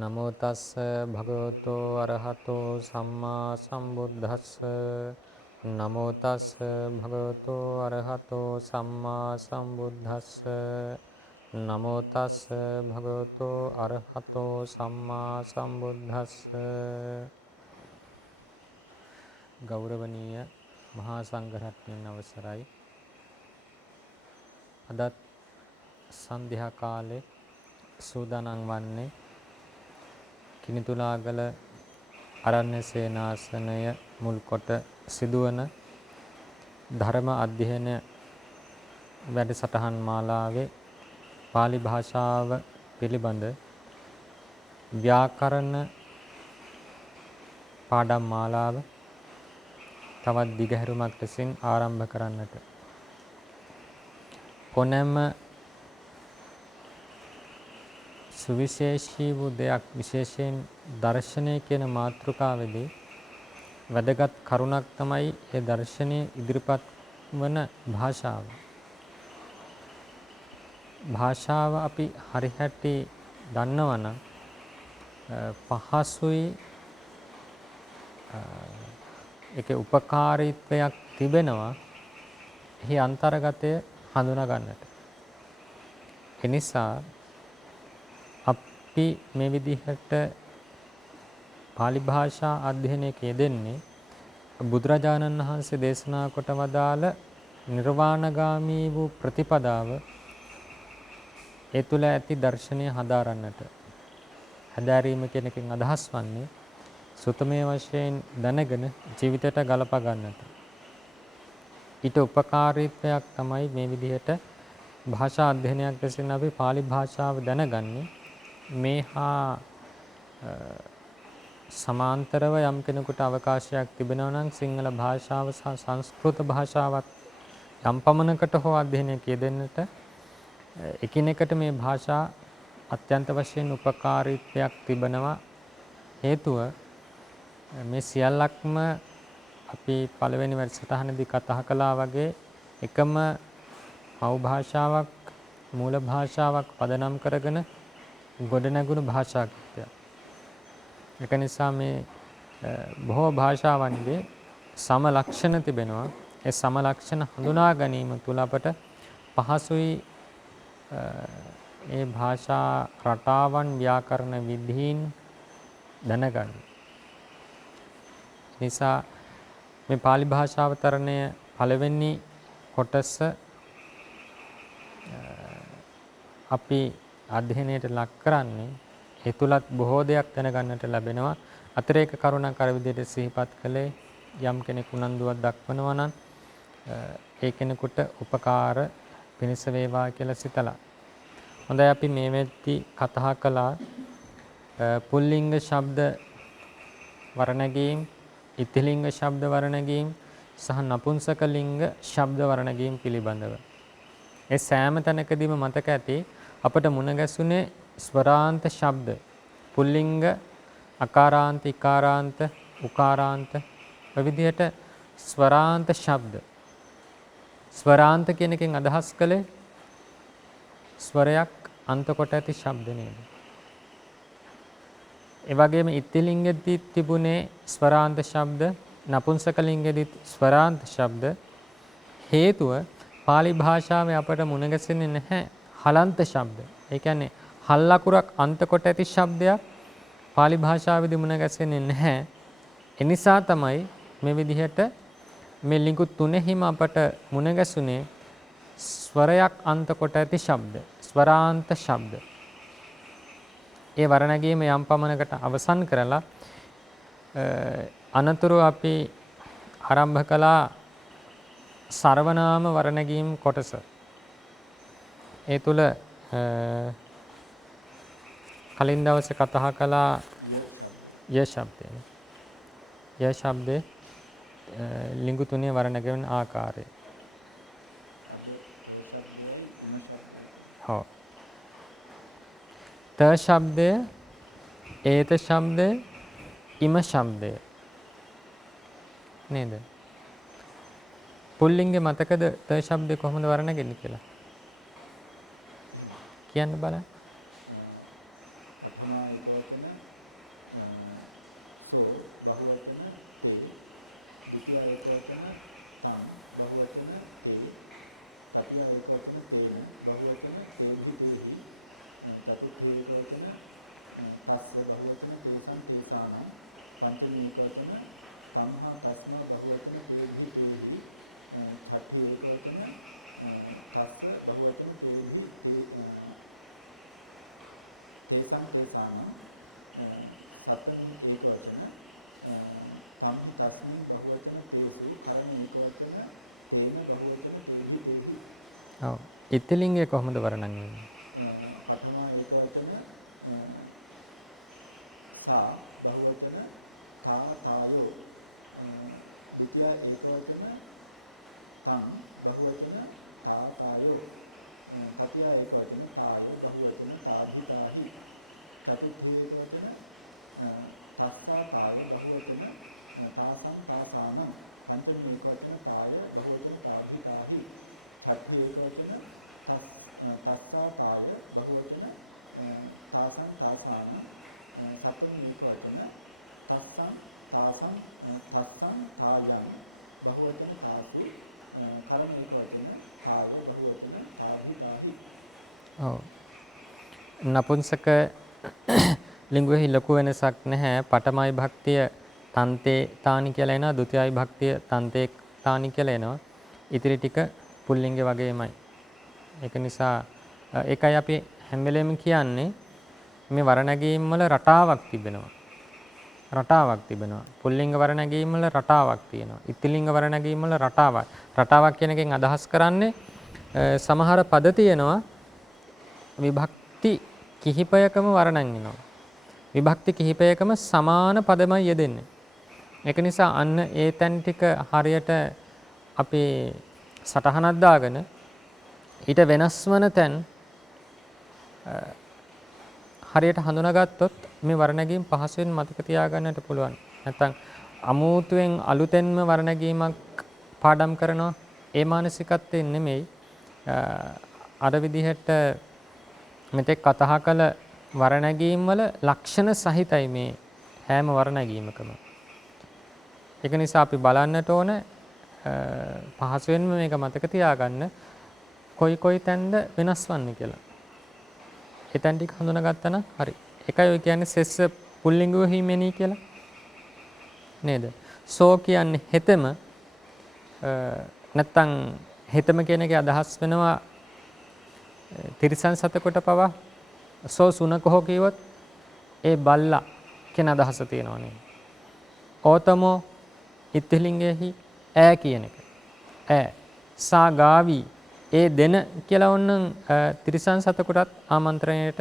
නමෝ තස්ස භගවතෝ අරහතෝ සම්මා සම්බුද්දස්ස නමෝ තස්ස භගවතෝ අරහතෝ සම්මා සම්බුද්දස්ස නමෝ තස්ස භගවතෝ අරහතෝ සම්මා සම්බුද්දස්ස ගෞරවනීය මහා සංඝරත්නයන් අවසරයි. අදත් සන්ධ්‍යා කාලේ සූදානම් වන්නේ කිනිතුලාගල අරණ්‍ය සේනාසනය මුල් කොට සිදුවන ධර්ම අධ්‍යයන වැඩසටහන් මාලාවේ පාලි භාෂාව පිළිබඳ ව්‍යාකරණ පාඩම් මාලාව තවත් දිගහැරුමක් ලෙසින් ආරම්භ කරන්නට ඕනෑම සුවිශේෂී වූ දෙයක් විශේෂයෙන් දර්ශනය කියන මාතෘකාවේදී වැදගත් කරුණක් තමයි ඒ දර්ශනයේ ඉදිරිපත් වන භාෂාව. භාෂාව අපි හරිහැටි දන්නවනම් පහසුයි ඒකේ උපකාරීත්වයක් තිබෙනවා එහි අන්තර්ගතය හඳුනා ගන්නට. ඒ නිසා අපි මේ විදිහට පාලි භාෂා අධ්‍යයනයේ යෙදෙන්නේ බුදුරජාණන් වහන්සේ දේශනා කොට වදාළ නිර්වාණගාමී වූ ප්‍රතිපදාව ඒ තුළ ඇති දර්ශනය හදාරන්නට. හදාරීම කියන එකෙන් අදහස් වන්නේ සුතමේ වශයෙන් දැනගෙන ජීවිතයට ගලපා ගන්නට. ඊට උපකාරීත්වයක් තමයි මේ විදිහට භාෂා අධ්‍යයනයක් ලෙසින් අපි පාලි භාෂාව දැනගන්නේ. මේ හා සමාන්තරව යම් කෙනෙකුට අවකාශයක් තිබෙනවා නම් සිංහල භාෂාව සහ සංස්කෘත භාෂාවත් යම් පමණකට හෝ අධ්‍යයනයක යෙදෙන්නට එකිනෙකට මේ භාෂා අත්‍යන්ත වශයෙන් උපකාරීත්වයක් තිබෙනවා. හේතුව මේ සියල්ලක්ම අපි පළවෙනි වැඩසටහනේදී කතා කළා වගේ එකම මව් භාෂාවක් මූල භාෂාවක් පදනම් කරගෙන ගොඩනැගුණු භාෂා කෘතියක්. ඒක නිසා මේ බොහෝ භාෂාවන්ගේ සම ලක්ෂණ තිබෙනවා. ඒ සම ලක්ෂණ හඳුනා ගැනීම තුළ අපට පහසුයි ඒ භාෂා රටාවන් ව්‍යාකරණ විධීන් දැනගන්න. නිසා මේ පාලි භාෂාව තරණය පළවෙනි කොටස අපි අධ්‍යයනයට ලක් කරන්නේ ඒ තුලත් බොහෝ දෙයක් දැනගන්නට ලැබෙනවා. අතිරේක කරුණක් අර විදිහට සිහිපත් කළේ යම් කෙනෙක් උනන්දුවක් දක්වනවා නම් ඒ කෙනෙකුට උපකාර පිණිස වේවා කියලා සිතලා. හොඳයි අපි මේ වෙද්දී කතා කළා පුල්ලිංග ශබ්ද වර්ණගීම්, ඉතිලිංග ශබ්ද වර්ණගීම් සහ නපුංසක ලිංග ශබ්ද වර්ණගීම් පිළිබඳව. ඒ සෑම තැනකදීම මතක ඇති අපට මුණ ගැසුනේ ස්වරාන්ත ශබ්ද. පුල්ලිංග, අකාරාන්ත, ඉකාරාන්ත, උකාරාන්ත ඔය විදිහට ස්වරාන්ත ශබ්ද. ස්වරාන්ත කියන එකෙන් අදහස් කළේ ස්වරයක් අන්ත කොට ඇති ශබ්ද නේද? ඒ වගේම ඉත්තිලිංගෙදී තිබුණේ ස්වරාන්ත ශබ්ද, නපුංසක ලිංගෙදී ස්වරාන්ත ශබ්ද. හේතුව පාලි භාෂාවේ අපට මුණ ගැසෙන්නේ නැහැ හලන්ත ශබ්ද. ඒ කියන්නේ හල් ලකුරක් අන්ත කොට ඇති ශබ්දයක් පාලි භාෂාවේදී මුණ ගැසෙන්නේ නැහැ. ඒ නිසා තමයි මේ විදිහට මේ ලිංගු තුනෙහිම අපට මුණ ගැසුනේ ස්වරයක් අන්ත කොට ඇති ශබ්ද, ස්වරාන්ත ශබ්ද. ඒ වර්ණගීම යම් පමණකට අවසන් කරලා අනතුරු අපි ආරම්භ කළා සර්වනාම වර්ණගීම් කොටස. ඒ තුල කලින් දවසේ කතා කළා ය ශබ්දය. ය ශබ්දේ ලිංගු තුනේ වර්ණගෙන ආකාරය. ඔව්. ත ශබ්දය, ඒත ශබ්දය, ඉම ශබ්දය. නේද? පුල්ලිංගේ මතකද ත ශබ්දේ කොහොමද වර්ණගෙන්නේ කියලා? කියන්න බලන්න. ඔව්. ඉතිලිංගේ කොහොමද වර්ණන් වෙන්නේ? ඔව්. නපුංසක ලිංගුවෙහි ලොකු වෙනසක් නැහැ. පඨමයි භක්තිය තන්තේ තානි කියලා එනවා. ဒုတိ යයි භක්තිය තන්තේ තානි කියලා එනවා. ඉතිරි ටික පුල්ලිංගේ වගේමයි. ඒක නිසා ඒකයි අපි හැම වෙලෙම කියන්නේ මේ වර්ණගීම් වල රටාවක් තිබෙනවා. රටාවක් තිබෙනවා. පුල්ලිංග වර්ණගීම් වල රටාවක් තියෙනවා. ඉතිලිංග වර්ණගීම් වල රටාවක්. රටාවක් කියන එකෙන් අදහස් කරන්නේ සමහර පද තියෙනවා විභක්ති කිහිපයකම වර්ණන් වෙනවා. විභක්ති කිහිපයකම සමාන පදමයි යෙදෙන්නේ. ඒක නිසා අන්න ඒ තැන් ටික හරියට අපි සටහනක් දාගෙන ඊට වෙනස් වන තැන් හරියට හඳුනාගත්තොත් මේ වර්ණගීම් පහසුවෙන් මතක තියාගන්නට පුළුවන්. නැත්නම් අමුතුවෙන් අලුතෙන්ම වර්ණගීමක් පාඩම් කරනවා ඒ මානසිකත්වයෙන් නෙමෙයි අර විදිහට මෙතෙක් කතා කළ වර්ණගීම් වල ලක්ෂණ සහිතයි මේ හැම වර්ණගීමකම. ඒක නිසා අපි බලන්නට ඕන පහසුවෙන්ම මේක මතක තියාගන්න කොයි තැනද වෙනස් වන්නේ කියලා. ඒ තැන් ටික හඳුනාගත්තා නම් හරි. ඒකයි ඔය කියන්නේ සෙස්ස පුල්ලිංගුවෙහි මෙනී කියලා. නේද? සෝ කියන්නේ හෙතෙම නැත්තම් හෙතෙම කියන එකේ අදහස් වෙනවා තිරිසන් සතෙකුට පවා සෝ සුනකෝ කියවොත් ඒ බල්ලා කියන අදහස තියෙනවා නේද? ඕතමෝ ඉත්තිලිංගෙහි ඈ කියන එක. ඈ සා ගාවි ඒ දෙන කියලා වොන්නම් තිරිසන් සතෙකුටත් ආමන්ත්‍රණයට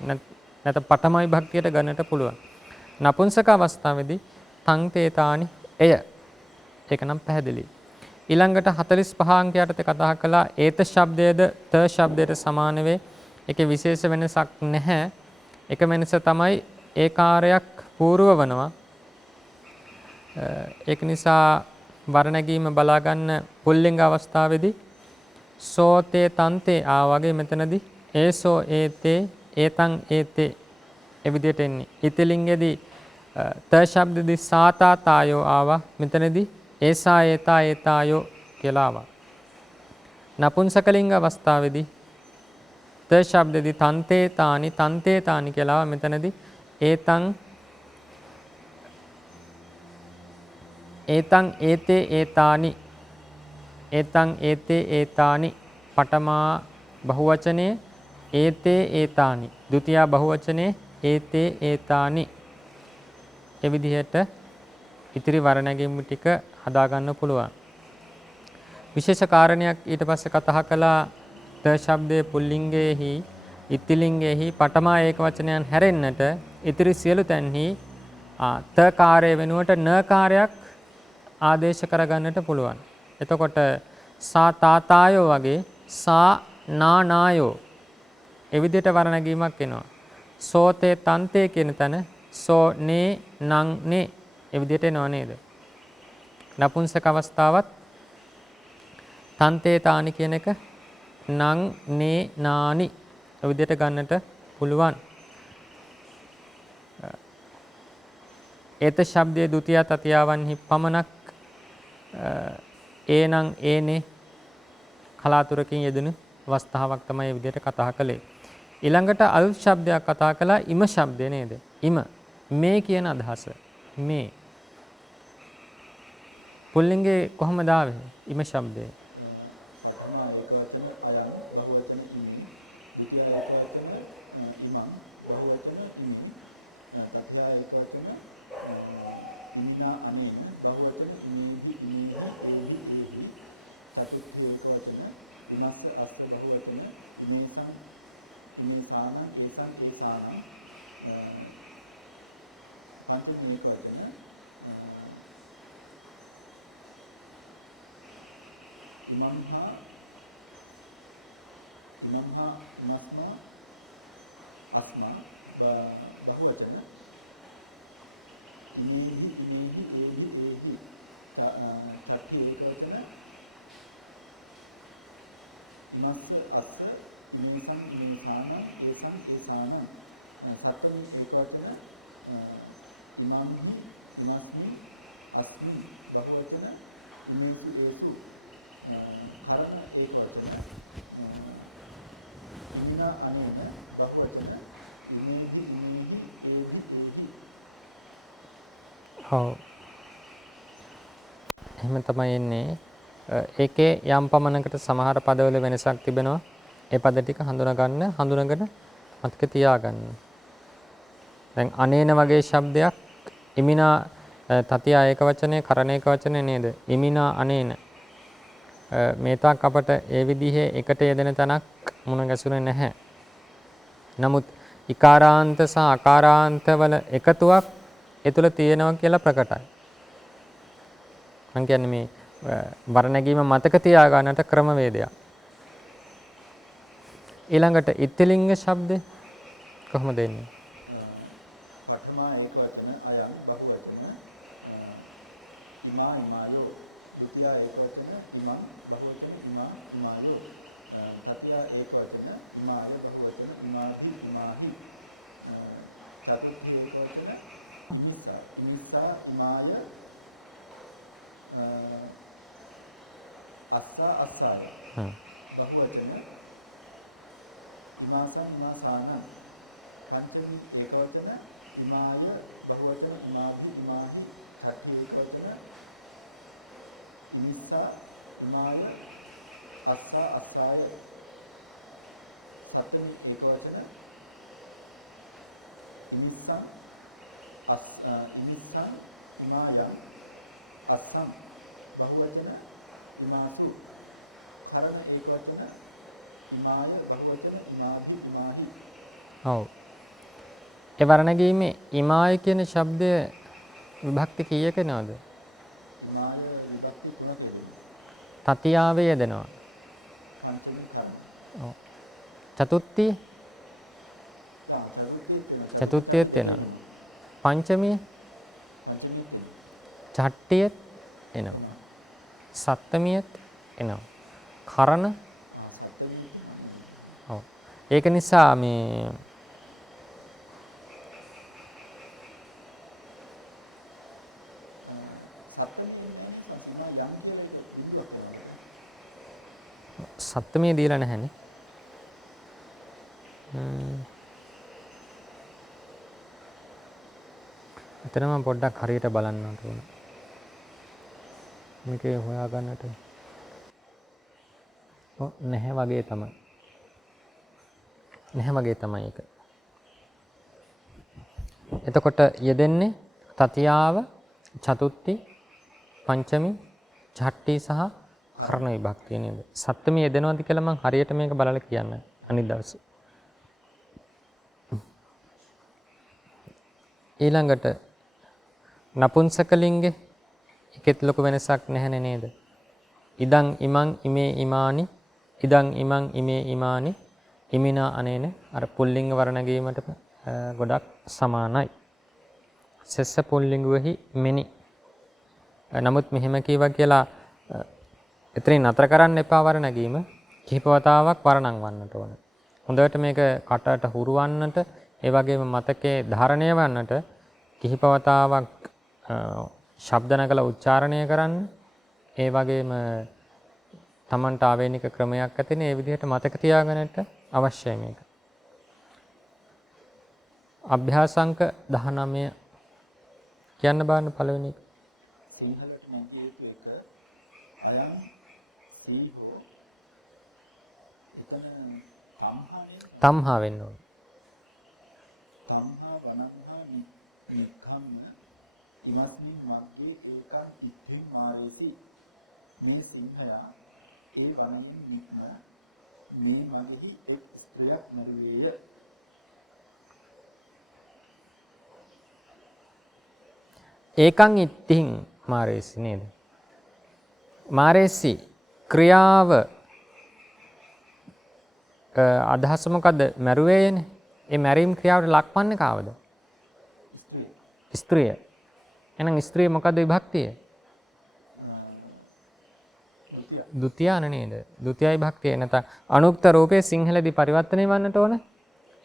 නැත්නම් පඨමයි භක්තියට ගන්නට පුළුවන්. නපුංසක අවස්ථාවේදී තං තේතානි එය. ඒක නම් පැහැදිලි. ඊළඟට 45 අංකයට කතා කළා ඒත ශබ්දයේද ත ශබ්දයට සමාන වේ. ඒකේ විශේෂ වෙනසක් නැහැ. එක වෙනස තමයි ඒකාරයක් පූර්ව වනවා. ඒක නිසා වර්ණගීම බලා ගන්න පුල්ලිංග අවස්ථාවේදී සෝතේ තන්තේ ආ වගේ මෙතනදී ඒසෝ ඒතේ ඒතං ඒතේ ඒ විදිහට එන්නේ. ඉතිලිංගේදී ත ශබ්දෙදී සාතා තායෝ ආවා. මෙතනදී ඒසා ඒතා ඒතායෝ කියලා ආවා. නපුංසකලිංග අවස්ථාවේදී ත ශබ්දෙදී තන්තේ තානි කියලා ආවා. මෙතනදී ඒතං ඒතේ ඒතානි පඨමා බහුවචනේ ඒතේ ඒතානි ဒုတိ ය බහුවචනේ ඒතේ ඒතානි ඒ විදිහට ඉතිරි වර්ණගීම් ටික හදා ගන්න පුළුවන්. විශේෂ කාරණයක් ඊට පස්සේ කතා කළා ත ශබ්දයේ පුල්ලිංගයේහි ඉත්තිලිංගයේහි පඨමා ඒක වචනයන් හැරෙන්නට ඉතිරි සියලු තැන්හි ත කාර්ය වෙනුවට න කාර්යයක් ආදේශ කරගන්නට පුළුවන්. එතකොට සා තාතායෝ වගේ සා නානායෝ ඒ විදිහට වර්ණගීමක් එනවා. සෝතේ තන්තේ කියන තැන සෝ නේ නං නේ ඒ විදිහට එනවා නේද? නපුංසක අවස්ථාවත් තන්තේ තානි කියන එක නං නේ නානි ඒ විදිහට ගන්නට පුළුවන්. ඒත ශබ්දයේ ဒုတိ ය තතියාවන්හි පමණක් ඒනං ඒනේ කලාතුරකින් යෙදෙන අවස්ථාවක් තමයි මේ විදිහට කතා කළේ. ඊළඟට අල් ශබ්දයක් කතා කළා ඉම ශබ්දය නේද? ඉම මේ කියන අදහස. මේ පුල්ලිංගේ කොහමද ආවේ? ඉම ශබ්දය. ඔව්. එහෙම තමයි එන්නේ. ඒකේ යම් පමණකට සමහර පදවල වෙනසක් තිබෙනවා. ඒ පද ටික හඳුනගෙන මතක තියාගන්න. දැන් අනේන වගේ ශබ්දයක් ඉමිනා තතිය ඒක වචනේ කරණ ඒක වචනේ නේද? ඉමිනා අනේන. මේ තාක් අපට ඒ විදිහේ එකට යෙදෙන තැනක් මුණ ගැසුනේ නැහැ. නමුත් ඉකාරාන්ත සහ අකාරාන්ත වල එකතුවක් ඒ තුළ තියෙනවා කියලා ප්‍රකටයි. මම කියන්නේ මේ වර්ණගීම මතක තියාගන්නට ක්‍රමවේදයක්. ඊළඟට ඉත්තිලිංග ශබ්ද කොහොමද එන්නේ? පඨමා ඒක වචන අයං බහුවචන ඉමා ඉමායෝ ဒုတိ ය ඒක වචන ඉමං බහුවචන ඉමා ඉමායෝ තතිය ඒක වචන ඉමාය බහුවචන ඉමාහි ඉමාහි චතුර්ථ ඒක වචන ඉනිසා ඉමාය අස්සා අස්සාය බහුවචන ඉමාසං ඉමාසානං පංචමි ඒක වචන ඉමාය බහුවචන ඉමාහි ඉමාහි ෂට්ඨි ඒක වචන ඉනිසා ඉමාය අස්සා අස්සාය සප්තමි ඒක වචන ඉනිසං ඉමායං අස්සං බහුවචන ඉමාසු කරණ ඒක වචන ඉමාය බහුවචන ඉමාහි ඉමාහි. ඔව්. ඒ වර්ණගීමේ ඉමාය කියන ශබ්දය විභක්ති කීයක නේද? ඉමාය විභක්ති 3 දෙනවා. තතියාවේ යෙදෙනවා. ඔව්. චතුත්ථියෙත් එනවා. පංචමිය ඡට්ඨියෙත් එනවා. සප්තමියෙත් එනවා. කරණ ඔව්. ඒක නිසා මේ සප්තමිය දීලා නැහැනේ. එතනම පොඩ්ඩක් හරියට බලන්න ඕන. මේකේ හොයාගන්නට නැහැ වගේ තමයි. නැහැ වගේ තමයි ඒක. එතකොට යෙදෙන්නේ තතියාව, චතුත්ථි, පංචමි, ඡට්ටි සහ කර්ණ විභක්තිය නේද? සත්ත්වමී යෙදෙනවද කියලා මම හරියට මේක බලලා කියන්න අනිත් දවසේ. ඊළඟට නපුංසකලිංගේ එකෙත් ලොකු වෙනසක් නැහැනේ නේද? ඉදං ඉමං ඉමේ ඉමානි ඉදං ඉමං ඉමේ ඉමානි ඉමිනා අනේන අර පුල්ලිංග වර්ණගීමට ගොඩක් සමානයි. සෙස්ස පුල්ලිංගුවෙහි මෙනි. නමුත් මෙහෙම කීවා කියලා එතනින් නතර කරන්න එපා වර්ණගීම. කිහිප වතාවක් වර්ණම් වන්නට ඕන. හොඳට මේක කටට හුරුවන්නට ඒ වගේම මතකයේ ධාරණය වන්නට කිහිප වතාවක් ශබ්ද නගලා උච්චාරණය කරන්න. ඒ වගේම තමන්ට ආවේනික ක්‍රමයක් ඇතිනේ ඒ විදිහට මතක තියාගන්නට අවශ්‍යයි මේක. අභ්‍යාසංක 19 කියන්න බලන්න පළවෙනි එක. සිංහලට මම කියපු එක අයම් සීහෝ එතන තම්හා වෙන්න ඕන. තම්හා වනම්හා නික්ඛම්ම ඉමස්මින් මග්ගේ ඒකං ඉද්ධින් වාරේති මේ සිංහයා ඒ වනමින් නික්ම මේ මගෙහි එක් ස්ත්‍රියක් මරුවේය. ඒකං ඉත්තිං මාරේසි නේද? මාරේසි ක්‍රියාව අදහස මොකද්ද? මරුවේයනේ. ඒ මැරීම් ක්‍රියාවට ලක්වන්නේ කාවද? ස්ත්‍රිය. එහෙනම් ස්ත්‍රිය මොකද්ද විභක්තිය? ဒုတိ යන නේද? ဒုတိ යයි භක්තිය නැත්නම් අනුක්ත රූපයේ සිංහලදී පරිවර්තනය වන්නට ඕන.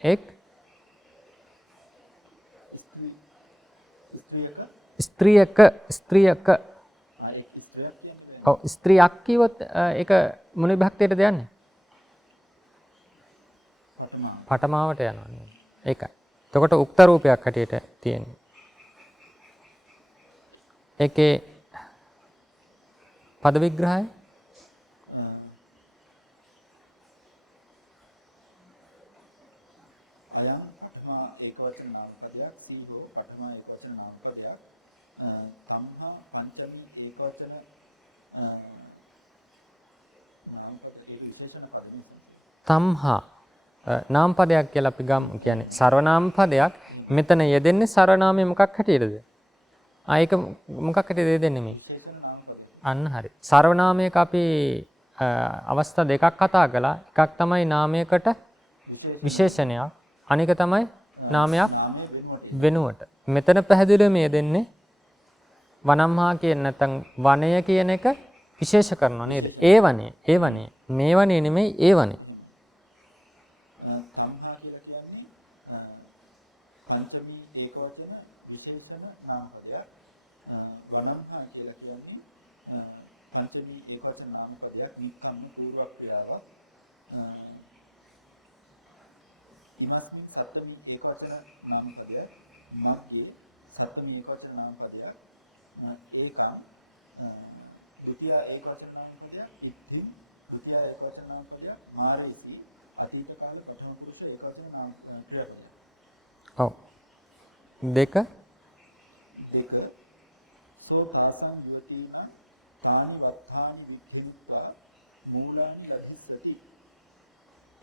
එක් ස්ත්‍රියක ඔව් ස්ත්‍රියක් කිව්වොත් ඒක මොන විභක්තියටද යන්නේ? පඨමාවට යනවා නේද? ඒකයි. එතකොට උක්ත රූපයක් හැටියට තියෙන්නේ. ඒකේ පද විග්‍රහය අයම් පඨමා ඒකවචන නාමපදයක් සීහෝ පඨමා ඒකවචන නාමපදයක් තම්හා පංචමී ඒකවචන නාමපද ඒක විශේෂණ පදයක්. තම්හා නාමපදයක් කියලා අපි ගමු. කියන්නේ සර්වනාම පදයක්. මෙතන යෙදෙන්නේ සර්වනාමය මොකක් හැටියටද? ඒක මොකක් හැටියද යෙදෙන්නේ මේ? අන්න හරි. සර්වනාමයක අපි අවස්ථා දෙකක් කතා කළා. එකක් තමයි නාමයකට විශේෂණයක්. අනික තමයි නාමයක් වෙනුවට. මෙතන පැහැදිලිවම යෙදෙන්නේ වනම්හා කියන නැත්නම් වනය කියන එක විශේෂ කරනවා නේද? ඒ වනේ. මේ වනේ නෙමෙයි ඒ වනේ. තම්හා කියලා කියන්නේ පංචමී ඒකවචන විශේෂණ නාමපදයක්. වනම්හා කියලා කියන්නේ පංචමී ඒකවචන නාමපදයක්. නික්කම්ම පූර්ව ක්‍රියාවක්. ඉමස්මින් සතමී ඒකවචන නාමපදයක්. මග්ගේ සතමී ඒකවචන නාමපදයක්. ඒකං ද්විතිය ඒකවචන නාමපදයක්. ඉද්ධින් ද්විතිය ඒකවචන නාමපදයක්. මාරේසි අතීත කාල ප්‍රථම පුරුෂ ඒකවචන නාම ක්‍රියාපදයක්. ඔව්. දෙක සෝ කාසං යුවතින තානි වත්ථානි විද්ධිත්වා මූලානි අධිස්සති.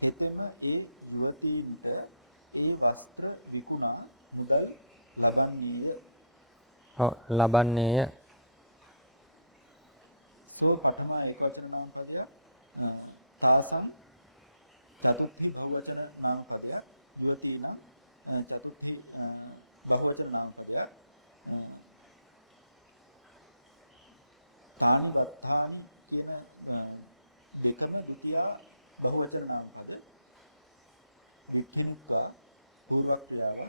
එතෙම ඒ යුවතීන්ට ඒ වස්ත්‍ර විකුණා මුදල් ලබන්නේය. ලබන්නේය. සෝ පඨම ඒකවචන නාමපදයක් කාසං චතුර්ථි බහුවචන නාමපදයක් යුවතීන චතුර්ථි බහුවචන නාමපදයක් තානි වත්ථානි කියන දෙකම ද්විතිය බහුවචන නාමපද වික්ඛින්ත්වා පූර්ව ක්‍රියාව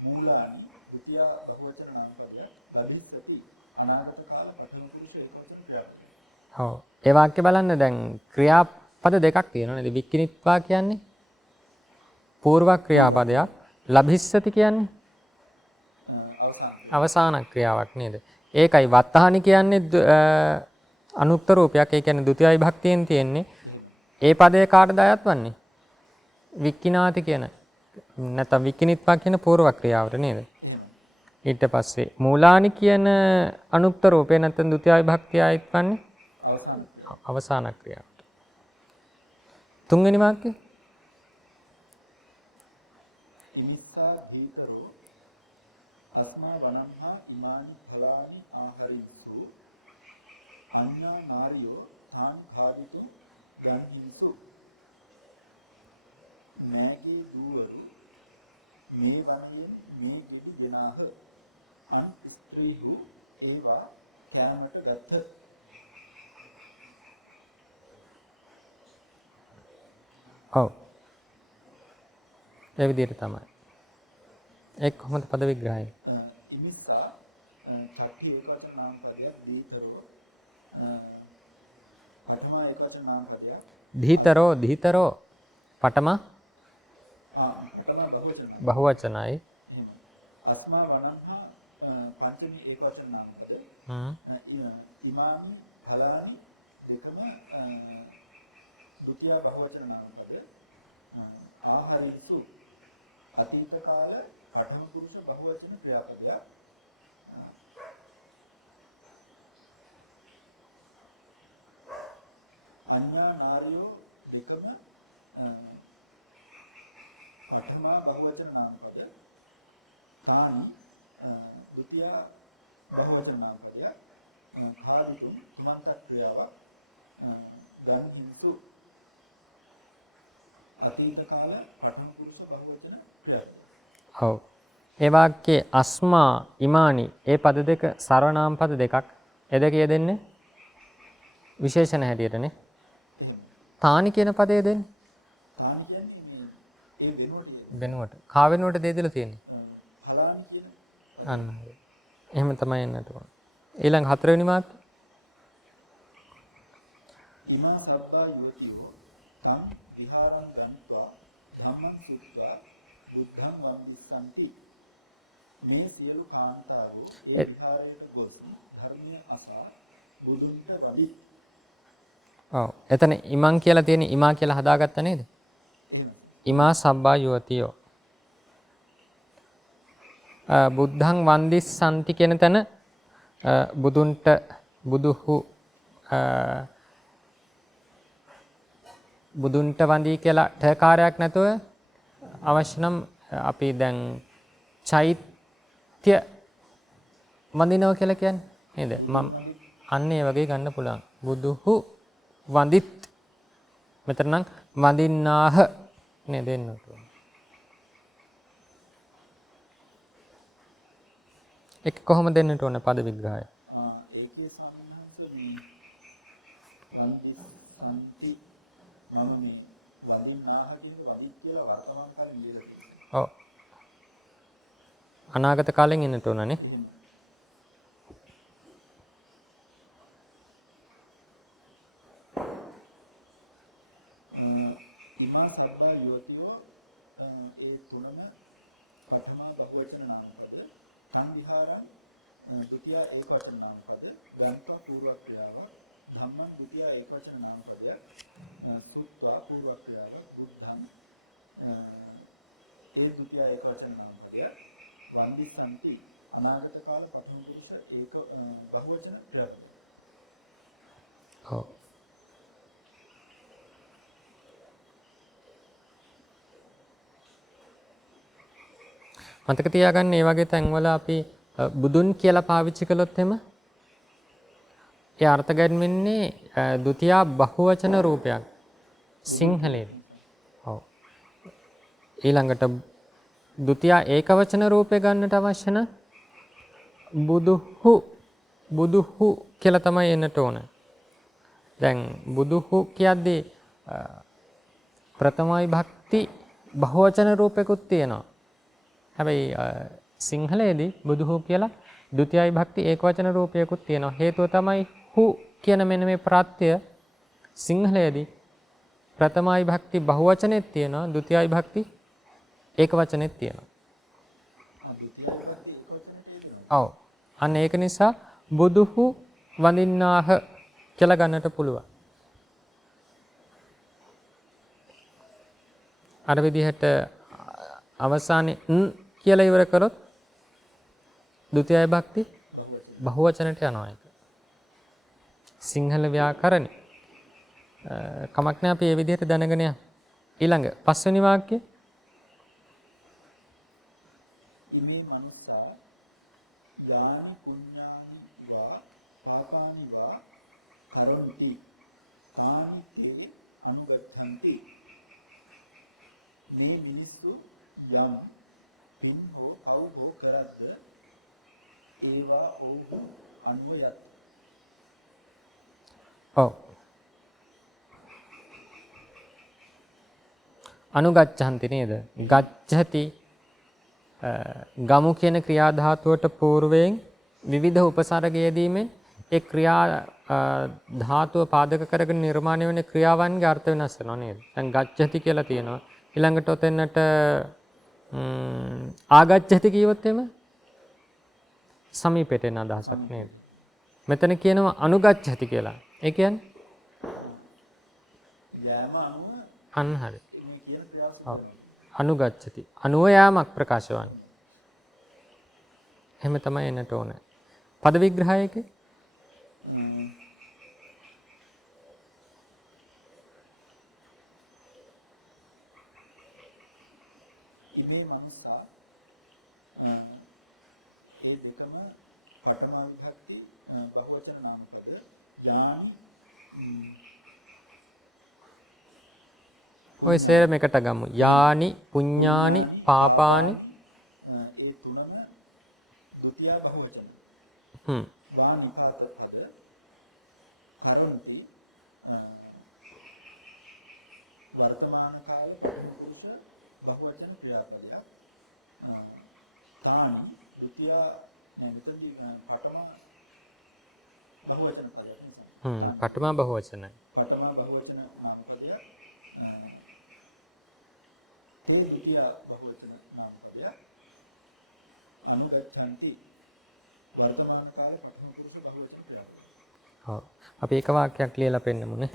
මූලානි ද්විතිය බහුවචන නාමපදයක් ලබිස්සති අනාගත කාල ප්‍රථම පුරුෂ ඒකවචන ක්‍රියාපදයක්. ඔව්. ඒ වාක්‍ය බලන්න දැන් ක්‍රියාපද දෙකක් තියෙනවා නේද? වික්ඛිනිත්වා කියන්නේ පූර්ව ක්‍රියාපදයක්. ලබිස්සති කියන්නේ අවසාන ක්‍රියාවක් නේද? ඒකයි වත්තහානි කියන්නේ අනුක්ත රූපයක්. ඒ කියන්නේ ဒုတိ යයි භක්තියෙන් තියෙන්නේ. ඒ පදේ කාටද අයත් වන්නේ? වික්ඛිනාති කියන නැත්නම් වික්ඛිනිත්වා කියන පූර්ව ක්‍රියාවට නේද? ඊට පස්සේ මූලානි කියන අනුක්ත රූපේ නැත්නම් ဒုတိ යයි භක්තිය අයත් වන්නේ අවසාන ක්‍රියාවට. තුන්වෙනි වාක්‍යය ඉනිස්සා දීතරෝ අස්මා වනම්හා ඉමානි ඵලානි ආහරිස්සු අඤ්ඤා නාරියෝ තාන් භාවිතු යන්හිසු නෑගේ දුවරු මේ වන්දියෙන් මේ පිටු දෙනාහ අන් ස්ත්‍රීහු ඒවා කෑමට ගත්හ. ඔව් ඒ විදිහට තමයි. ඒක කොහොමද පද විග්‍රහය? ඉනිස්සා සත්‍ය ඒකවචන නාම පදයක් දීතරෝ පඨම ඒකවචන නාම පදයක් දීතරෝ පඨම පඨම බහුවචනයි. අස්මා වනන්හා පංචමී ඒකවචන නාම පද ඉමානි ඵලානි දෙකම ද්විතිය බහුවචන නාම පද ආහාරිසු අතීත කාල පඨම පුරුෂ බහුවචන ක්‍රියාපදයක් අඤ්ඤා නාරියෝ දෙකම පඨම බහුවචන නාම පද තානි ද්විතිය බහුවචන නාම පදයක් භාවිතුම් සමාන්ත ක්‍රියාවක් ගන් හිතු අතීත කාල පඨම පුරුෂ බහුවචන ක්‍රියාපද. ඔව්. ඒ වාක්‍යයේ අස්මා ඉමානි ඒ පද දෙක සර්වනාම පද දෙකක්. ඒ දෙක යෙදෙන්නේ විශේෂණ හැටියටනේ. තානි කියන පදය දෙන්නේ තානි කියන්නේ ඒ වෙනුවට. කා වෙනුවට දෙදලා තියෙන්නේ. ඵලානි කියන අන්න. එහෙම තමයි එන්නට ඕන. ඊළඟ හතරවෙනි වාක්‍යය. ඉමා සත්තා යෝතියෝ තං විහාරං ගම්වා ධම්මං සුත්වා බුද්ධං වන්දිස්සන්ති. මේ සියලු කාන්තාවෝ ඒ විහාරයට ගොස් ධර්මය අසා බුදුන්ට වඩි. ඔව්. එතන ඉමං කියලා තියෙන ඉමා කියලා හදාගත්ත නේද? ඉමා සබ්බා යුවතියෝ. බුද්ධං වන්දිස්සන්ති කියන තැන බුදුන්ට බුදුන්ට වන්දී කියලා ඨකාරයක් නැතුව අවශ්‍ය නම් අපි දැන් චෛත්‍ය වඳිනවා කියලා කියන්නේ නේද? මම අන්න ඒ වගේ ගන්න පුළුවන්. බුදුහු වඳිත් මෙතන නම් වඳින්නාහ නේද එන්නට ඕන. ඒක කොහොමද දෙන්නට ඕන පද විග්‍රහය? ඒකේ සම්මත මේ වන්දිස්සන්ති මම මේ වඳින්නාහ කියන වදිත් කියලා වර්තමාන කාලේ ඉඳලා තියෙනවා. ඔව්. අනාගත කාලෙන් එන්නට ඕනනේ. ඉමා සබ්බා යෝතියෝ ඒ තුනම පඨම බහුවචන නාම පද සංවිහාරං ද්විතිය ඒකවචන නාම පද ගන්ත පූර්ව ක්‍රියාව ධම්මං ද්විතිය ඒකවචන නාම පදයක් සුත්වා පූර්ව ක්‍රියාව බුද්ධං ඒ ද්විතිය ඒකවචන නාම පදයක් වන්දිස්සන්ති අනාගත කාල පඨම පුරුෂ ඒක බහුවචන ක්‍රියාව. ඔව්. මතක තියාගන්න මේ වගේ තැන්වල අපි බුදුන් කියලා පාවිච්චි කළොත් එම ඒ අර්ථ ගැන්වෙන්නේ ဒုတိ ය බහුවචන රූපයක් සිංහලෙන්. ඔව්. ඊළඟට ဒုတိ ය ඒකවචන රූපය ගන්නට අවශ්‍ය නම් බුදුහු කියලා තමයි එන්නට ඕන. දැන් බුදුහු කියද්දී ප්‍රථම විභක්ති බහුවචන රූපයකුත් තියෙනවා. හැබැයි සිංහලයේදී බුදුහු කියලා ဒုတိ ය විභක්ති ඒකවචන රූපයකුත් තියෙනවා. හේතුව තමයි හු කියන මෙන්න මේ ප්‍රත්‍යය සිංහලයේදී ප්‍රථම විභක්ති බහුවචනෙත් තියෙනවා, ဒုတိ ය විභක්ති ඒකවචනෙත් තියෙනවා. ඔව්. අන්න ඒක නිසා බුදුහු වඳින්නාහ කියලා ගන්නට පුළුවන්. අර විදිහට අවසානයේ කියලා ඉවර කරොත් ဒုတိ ය විභක්ති බහුවචනට යනවා ඒක. සිංහල ව්‍යාකරණේ කමක් නැහැ අපි මේ විදිහට දැනගෙන යමු. ඊළඟ පස්වෙනි වාක්‍යය ඉමේ මනුස්සා යානි පුඤ්ඤානි වා පාපානි වා කරොන්ති කානි තේ අනුගච්ඡanti මේ මිනිස්සු යම් පින් හෝ පව් හෝ කරද්ද ඒවා ඔවුහු අනුව යත්. ඔව්. අනුගච්ඡanti නේද? ගච්ඡති ගමු කියන ක්‍රියාධාතුවට పూర్වයෙන් විවිධ උපසර්ග යෙදීමෙන් ඒ ක්‍රියා ධාතුව පාදක කරගෙන නිර්මාණය වෙන ක්‍රියාවන්ගේ අර්ථ වෙනස් වෙනවා නේද? දැන් ගච්ඡති කියලා තියෙනවා. ඊළඟට ඔතෙන්නට ආගච්ඡති කියවොත් එම සමීපයට එන අදහසක් නේද? මෙතන කියනවා අනුගච්ඡති කියලා. ඒ කියන්නේ යෑම අනුව අන්න හරි. මේ කියන ක්‍රියාව ඔව්. අනුගච්ඡති. අනුව යාමක් ප්‍රකාශ වන්නේ. එහෙම තමයි එන්නට ඕනේ. පද විග්‍රහයකේ ඉමේ මනුස්සා ඒ දෙකම පඨම විභක්ති බහුවචන නාම පද යානි ඔය සේරම එකට ගමු. යානි පුඤ්ඤානි පාපානි ඒ තුනම ဒုတိ ය බහුවචන. හ්ම්. වානිකාත පද කරොන්ති වර්තමාන කාලේ පුරුෂ බහුවචන ක්‍රියාපදයක්. තානි ဒုတိ ය මෙතනදී පඨම බහුවචන පදයක් නිසා. පඨම බහුවචනයි. පඨම බහුවචන නාම පදයක්. ඒ ဒုတိ ය බහුවචන නාම පදයක්. අනුගච්ඡanti වර්තමාන කාලේ පඨම පුරුෂ බහුවචන ක්‍රියාපදයක්. ඔව්. අපි එක වාක්‍යයක් ලියලා පෙන්නමුනේ.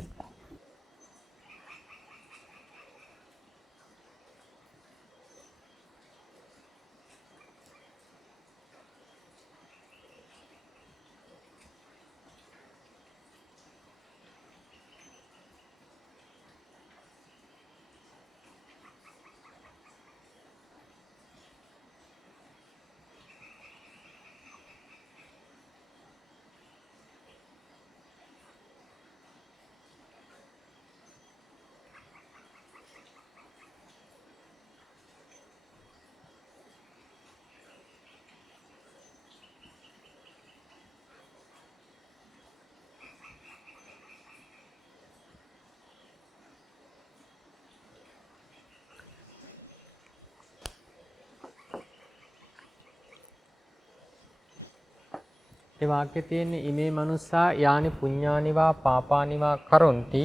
ඒ වාක්‍යයේ තියෙන්නේ ඉමේ මනුස්සා යානි පුඤ්ඤානිවා පාපානිවා කරොන්ති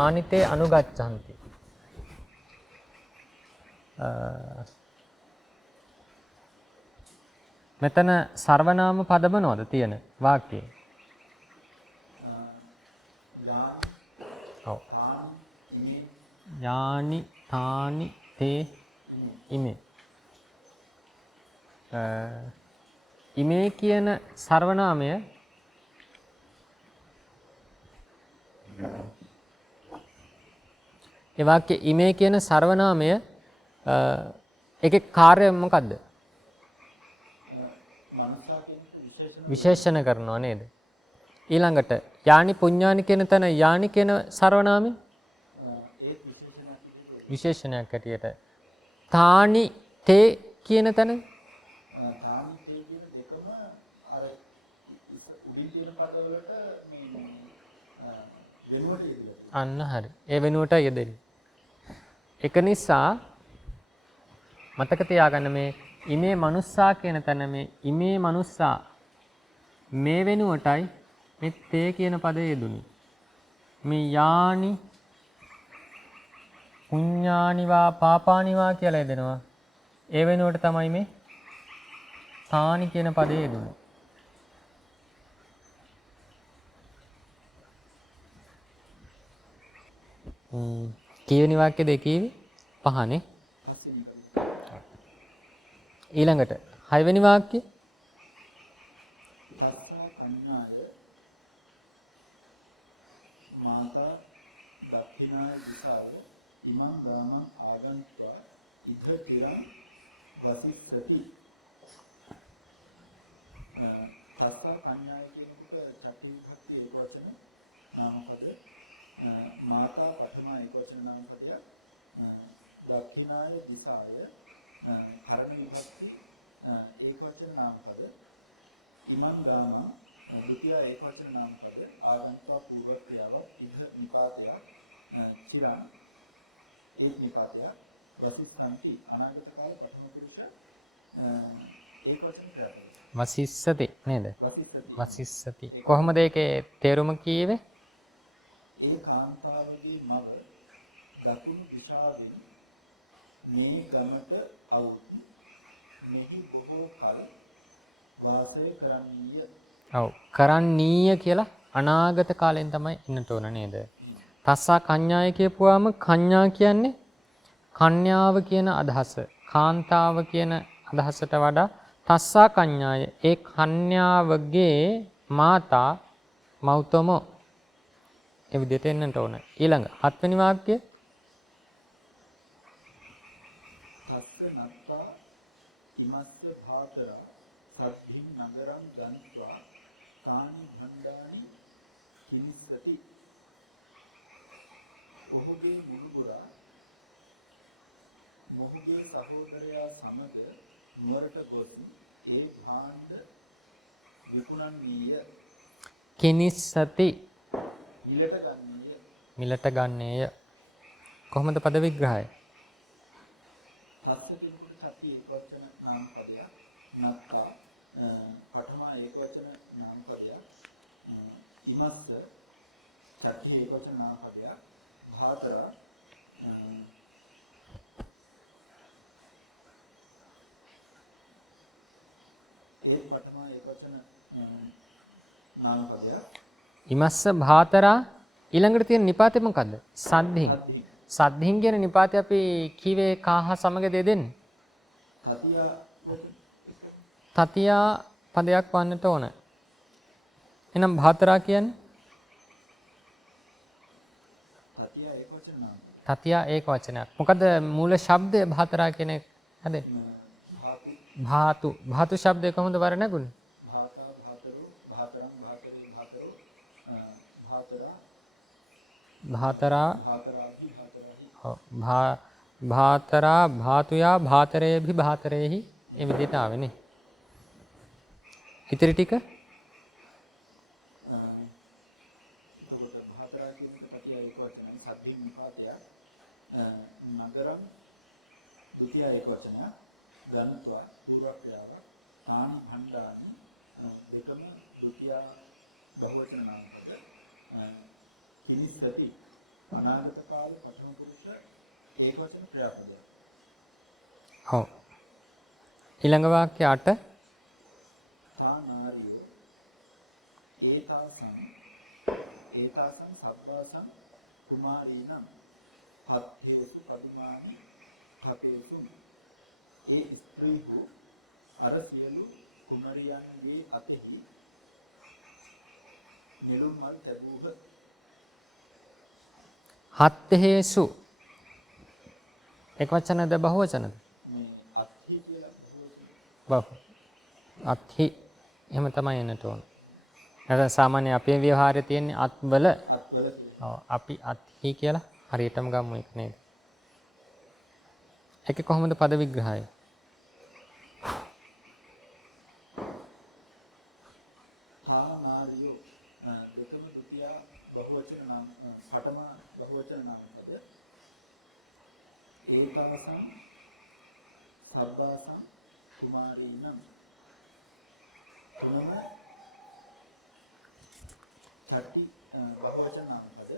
ආනිතේ අනුගච්ඡanti. මෙතන සර්වනාම පද මොනවද තියෙන වාක්‍යයේ? ඔව්. යානි තානි තේ ඉමේ. ඉමේ කියන සර්වනාමය ඒ වාක්‍ය ඉමේ කියන සර්වනාමය ඒකේ කාර්යය මොකද්ද? විශේෂණ කරනවා නේද? ඊළඟට යානි පුඤ්ඤානි කියන තැන යානි කියන සර්වනාමය විශේෂණයක් හැටියට තානි තේ කියන තැන අන්න හරි. ඒ වෙනුවට යෙදෙන්නේ. ඒක නිසා මතක තියාගන්න මේ ඉමේ මනුස්සා කියන තැන මේ ඉමේ මනුස්සා මේ වෙනුවටයි මේ තේ කියන පදේ යෙදුනේ. මේ යානි පුඤ්ඤානිවා පාපානිවා කියලා යෙදෙනවා. ඒ වෙනුවට තමයි මේ තානි කියන පදේ යෙදුනේ. කීවෙනි වාක්‍යද කීවේ? පහනේ. ඊළඟට 6 වෙනි වාක්‍ය මාතා දක්ඛිනාය දිසාය ඉමං ගාමං ආගන්ත්වා ඉද තිරං වසිස්සති. තස්සා කඤ්ඤාය කියනකොට චටි විභක්ති ඒක වචන නාමපද මාතා පඨමා ඒක වචන නාමපදයක් දක්ඛිනාය දිසාය කරණ විභක්ති ඒක වචන නාමපද ඉමං ගාමං ද්විතිය ඒක වචන නාමපද ආගන්තුක පූර්ව ක්‍රියාවක් ඉද නිපාතයක් චිරං ඒ නිපාතයක් වසිස්සන්ති අනාගත කාල පඨම පුරුෂ ඒක වචන ක්‍රියාපද වසිස්සති නේද? වසිස්සති. වසිස්සති. කොහොමද ඒකේ තේරුම කීවේ? ඒ කාන්තාවගේ මව දකුණු දිශාවෙන් මේ ගමට අවුත් මෙහි බොහෝ කල වාසය කරන්නීය. ඔව්. කරන්නීය කියලා අනාගත කාලෙන් තමයි ඉන්නට ඕන නේද? තස්සා කඤ්ඤාය කියපුවාම කඤ්ඤා කියන්නේ කන්‍යාව කියන අදහස. කාන්තාව කියන අදහසට වඩා තස්සා කඤ්ඤාය ඒ කන්‍යාවගේ මාතා මෞතමෝ ඒ විදිහට එන්නට ඕන. ඊළඟ හත්වෙනි වාක්‍යය තස්ස නත්තා ඉමස්ස භාතරා සබ්බින් නගරං ගන්්වා කානි භණ්ඩානි හිමිස්සති. ඔහුගේ මුළුපුරා මොහුගේ සහෝදරයා සමග නුවරට ගොස් ඒ භාණ්ඩ විකුණන්නීය. කිනිස්සති මිලට ගන්නීය. මිලට ගන්නේය. කොහොමද පද විග්‍රහය? තස්ස කියනකොට සති ඒකවචන නාම පදයක් නත්තා පඨමා ඒකවචන නාම පදයක් ඉමස්ස සති ඒකවචන නාම පදයක් භාතර ඒ පඨමා ඒකවචන නාම පදයක් ඉමස්ස භාතරා ඊළඟට තියෙන නිපාතේ මොකද්ද? සද්ධින්. සද්ධින් කියන නිපාතේ අපි කීවේ කාහ සමග දෙදෙන්නේ? තතියා පදයක් වන්නට ඕන. එහෙනම් භාතරා කියන්නේ? තතියා ඒක වචනයක්. මොකද මූල ශබ්දය භාතරා කියන එක හදේ? භාතු. භාතු ශබ්දය කොහොමද වර නැගුණේ? භාතා භාතරෝ භාතරං භාතරේ භාතරෝ භාතරා භාතරා භාතරාහි භාතරාහි ඔව් භාතරා භාතුයා භාතරේභි භාතරේහි මේ විදිහට ආවේ නේ. ඉතිරි ටික එතකොට භාතරා කියන පටිය ඒක වචන සබ්බින් නිපාතය නගරම් ද්විතිය ඒක වචන ගන්ත්වා පූර්ව ක්‍රියාව තානි භණ්ඩානි දෙකම ද්විතිය බහුවචන නාම පද ඉනිස්සති අනාගත කාල පඨම පුරුෂ ඒක වචන ක්‍රියාපද. ඔව්. ඊළඟ වාක්‍ය 8 තා නාරිය ඒතාසං සබ්බාසං කුමාරීනම් පත්තේසු පදිමානි කපේසු. ඒ ස්ත්‍රීහු අර සියලු කුමරියන්ගේ අතෙහි නෙළුම් මල් තැබූහ. හත්තේසු එක් වචනද බහුවචනද? මේ අත්හි කියලා බහු. අත්හි එහෙම තමයි එන්නට ඕන. නැත්නම් සාමාන්‍ය අපේ ව්‍යවහාරයේ තියෙන අත්වල අත්වල ඔව් අපි අත්හි කියලා හරියටම ගමු ඒක නේද? ඒකේ කොහොමද පද විග්‍රහය? තානාරියෝ දෙකම ද්විතිය බහුවචන නාම පඨම බහුවචන නාම පද ඒකවසං සබ්බාසං කුමාරීනම් තුනම සති බහුවචන නාම පද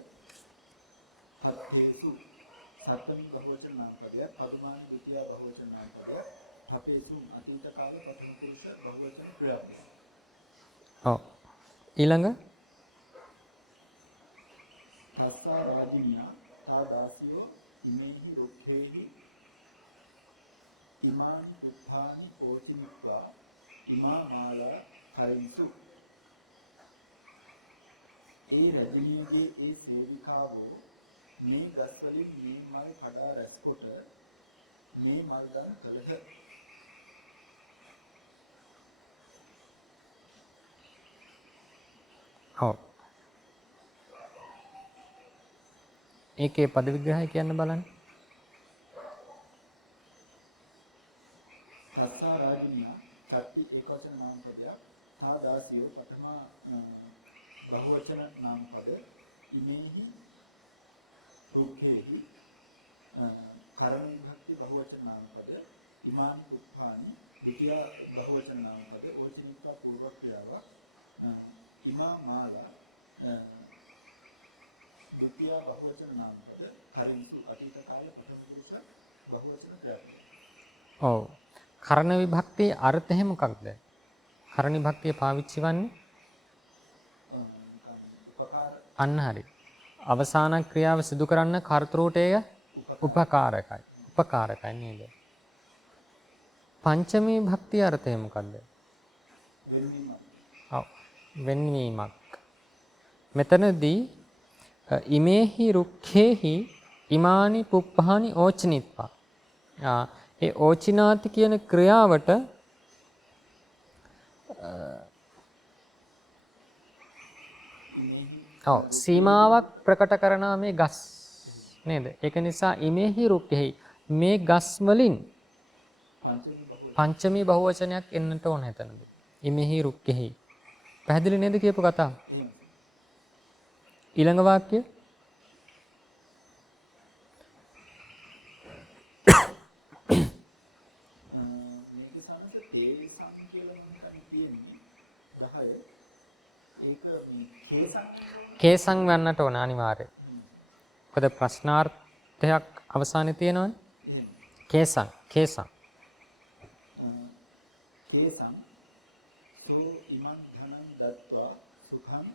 හත්ේසු සතම බහුවචන නාම පදය පරිමාණ ද්විතිය බහුවචන නාම පදය හපේසු අතීත කාල ප්‍රථම පුරුෂ බහුවචන ක්‍රියාපද. ඔව්. ඊළඟ තස්සා රාජින්නා තා දාසියෝ ඉමේහි රුක්ඛේහි ඉමානි පුත්තානි ඕචිමිත්වා ඉමා මාලා හරිසු. ඒ රජිනියගේ ඒ සේවිකාවෝ මේ ගස් වලින් මේ මල් කඩා රැස්කොට මේ මල් දන් කළහ. ඔව්. ඒකේ පද විග්‍රහය කියන්න බලන්න. සත්සා රාජිනියා චත්ති ඒකවචන නාම පදයක් තා දාසියෝ පඨම බහුවචන නාම පද ඉමේහි රුක්ඛේහි කරණ භක්ති බහුවචන නාම පද ඉමාන් උප්පානි ද්විතිය බහුවචන නාම පද ඕචනික පූර්ව ක්‍රියාව ඉමා මාලා ද්විතිය බහුවචන නාම පද හරිසු අතීත කාල ප්‍රථම පුරුෂ බහුවචන ක්‍රියාව. ඔව්. කරණ විභක්තියේ අර්ථය මොකක්ද? කරණ විභක්තිය පාවිච්චි වන්නේ අන්න හරි. අවසාන ක්‍රියාව සිදු කරන්න කර්තෘට ඒක උපකාරකයි. උපකාරකයි නේද? පංචමී භක්තිය අර්ථය මොකක්ද? ඔව්. වෙන්වීමක්. මෙතනදී ඉමේහි රුක්ඛේහි ඉමානි පුප්පහානි ඕචනිත්වා. ඒ ඕචිනාති කියන ක්‍රියාවට සීමාවක් ප්‍රකට කරන මේ ගස් නේද? ඒක නිසා ඉමේහි රුක්ඛේහි මේ ගස් වලින් පංචමී බහුවචනයක් එන්නට ඕන හිතනද? ඉමේහි රුක්ඛේහි. පැහැදිලි නේද කියපු කතාව? ඊළඟ වාක්‍ය කේසං වන්නට ඕන අනිවාර්යයෙන්. මොකද ප්‍රශ්නාර්ථයක් අවසානයේ තියෙනවනේ. කේසං කේසං කේසං සෝ ඉමං ධනං දත්වා සුඛං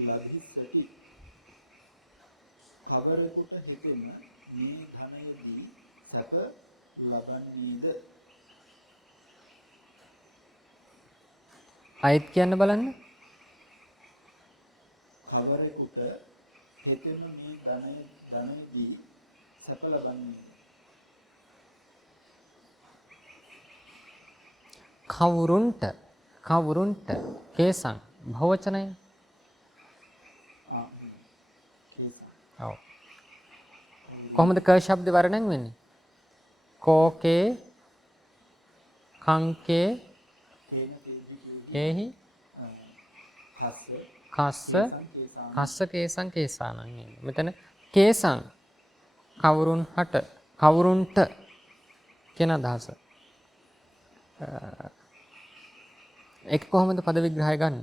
ලබිස්සති. කවරෙකුට හිතෙන මේ ධනයේදී සැප ලබන්නේද? අයත් කියන්න බලන්න. කවරෙකුට හිතෙන මේ ධනයේදී සැප ලබන්නේ? කවුරුන්ට කේසං භවචනය. ඔව්. කොහොමද ක ශබ්ද වර්ණන් වෙන්නේ? කෝකේ කංකේ කේහි කස්ස කේසං කේසානං නේද? මෙතන කේසං කවුරුන්ට කියන අදහස. ඒක කොහොමද පද විග්‍රහය ගන්න?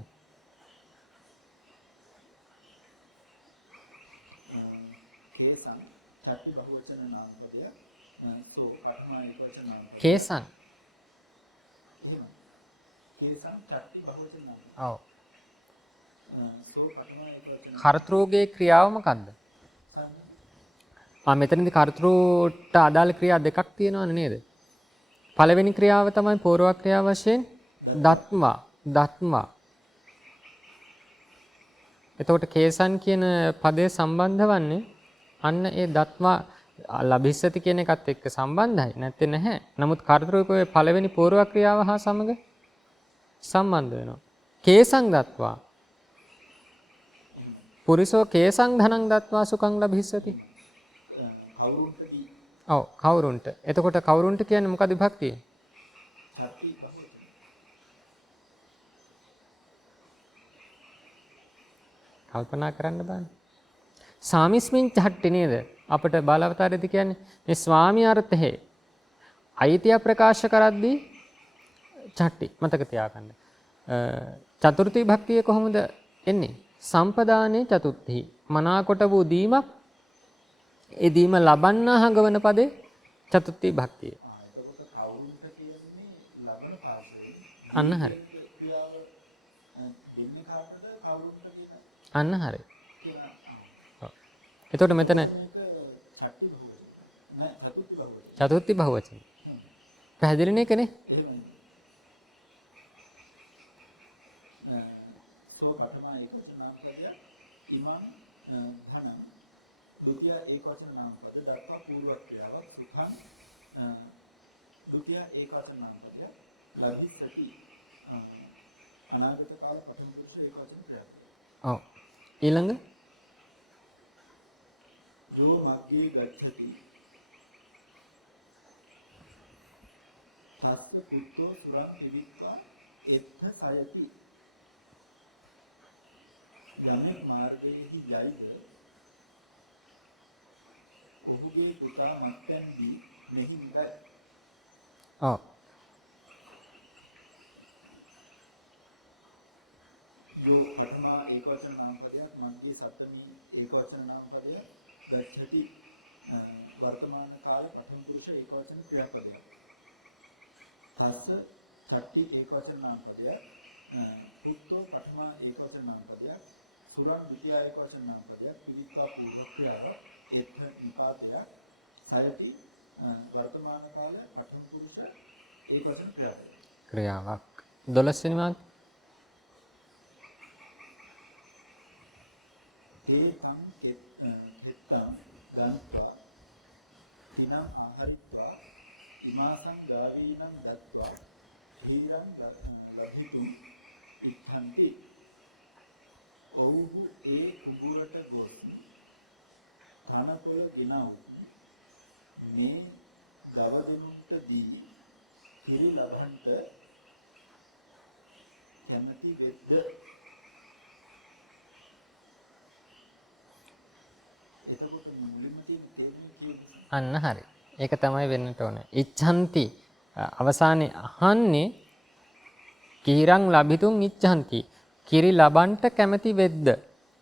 කේසං චත්ති බහුවචන නාම පදය සෝ අත්මා ඒකවචන නාම පදය. කේසං. කේසං චත්ති බහුවචන නාම. ඔව්. සෝ අත්මා ඒකවචන. කර්තෘගේ ක්‍රියාව මොකද්ද? මෙතනදී කර්තෘට අදාළ ක්‍රියා දෙකක් තියෙනවනේ නේද? පළවෙනි ක්‍රියාව තමයි පූර්ව ක්‍රියාව වශයෙන් දත්වා. එතකොට කේසන් කියන පදේ සම්බන්ධ වන්නේ අන්න ඒ දත්වා ලබිස්සති කියන එකත් එක්ක සම්බන්ධයි. නැත්නම් නැහැ. නමුත් කර්තෘකයේ පළවෙනි පූර්ව ක්‍රියාව හා සමග සම්බන්ධ වෙනවා. කේසං දත්වා. පුරිසෝ කේසං ධනං දත්වා සුඛං ලබිස්සති. ඔව් කවුරුන්ට. එතකොට කවුරුන්ට කියන්නේ මොකද විභක්තිය? කල්පනා කරන්න බෑ. සාමිස්මින් චට්ටි නේද? අපිට බාලවතාරයේදී කියන්නේ මේ ස්වාමී අර්ථයේ අයිතිය ප්‍රකාශ කරද්දී චට්ටි මතක තියාගන්න. චතුර්ථී භක්තිය කොහොමද එන්නේ? සම්පදානේ චතුත්ථි. මනාකොට වූ දීමක් ඒ දීම ලබන්නා හඟවන පදේ චතුත්ථී භක්තිය. අන්න හරි. අන්න හරි. එතකොට මෙතන චතුර්ථී බහුවචන. පැහැදිලි නේ කනේ? සෝ පඨම ඒකවචන නාම පදය ඉමං ධනං ද්විතිය ඊළඟ යෝ මග්ගේ ගච්ඡති තස්ස පුත්තෝ සුරං පිළික්වා එත්ථ සයති යමෙක් මාර්ගයේහි යයිද ඔහුගේ පුතා මත්යන්දී මෙහි නිකයි. ඔව් යෝ ප්‍රථමා ඒකවචන නාම පදයක් මග්ගේ සප්තමී ඒකවචන නාම පදයක් ගච්ඡති වර්තමාන කාලේ ප්‍රථම පුරුෂ ඒකවචන ක්‍රියාපදයක්. තස්ස ඡට්ටි ඒකවචන නාම පදයක් පුත්තෝ ප්‍රථමා ඒකවචන නාම පදයක් සුරං ද්විତୀය ඒකවචන නාම පදයක් පිළික්වා පූර්ව ක්‍රියාව එත්ථ නිපාතයක් සයති වර්තමාන කාලේ ප්‍රථම පුරුෂ ඒකවචන ක්‍රියාවක් 12 වෙනි වාක්‍ය ඒකං කෙත්තං ගන්වා තිනම් ආහරිත්වා ඉමාසං ගාවීනම් දත්වා හීරං ලභිතුම් ඉච්ඡන්ති. ඔව්හු ඒ කුඹුරට ගොස් කනකොළ ගෙනව් මේ ගව දෙනුන්ට දී කිරි ලබන්ට කැමැති වෙද්ද. එතකොට මුලින්ම කියන තේරුම කියන්නේ අන්න හරි. ඒක තමයි වෙන්නට ඕනේ. ඉච්ඡන්ති අවසානයේ අහන්නේ කිරං ලබිතුන් ඉච්ඡන්ති. කිරි ලබන්ට කැමැති වෙද්ද.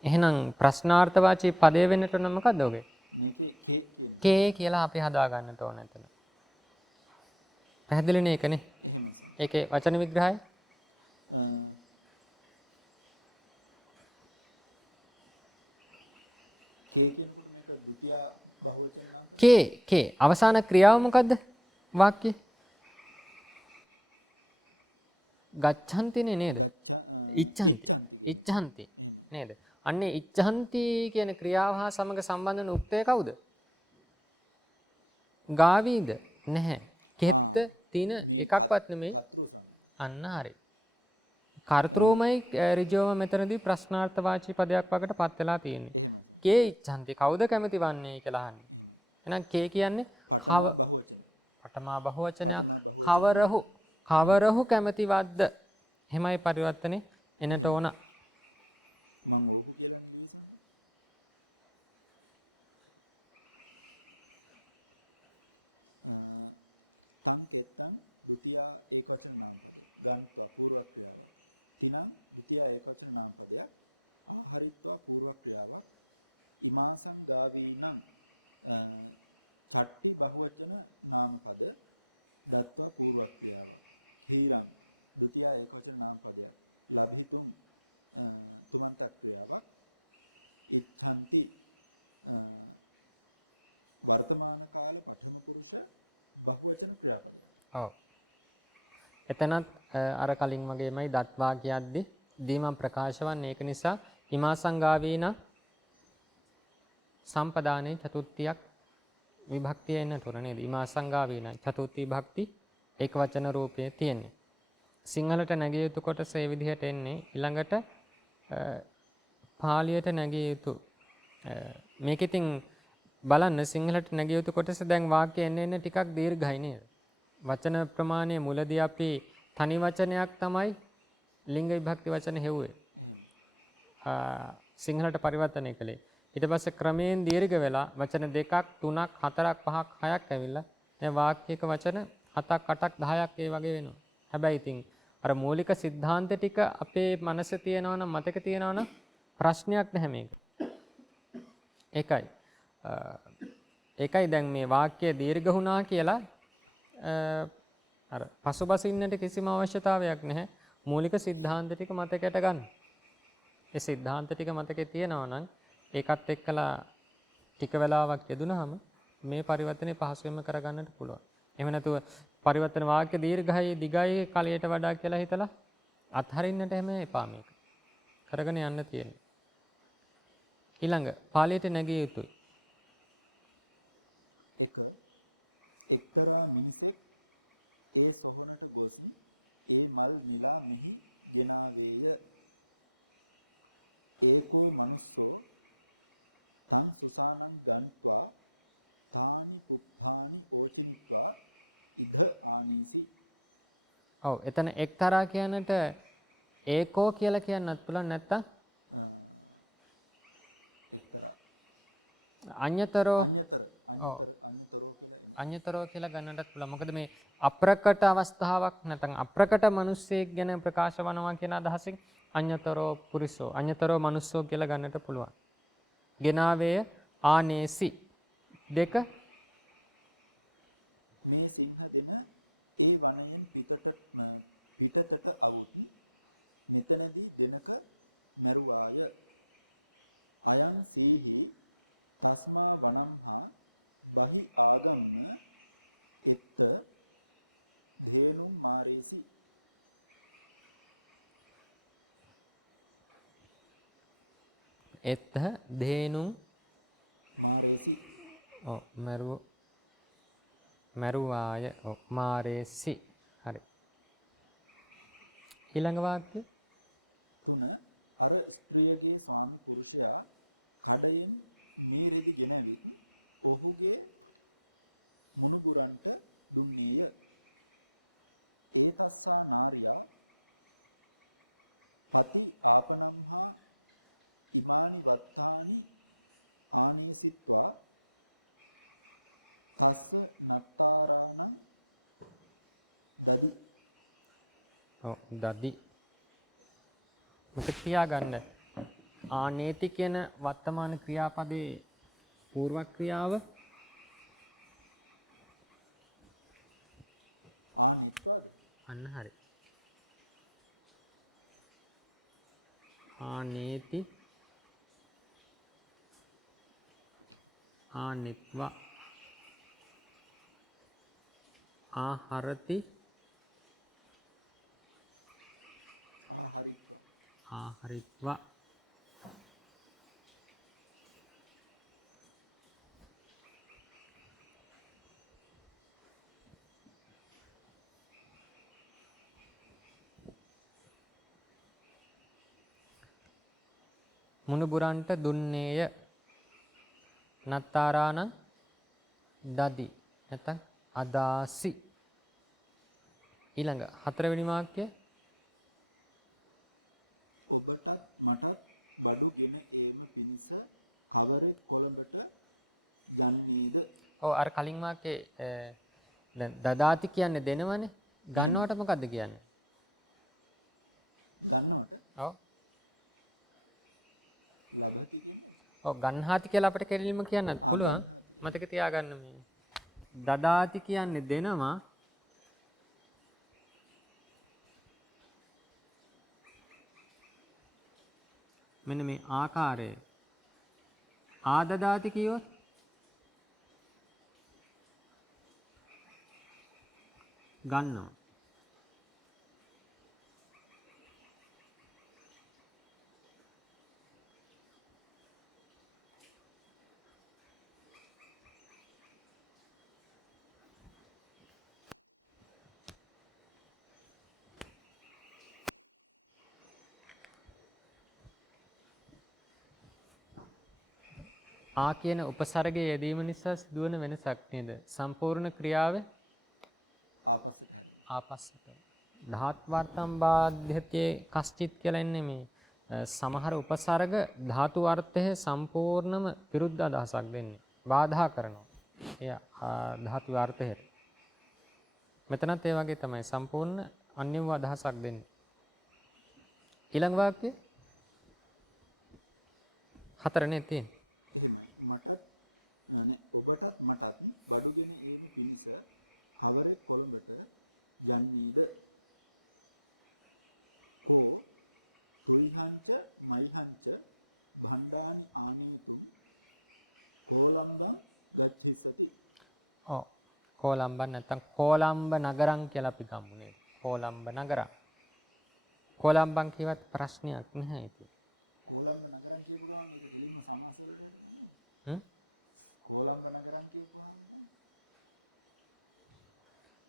එහෙනම් ප්‍රශ්නාර්ථවාචී පදය වෙන්නට ඕන මොකද්ද ඔගේ? කේ කියලා අපි හදා ගන්නට ඕන එතන. පැහැදිලිනේ ඒකනේ. ඒකේ වචන විග්‍රහය කේ අවසාන ක්‍රියාව මොකද්ද? වාක්‍යය ගච්ඡන්තිනේ නේද? ඉච්ඡන්ති නේද? අන්නේ ඉච්ඡන්ති කියන ක්‍රියාව හා සමග සම්බන්ධ වන උක්තය කවුද? ගාවීද? නැහැ. කෙත්ත තින එකක්වත් නෙමෙයි. අන්න හරි. කර්තෘමයි ඍජුවම මෙතනදී ප්‍රශ්නාර්ථවාචී පදයක් වකට පත් වෙලා තියෙන්නේ. කේ ඉච්ඡන්ති කවුද කැමති වන්නේ කියලා අහන්නේ. එහෙනම් කේ කියන්නේ පඨමා බහුවචනයක් කවරහු කැමතිවත්ද? එහෙමයි පරිවර්තනේ එනට ඕන. සංකේතං ද්විතිය ඒකවචන නාම ගන්න පූර්ව ක්‍රියාව. කිනම් ද්විතිය ඒකවචන නාම පදයක් ආහාරිත්වා පූර්ව ක්‍රියාව. ඉමාසං ගාවීනම් ඡට්ටි බහුවචන නාම පද දත්වා පූර්ව ක්‍රියාව. හීරං ද්විතිය ඒකවචන නාම පදයක් ලබිතුම් තුනක් ක්‍රියාව. ඉච්ඡන්ති වර්තමාන කාලේ පඨම පුරුෂ බහුවචන ක්‍රියාව. ඔව්. එතනත් අර කලින් වගේමයි දත්වා කියද්දි දීමම් ප්‍රකාශ වන්නේ ඒක නිසා හිමාසංගාවීන සම්පදානේ චතුත්තියක් විභක්තිය එන්න තොර නේද? හිමාසංගාවීන චතුත්ති විභක්ති ඒක වචන රූපයේ තියෙන්නේ. සිංහලට නැගිය යුතු කොටස ඒ විදිහට එන්නේ ඊළඟට පාලියට නැගිය යුතු මේක ඉතින් බලන්න සිංහලට නැගිය යුතු කොටස දැන් වාක්‍ය එන්න ටිකක් දීර්ඝයි නේද? වචන ප්‍රමාණය මුලදී අපි තනි වචනයක් තමයි ලිංග විභක්ති වචන හෙව්වේ. සිංහලට පරිවර්තනය කළේ. ඊට පස්සේ ක්‍රමයෙන් දීර්ඝ වෙලා වචන 2ක් 3ක් 4ක් 5ක් 6ක් ඇවිල්ලා දැන් වාක්‍යයක වචන 7ක් 8ක් 10ක් ඒ වගේ වෙනවා. හැබැයි ඉතින් අර මූලික સિદ્ધාන්ත ටික අපේ මනසේ තියෙනවා නම් මතක තියෙනවා නම් ප්‍රශ්නයක් නැහැ මේක. ඒකයි දැන් මේ වාක්‍ය දීර්ඝ වුණා කියලා අර පසුබසින්නට කිසිම අවශ්‍යතාවයක් නැහැ. මූලික સિદ્ધාන්ත ටික මතකයට ගන්න. ඒ સિદ્ધාන්ත ටික මතකේ තියෙනවා නම් ඒකත් එක්කලා ටික වෙලාවක් යෙදුනහම මේ පරිවර්තනේ පහසුවෙන්ම කරගන්නට පුළුවන්. එහෙම නැතුව පරිවර්තන වාක්‍ය දීර්ඝයි දිගයි කලියට වඩා කියලා හිතලා අත්හරින්නට හැම එපා මේක. කරගෙන යන්න තියෙන්නේ. ඊළඟ පාලියට නැගිය යුතුයි. එක්තරා මිනිසෙක් ඒ සොහොනට ගොස් ඒ මරු නිලා මෙහි ගෙනාවේය. ඒකෝ මනුස්ස ඔව් එතන එක්තරා කියනට ඒකෝ කියලා කියන්නත් පුළුවන් නැත්තම් අඤ්‍යතරෝ ඔව් අඤ්‍යතරෝ කියලා ගන්නටත් පුළුවන්. මොකද මේ අප්‍රකට අවස්ථාවක් නැත්නම් අප්‍රකට මිනිස්සෙක් ගැන ප්‍රකාශ වනවා කියන අදහසින් අඤ්‍යතරෝ පුරිසෝ අඤ්‍යතරෝ මනුස්සෝ කියලා ගන්නට පුළුවන්. ගෙනාවේ ආනේසි දෙක මේ සිංහ දෙන ඒ වනයෙන් පිටතට අවුති මෙතනදී දෙනක මරුවාය අයන් සීහි තස්මා ගණන්හා බහි ආගම්ම එත්ත දේරුම් මාරේසි එත්ත දේනුම් මාරේසි ඔව් මරුවාය ඔව් මාරේසි හරි ඊළඟ වාක්‍ය තුන අර ස්ත්‍රියගේ ස්වාමි පුරුෂයා කඩයෙන් මේ දෙවි ගෙනවි ඔහුගේ මුණුබුරන්ට දුන්නේය ඒකස්සා නාරියා පති ආපනම්හා ඉමානි වත්තානි ආනීසිත්වා රස්ස නත්තාරාණං දදි ඔව් දදි මොකද තියාගන්න ආනේති කියන වර්තමාන ක්‍රියාපදයේ පූර්ව ක්‍රියාව අන්න හරි ආනේති ආනිත්වා ආහරති ආහරිත්වා මුණුබුරන්ට දුන්නේය නත්තාරාණං දදි නැත්නම් අදාසි ඊළඟ හතරවෙනි වාක්‍ය ඔබට මට බඩු ගෙන ඒම පිණිස අවරෙක් කොළඹට යන්නේද ඔව් අර කලින් වාක්‍යයේ දැන් දදාති කියන්නේ දෙනවනේ ගන්නවට මොකද්ද කියන්නේ ගන්නවට ඔව් ලබති ඔව් ගන්හාති කියලා අපිට කෙලින්ම කියන්නත් පුළුවන් මතක තියාගන්න මේ දදාති කියන්නේ දෙනවා මෙන්න මේ ආකාරය ආදදාති කියොත් ගන්නවා ආ කියන උපසර්ගයේ යෙදීම නිසා සිදුවන වෙනසක් නේද? සම්පූර්ණ ක්‍රියාව ආපස්සට. ධාත්වර්තම් බාධ්‍යතේ කස්චිත් කියලා ඉන්නේ මේ සමහර උපසර්ග ධාතු අර්ථයේ සම්පූර්ණම විරුද්ධ අදහසක් දෙන්නේ. බාධා කරනවා. එය ධාතු අර්ථයට. මෙතනත් ඒ වගේ තමයි සම්පූර්ණ අන්‍ය වූ අදහසක් දෙන්නේ. ඊළඟ වාක්‍යය හතරනේ තියෙන්නේ. ඔබට මට බඩුගෙන ඒම පිණිස අවරෙක් කොළඹට යන්නේද කෝ කුයිහන්ච මයිහන්ච භණ්ඩානි ආනීතුම් කෝලම්බං ගච්ඡසති ඔව් කොළඹ නැත්නම් කොළඹ නගරම් කියලා අපි ගමු නේද? කොළඹ නගරම්. කොළඹන් කියවත් ප්‍රශ්නයක් නැහැ ඉතින්. කොළඹ නගරම් කියනවා මේ දෙලිම සමස්තය හ්ම්? කොළඹ නගරම් කියනවා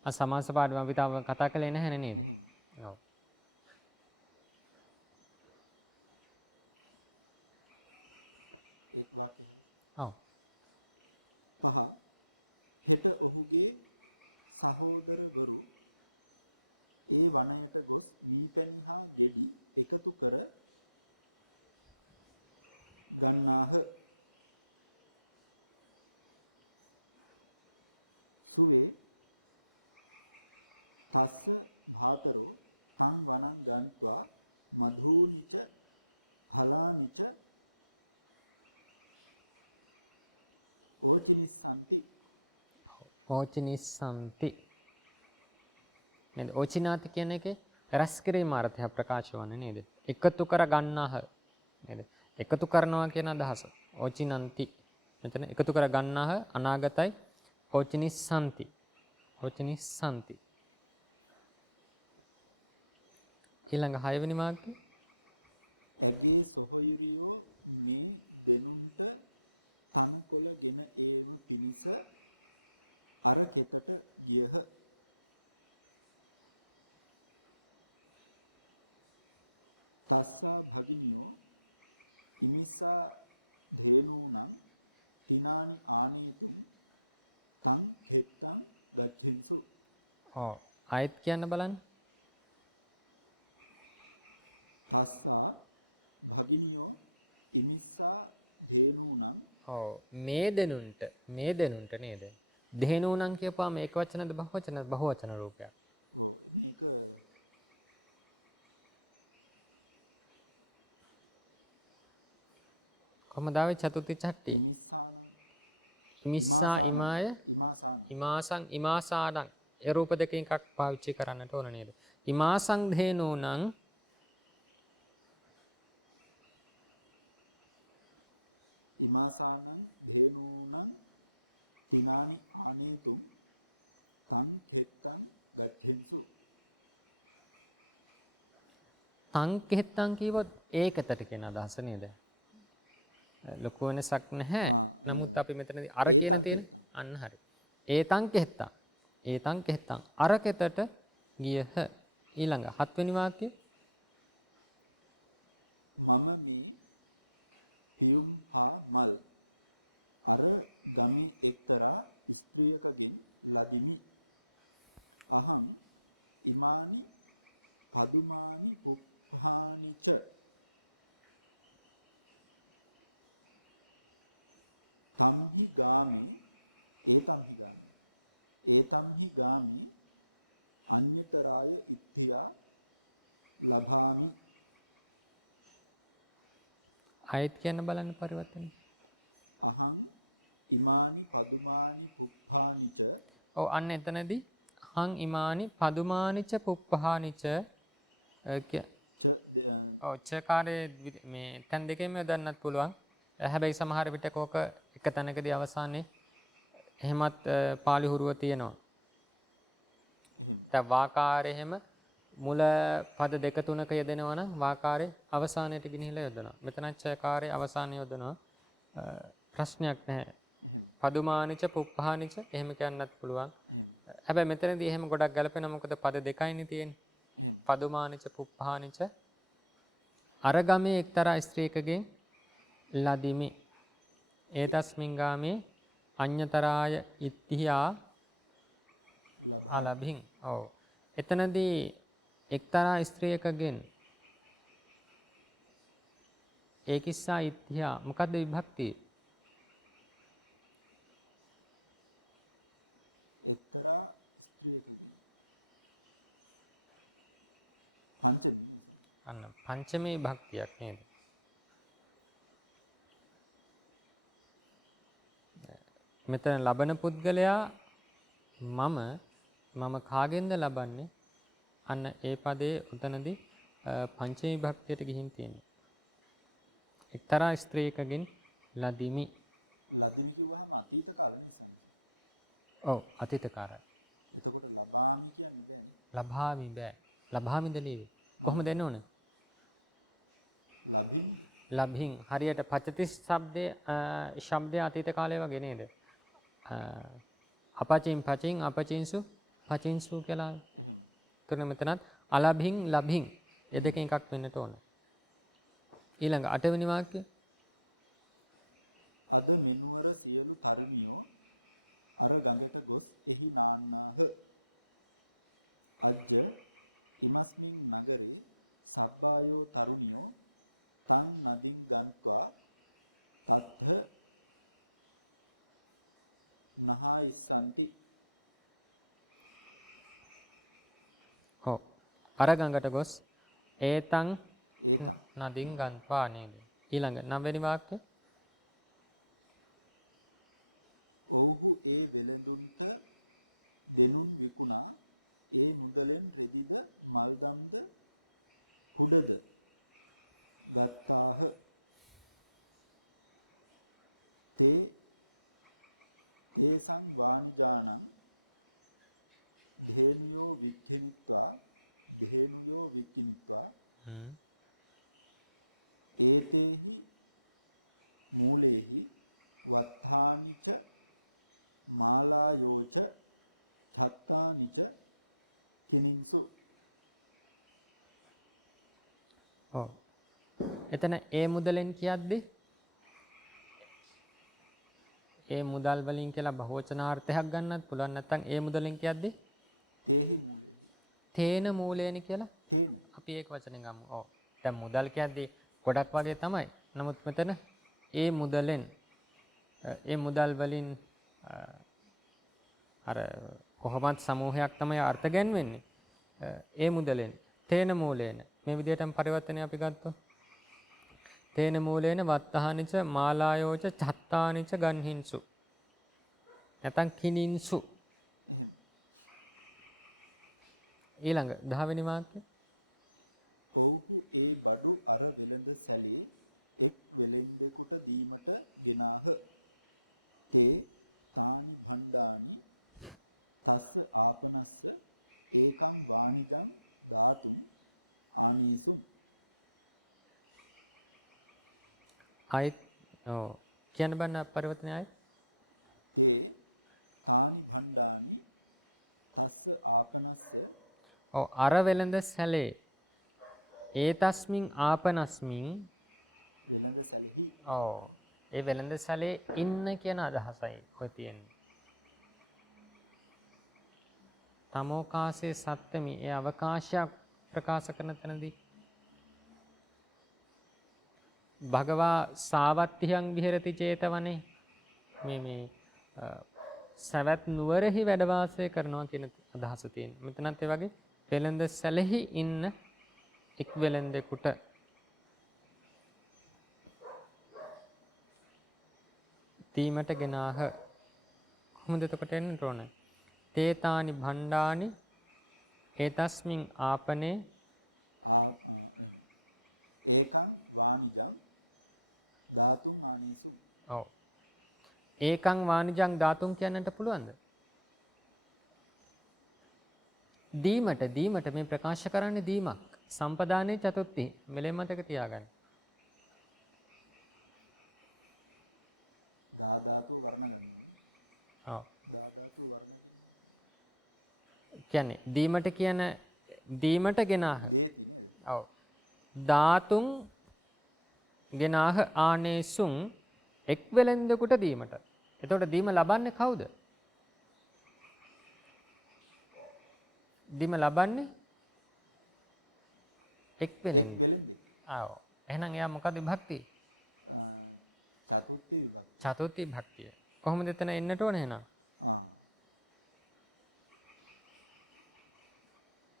සමාස පාඩම අපි තාම කතා කළේ නැහැ නේද? ඔව්. ඔව්. හිත ඔහුගේ සහෝදරවරු ඒ පින්තෙන් හා ගෙඩි එකතු කර ගන්නාහ. සුලේ තස්ස භාතරෝ තං ගණං ගන්වා මධූරිච කලානිච ඕචිනිස්සන්ති. ඕචිනිස්සන්ති නේද? ඕචිනාති කියන එකේ රැස් කිරීම අර්ථය ප්‍රකාශ වන්නේ නේද? එකතු කර ගන්නාහ නේද? එකතු කරනවා කියන අදහස. ඕචිනන්ති. මෙතන එකතු කර ගන්නාහ අනාගතයි ඕචිනිස්සන්ති. ඕචිනිස්සන්ති. ඊළඟ 6 වෙනි වාක්‍යය ඇගේ සොහොයුරියෝ මේ දෙනුන්ට තනතුල ගෙන ඒවු පිණිස අර හෙකට ගියහ. තස්සා භගිනෝ ඉනිසා දේනුනම් හිනානි ආනීතුන් තං හෙත්තං රැකින්සු. ඔව් ආයත් කියන්න බලන්න. තස්සා භගිනෝ ඉනිසා දේනුනම්. ඔව් මේ දෙනුන්ට නේද? දෙනුනම් කියපුවාම ඒක වචනද බහුවචනද? බහුවචන රූපයක්. කොහොමද ආවේ චතුර්ථ චට්ටි? ඉමිස්සා ඉමාය ඉමාසං ඉමාසාඩං. ඒ රූප දෙකෙන් එකක් පාවිච්චි කරන්නට ඕන නේද? ඉමාසං ධේනෝනං ඉමාසානං දේනුනම් හිනානි ආනීතුන් තං හෙත්තං රැකින්සු. තං කෙත්තං කියවොත් ඒකතට කියන අදහස නේද? ලොකු වෙනසක් නැහැ. නමුත් අපි මෙතනදී අර කියන තියෙන අන්න හරි. ඒතං කෙත්තං. ඒතං කෙත්තං අරකෙතට ගියහ. ඊළඟ 7 වෙනි වාක්‍යය මම මේ පියුම් හා මල් අර ගමි එක්තරා ස්ත්‍රියකගෙන් ලැබිනි. අහම් ඉමානි පදුමානි උප්හානිච තමහි ගාමි ඒතම්හි ගාමි අන්‍යතරාය ඉත්‍ත්‍යා ලභාමි. ආයත් කියන්න බලන්න පරිවර්තනය. අහං ඉමානි පදුමානි උප්හානිච. ඔව් අන්න එතනදී හං ඉමානි පදුමානිච පුප්පහානිච ඔව් චකාරයේ මේ තැන් දෙකෙන්ම යොදන්නත් පුළුවන්. හැබැයි සමහර විටක ඕක එක තැනකදී අවසානයේ එහෙමත් පාලි හුරුව තියෙනවා. දැන් වාකාරයේ හැම මුල පද දෙක තුනක යෙදෙනවා නම් වාකාරයේ අවසානයට ගෙනහිලා යොදනවා. මෙතන චකාරයේ අවසානයේ යොදනවා. ප්‍රශ්නයක් නැහැ. පදුමානිච පුප්පහානිච එහෙම කියන්නත් පුළුවන්. හැබැයි මෙතනදී එහෙම ගොඩක් ගැලපෙනවා. මොකද පද දෙකයිනේ තියෙන්නේ. පදුමානිච පුප්පහානිච අර ගමේ එක්තරා ස්ත්‍රියකගෙන් ලදිමි. ඒතස්මින් ගාමේ අඤ්‍යතරාය ඉත්තිහා අලභින්. ඔව්. එතනදී එක්තරා ස්ත්‍රියකගෙන් ඒකිස්සා ඉත්තිහා මොකද්ද විභක්තිය? අන්න පංචමේ භක්තියක් නේද? මෙතන ලබන පුද්ගලයා මම කාගෙන්ද ලබන්නේ? අන්න ඒ පදේ උතනදී පංචමී භක්තියට ගිහින් තියෙනවා. එක්තරා ස්ත්‍රියකගෙන් ලදිමි. ලදිමි කියවම අතීත කාලේ සම්පූර්ණ. ඔව් අතීත කාලය. එතකොට ලබාමි කියන්නේ ලබාමි බෑ. ලබාමිද ලියවේ. කොහොමද එන්න ඕනේ? ලබින් හරියට පචති ශබ්දයේ අතීත කාලය වගේ නේද? අපචින් පචින් අපචින්සු පචින්සු කියලා කරන මෙතනත් අලභින් ලභින් ඒ දෙකෙන් එකක් වෙන්නට ඕන. ඊළඟ 8 වෙනි වාක්‍යය අද මෙනුවර සියලු තරුණියෝ අර ගමට ගොස් එහි නාන්නාද. අජ්ජ ඉමස්මින් නගරේ සප්පායෝ කර්මිනෝ තං නදින් ගන්වා තත්ථ මහයිස්සන්ති. ඔව්. අර ගඟට ගොස් ඒතං නදින් ගන්වා නේද? ඊළඟ 9 වෙනි වාක්‍ය. ඔව්හු ඒ වෙළඳුන්ට දෙනුම් විකුණා ඒ මුදලෙන් රෙදිද මල්ගම්ද උඩද ගත්තාහ. ඒ සංවාංජානං ගෙහෙල්ලෝ වික්ඛිත්වා ඒතේහි මූලේහි වත්ථානිච මාලායෝච ඡත්තානිච කිනින්සු. ඔව්. එතන ඒ මුදලෙන් කියද්දී ඒ මුදල් වලින් කියලා බහුවචනාර්ථයක් ගන්නත් පුළුවන්. නැත්නම් ඒ මුදලෙන් කියද්දී තේන මූලේන කියලා අපි ඒක වචනෙන් ගමු. ඔව්. දැන් මුදල් කියද්දී ගොඩක් වගේ තමයි. නමුත් මෙතන ඒ මුදලෙන් ඒ මුදල් වලින් අර කොහොමත් සමූහයක් තමයි අර්ථ ගැන්වෙන්නේ. ඒ මුදලෙන් තේන මූලේන මේ විදිහටම පරිවර්තනය අපි ගත්තොත් තේන මූලේන වත්තහනිච මාලායෝච ඡත්තානිච ගන්හින්සු නැත්නම් කිනින්සු. ඊළඟ 10 වෙනි වාක්‍යය. ඔව්හු ඒ බඩු අර විලඳ සැලී එක් වෙලෙන්දෙකුට දීමට ගෙනාහ. ඒ තානි භණ්ඩානි තස්ස ආපනස්ස ඒකං වානිකං ධාතුනි ආනීසු. ආයිත් ඔව් කියන්න බන්න පරිවර්තනය ආයි. ඒ තානි භණ්ඩානි තස්ස ආපනස්ස ඔව් අර වෙළඳ සැලේ ඒ තස්මින් ආපනස්මින් විලඳ සැලී ඔව් ඒ වෙළඳ සැලේ ඉන්න කියන අදහසයි ඔය තියෙන්නේ. තමෝකාසේ සත්‍යමි ඒ අවකාශයක් ප්‍රකාශ කරන තැනදී භගවා සාවත්තියං විහෙරති චේතවනේ මේ සවැත් නුවරෙහි වැඩ වාසය කරනවා කියන අදහස තියෙනවා. මෙතනත් ඒ වගේ වෙළඳ සැලෙහි ඉන්න එක් වෙළඳෙකුට දීමට ගෙනාහ. කොහොමද එතකොට එන්න ඕනේ? තේතානි භණ්ඩානි ඒතස්මින් ආපනේ ඒකං වානිජං ධාතුන් ආනීසු. ඔව් ඒකං වානිජං ධාතුන් කියන්නට පුළුවන්ද? දීමට මේ ප්‍රකාශ කරන්නේ දීමක්. සම්පදානේ චතුත්ථි මෙලෙ මතක තියාගන්න. ධාතු වර්ණන. ඔව් කියන්නේ දීමට ගෙනාහ. ඔව් ධාතුන් ගෙනාහ ආනේසුන් එක් වෙලෙන්දෙකුට දීමට. එතකොට දීම ලබන්නේ කවුද? දීම ලබන්නේ එක් වෙලෙන්ද. ආව් එහෙනම් එයා මොකද විභක්තිය? චතුර්ථී විභක්තිය. කොහොමද එතන එන්නට ඕනේ එහෙනම්?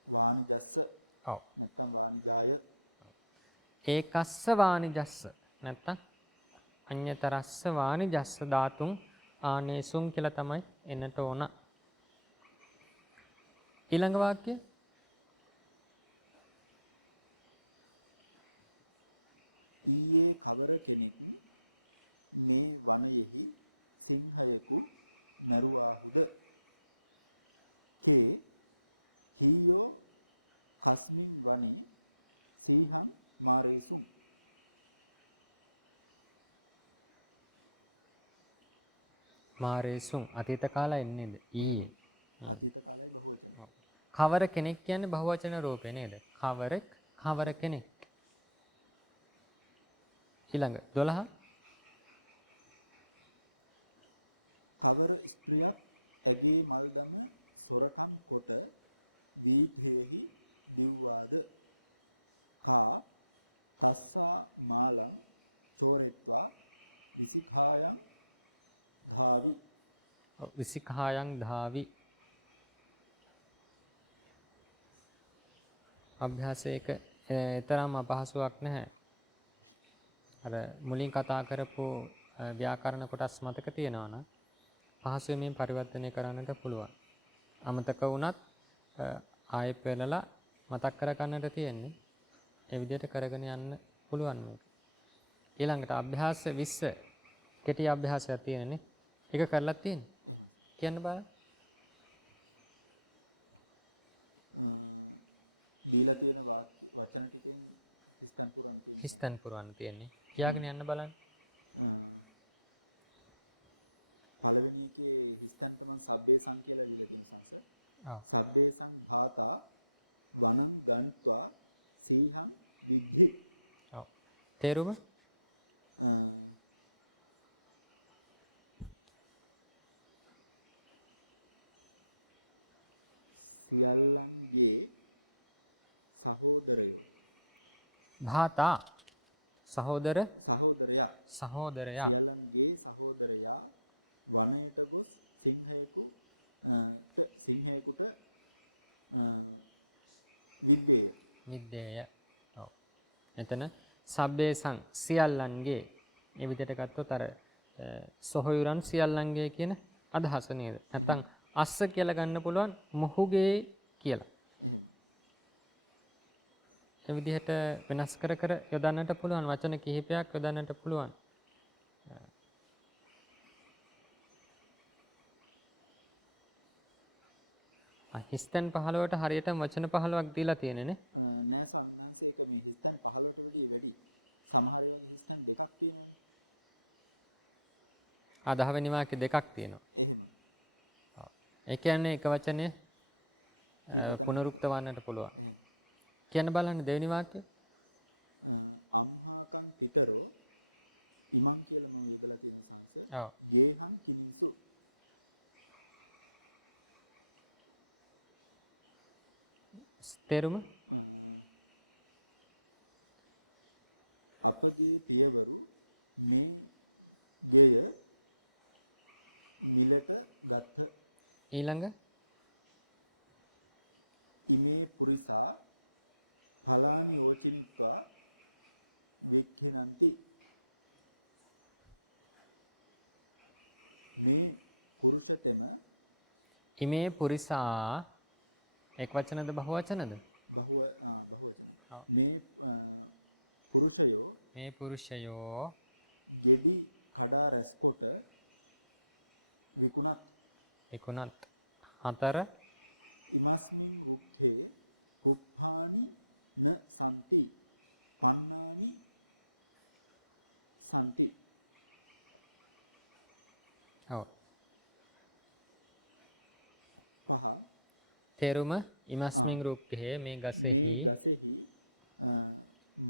වානිජස්ස ඔව් නැත්නම් වානිජාය ඒකස්ස වානිජස්ස නැත්නම් අඤ්‍යතරස්ස වානිජස්ස ධාතුන් ආනේසුන් කියලා තමයි එන්නට ඕන. ඊළඟ වාක්‍ය ඊයේ කවර කෙනෙක් මේ වනයේහි සිංහයෙකු මරුවාහුද ඒ කීයෝ හස්මින් වනයේ සිංහම් මාරේසු. මාරේසුන් අතීත කාලය එන්නේද ඊයේ. කවර කෙනෙක් කියන්නේ බහුවචන රූපේ නේද? කවර කෙනෙක්. ඊළඟ 12 කවර ස්ත්‍රිය ඇගේ මල්ගම සොරකම් කොට දීපේහි දිව්වාද විසිකායන් ධාවි. අභ්‍යාසයක තරම් අපහසුයක් නැහැ. අර මුලින් කතා කරපු ව්‍යාකරණ කොටස් මතක තියෙනවා නම් පහසුවෙන් මේ පරිවර්තනය කරන්නට පුළුවන්. අමතක වුණත් ආයෙ පෙරලා මතක් කර ගන්නට තියෙන්නේ. ඒ විදිහට කරගෙන යන්න පුළුවන් මේක. ඊළඟට අභ්‍යාස 20 කෙටි අභ්‍යාසයක් තියෙනනේ. ඒක කරලා තියෙන්නේ. කියන්න බලන්න. හිස්තන් පුරවන්න තියෙන්නේ. කියාගෙන යන්න බලන්න. පළවෙනි එකේ හිස්තන් තමයි සබ්බේ සංඛ්‍යාත දීලා ඔව්. සබ්බේ සංඝාතා ගණන් ගණ්වා සීහං විද්ධි. ඔව්. තේරුම? සියල්ලන්ගේ සහෝදරය. භාතා සහෝදර සහෝදරයා. සහෝදරයා. සියල්ලන්ගේ සහෝදරයා වනයේට ගොස් සිංහයෙකුට විද්දේ. විද්දේය. ඔව්. එතන සබ්බේසං සියල්ලන්ගේ මේ විදිහට ගත්තොත් අර සොහොයුරන් සියල්ලන්ගේ කියන අදහස නේද? නැත්තම් අස්ස කියලා ගන්න පුළුවන් මොහුගේ කියලා. මේ විදිහට වෙනස් කර කර යොදන්නට පුළුවන් වචන කිහිපයක් යොදන්නට පුළුවන්. හිස්තන් 15ට හරියටම වචන 15ක් දීලා තියෙන්නේ නේ. නෑ සම්මාසයක මේ හිස්තන් 15ට වැඩි. සමහර වෙලාවට හිස්තන් දෙකක් තියෙනවා. 10 වෙනි වාක්‍ය දෙකක් තියෙනවා. ඒ කියන්නේ එක වචනේ පුනරුක්ත වන්නට පුළුවන්. කියන්න බලන්න දෙවෙනි වාක්‍යය. අම්මාකන් පිටරෝ ඉමන් කියලා මම ඉඳලා තියෙනවා. ඔව්. ගේහම් කිනිසු. තේරුම? අපගේ පියවරු මේ ගෙය නිලට ගත්ත. ඊළඟ ඉමේ පුරිසා පලානි වචින්වා වික්ඛනන්ති. මේ පුරුෂතෙම ඉමේ පුරිසා එක් වචනද බහු වචනද? ඔව්. පුරුෂයෝ මේ පුරුෂයෝ යෙදි කඩා රැස්කොට විකුණත්. එකුණත් හතර ඉමස්මින් දුක්ඛේ කුප්පානි න සම්පි අන්නානි සම්පි. ඔව්. තේරුම ඉමස්මින් රූපේ මේ ගසෙහි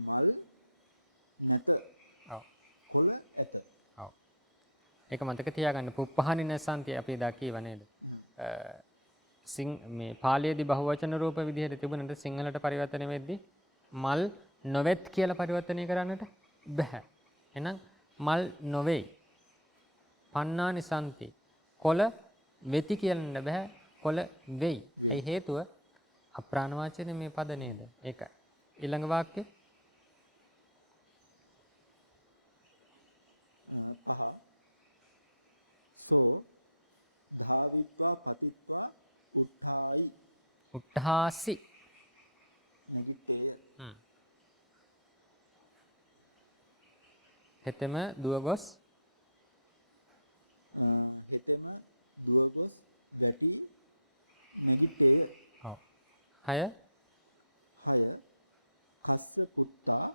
මල් නැත. ඔව්. කොළ ඇත. ඔව්. ඒක මතක තියාගන්න පුප්පහනි නැසන්ති අපි එදා කීව නේද? මේ පාලියේදී බහුවචන රූප විදිහට තිබුණට සිංහලට පරිවර්තනය වෙද්දී මල් නොවෙත් කියලා පරිවර්තනය කරන්නට බෑ. එහෙනම් මල් නොවේයි. පන්නානි සන්ති. කොළ වෙති කියන්න බෑ. කොළ වෙයි. ඒ හේතුව අප්‍රාණ වාචනේ මේ පද නේද? ඒකයි. ඊළඟ වාක්‍යය සෝ ධාවිත්වා පතිත්වා උත්ථායි උට්ඨාසි. නැගිටේ. හෙතෙම දුවගොස් හෙතෙම දුවගොස් වැටි නැගිටේ. ඔව්. 6 හස්ස කුත්තා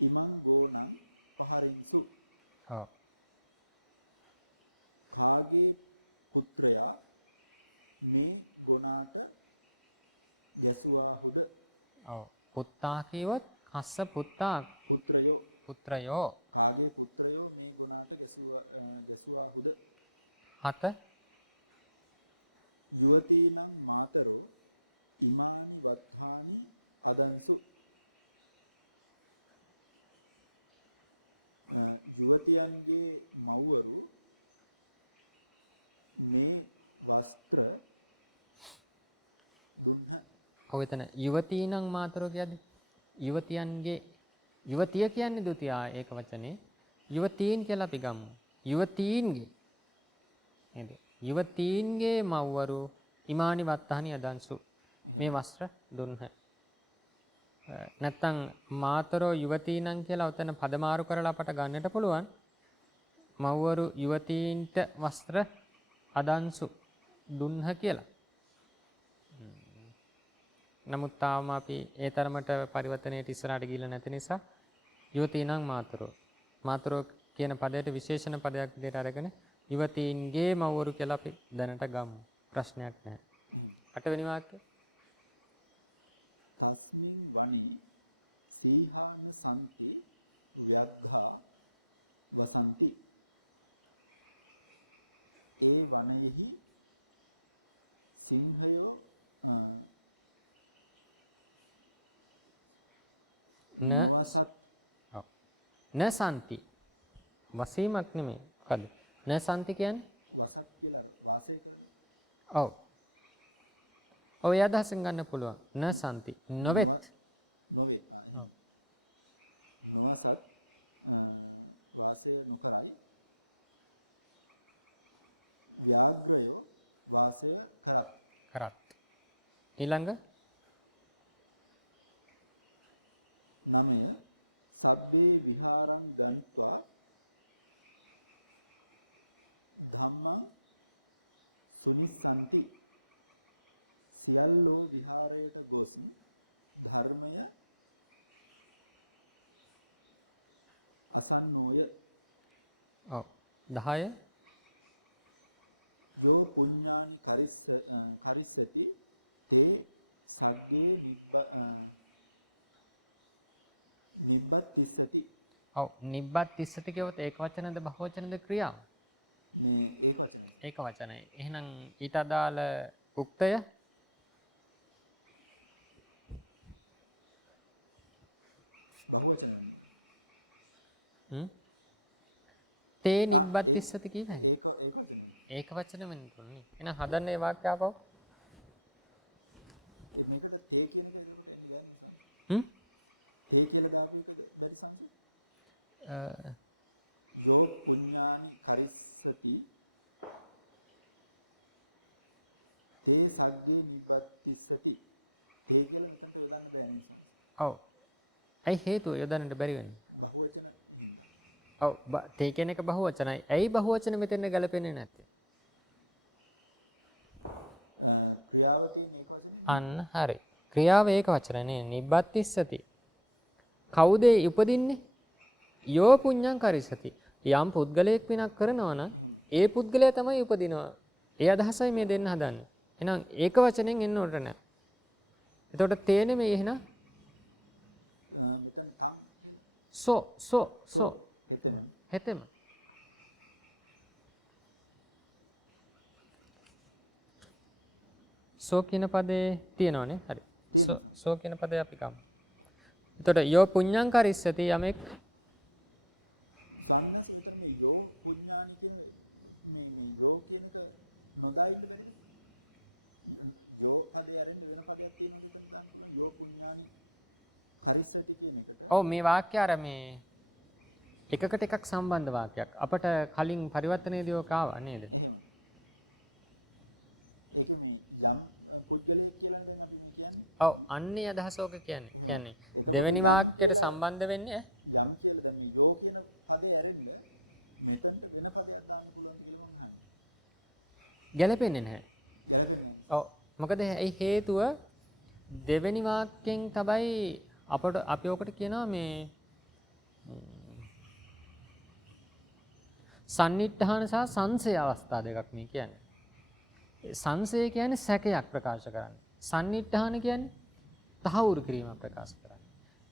ඉමන් ගෝනං පහරින්සු. ඔව්. කාගේ පුත්‍රයා මේ ගුණාට යසුවාහුද. ඔව්. පුත්තා කියවොත් හස්ස පුත්තා පුත්‍රයෝ. කාගේ පුත්‍රයෝ මේ ගුණාට යසුවාහුද. 7 යුවතීනම් මාතරෝ ඉමානි වත්හානි පදන්සු. යුවතියන්ගේ ඔව් එතන යුවතීනම් මාතරෝ කියද්දි යුවතියන්ගේ යුවතිය කියන්නේ ဒုတိ ය ඒක වචනේ යුවතීන් කියලා අපි ගමු. යුවතීන්ගේ නේද? යුවතීන්ගේ මව්වරු ඉමානි වත්තහනි අදන්සු මේ වස්ත්‍ර දුන්හ. නැත්තම් මාතරෝ යුවතීනම් කියලා උතන පදමාරු කරලා අපට ගන්නට පුළුවන්. මව්වරු යුවතීන්ට වස්ත්‍ර අදන්සු දුන්හ කියලා. නමුත් තාම අපි ඒ තරමට පරිවර්තනයේ ඉස්සරහට ගිහිල්ලා නැති නිසා යුවතීනම් මාතරෝ. මාතරෝ කියන පදයට විශේෂණ පදයක් විදිහට අරගෙන යුවතීන්ගේ මව්වරු කියලා අපි දැනට ගමු. ප්‍රශ්නයක් නැහැ. 8 වෙනි වාක්‍යය. තස්මින් වනි සීහාන සම්ති ව්‍යග්ඝා වසන්ති ඒ වනයෙහි සිංහයෝ න සන්ති වසීමක් නෙමෙයි. මොකද න සන්ති කියන්නේ? වසක් කියලා වාසය කරන. ඔව්. ඔය අදහසෙන් ගන්න පුළුවන්. න සන්ති නොවෙත්. නොවේ. ඔව්. නොවසක් වාසය නොකරයි. ව්‍යාග්‍රය වාසය කරත්. කරත්. ඊළඟ නමය සබ්බේ විහාරං ගණිත්වා ධම්ම සුනිස්සන්ති සියල්ලෝ විහාරයට ගොස් ධර්මය අසන්නෝය. ඔව් 10 යෝ පුඤ්ඤානි පරිස්සති තේ සබ්බේ නිබ්බත්තිස්සති. ඔව් නිබ්බත්තිස්සති කියවත ඒක වචනද බහුවචනද ක්‍රියාව? ඒක වචනයි. එහෙනම් ඊට අදාළ උක්තය තේ නිබ්බත්තිස්සති කියන්නේ. ඒක වචන වෙන්න ඕනේ. එහෙනම් හදන්න ඒ වාක්‍ය ආපහු. යෝ පුඤ්ඤානි පරිස්සති තේ සබ්බේ නිබ්බත්තිස්සති. ඒක උකට උදාහරණ දෙන්න. ඔව්. ඇයි හේතුව යොදන්නට බැරි වෙන්නේ? ඔව් තේ කියන එක බහුවචනයි. ඇයි බහුවචන මෙතන ගැලපෙන්නේ නැත්තේ? අන්න හරි. ක්‍රියාව ඒක වචන නේ නිබ්බත්තිස්සති. කවුද උපදින්නේ? යෝ පුඤ්ඤං කරිස්සති. යම් පුද්ගලයෙක් විනක් කරනවා නම් ඒ පුද්ගලයා තමයි උපදිනවා. ඒ අදහසයි මේ දෙන්න හදන්නේ. එහෙනම් ඒක වචනෙන් එන්න ඕන නැහැ. එතකොට තේ නෙමෙයි එහෙනම් සෝ හෙතෙම. සෝ කියන පදේ තියෙනවනේ. හරි. සෝ කියන පදේ අපි ගමු. එතකොට යෝ පුඤ්ඤං කරිස්සති යමෙක් ඔව් මේ වාක්‍ය අර මේ එකකට එකක් සම්බන්ධ වාක්‍යයක්. අපට කලින් පරිවර්තනයේදී ඔක ආවා නේද? ඔව් අන්නේ අදහස ඔක කියන්නේ. කියන්නේ දෙවෙනි වාක්‍යයට සම්බන්ධ වෙන්නේ ගැලපෙන්නේ නැහැ. ඔව් මොකද ඒ හේතුව දෙවෙනි වාක්‍යයෙන් තමයි අපට අපි ඔකට කියනවා මේ සන්නිට්ඨාන සහ සංසය අවස්ථා දෙකක් මේ කියන්නේ. සංසය කියන්නේ සැකයක් ප්‍රකාශ කරන්නේ. සන්නිට්ඨාන කියන්නේ තහවුරු කිරීමක් ප්‍රකාශ කරන්නේ.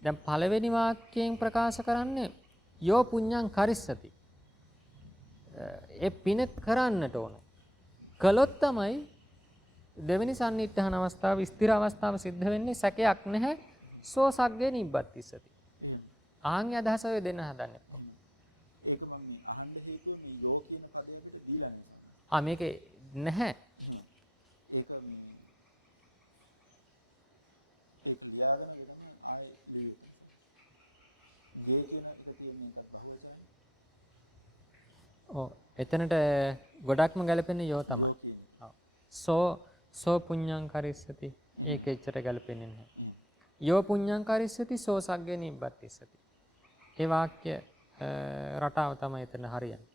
දැන් පළවෙනි වාක්‍යයෙන් ප්‍රකාශ කරන්නේ යෝ පුඤ්ඤං කරිස්සති. ඒ පින කරන්නට ඕන. කළොත් තමයි දෙවෙනි සන්නිට්ඨාන අවස්ථාව ස්ථිර අවස්ථාව සිද්ධ වෙන්නේ. සැකයක් නැහැ. සෝ සග්ගේ නිබ්බත්තිස්සති. ආන්ගේ අදහස ඔය දෙන්න හදන්නේ. මේකේ නැහැ. ඔව්. එතනට ගොඩක්ම ගැලපෙන්නේ යෝ තමයි. ඔව්. සෝ පුඤ්ඤං කරිස්සති. ඒක එච්චර ගැලපෙන්නේ නැහැ. යෝ පුඤ්ඤං කරිස්සති සෝ සග්ගේ නිබ්බත්තිස්සති. ඒ වාක්‍ය රටාව තමයි එතන හරියන්නේ.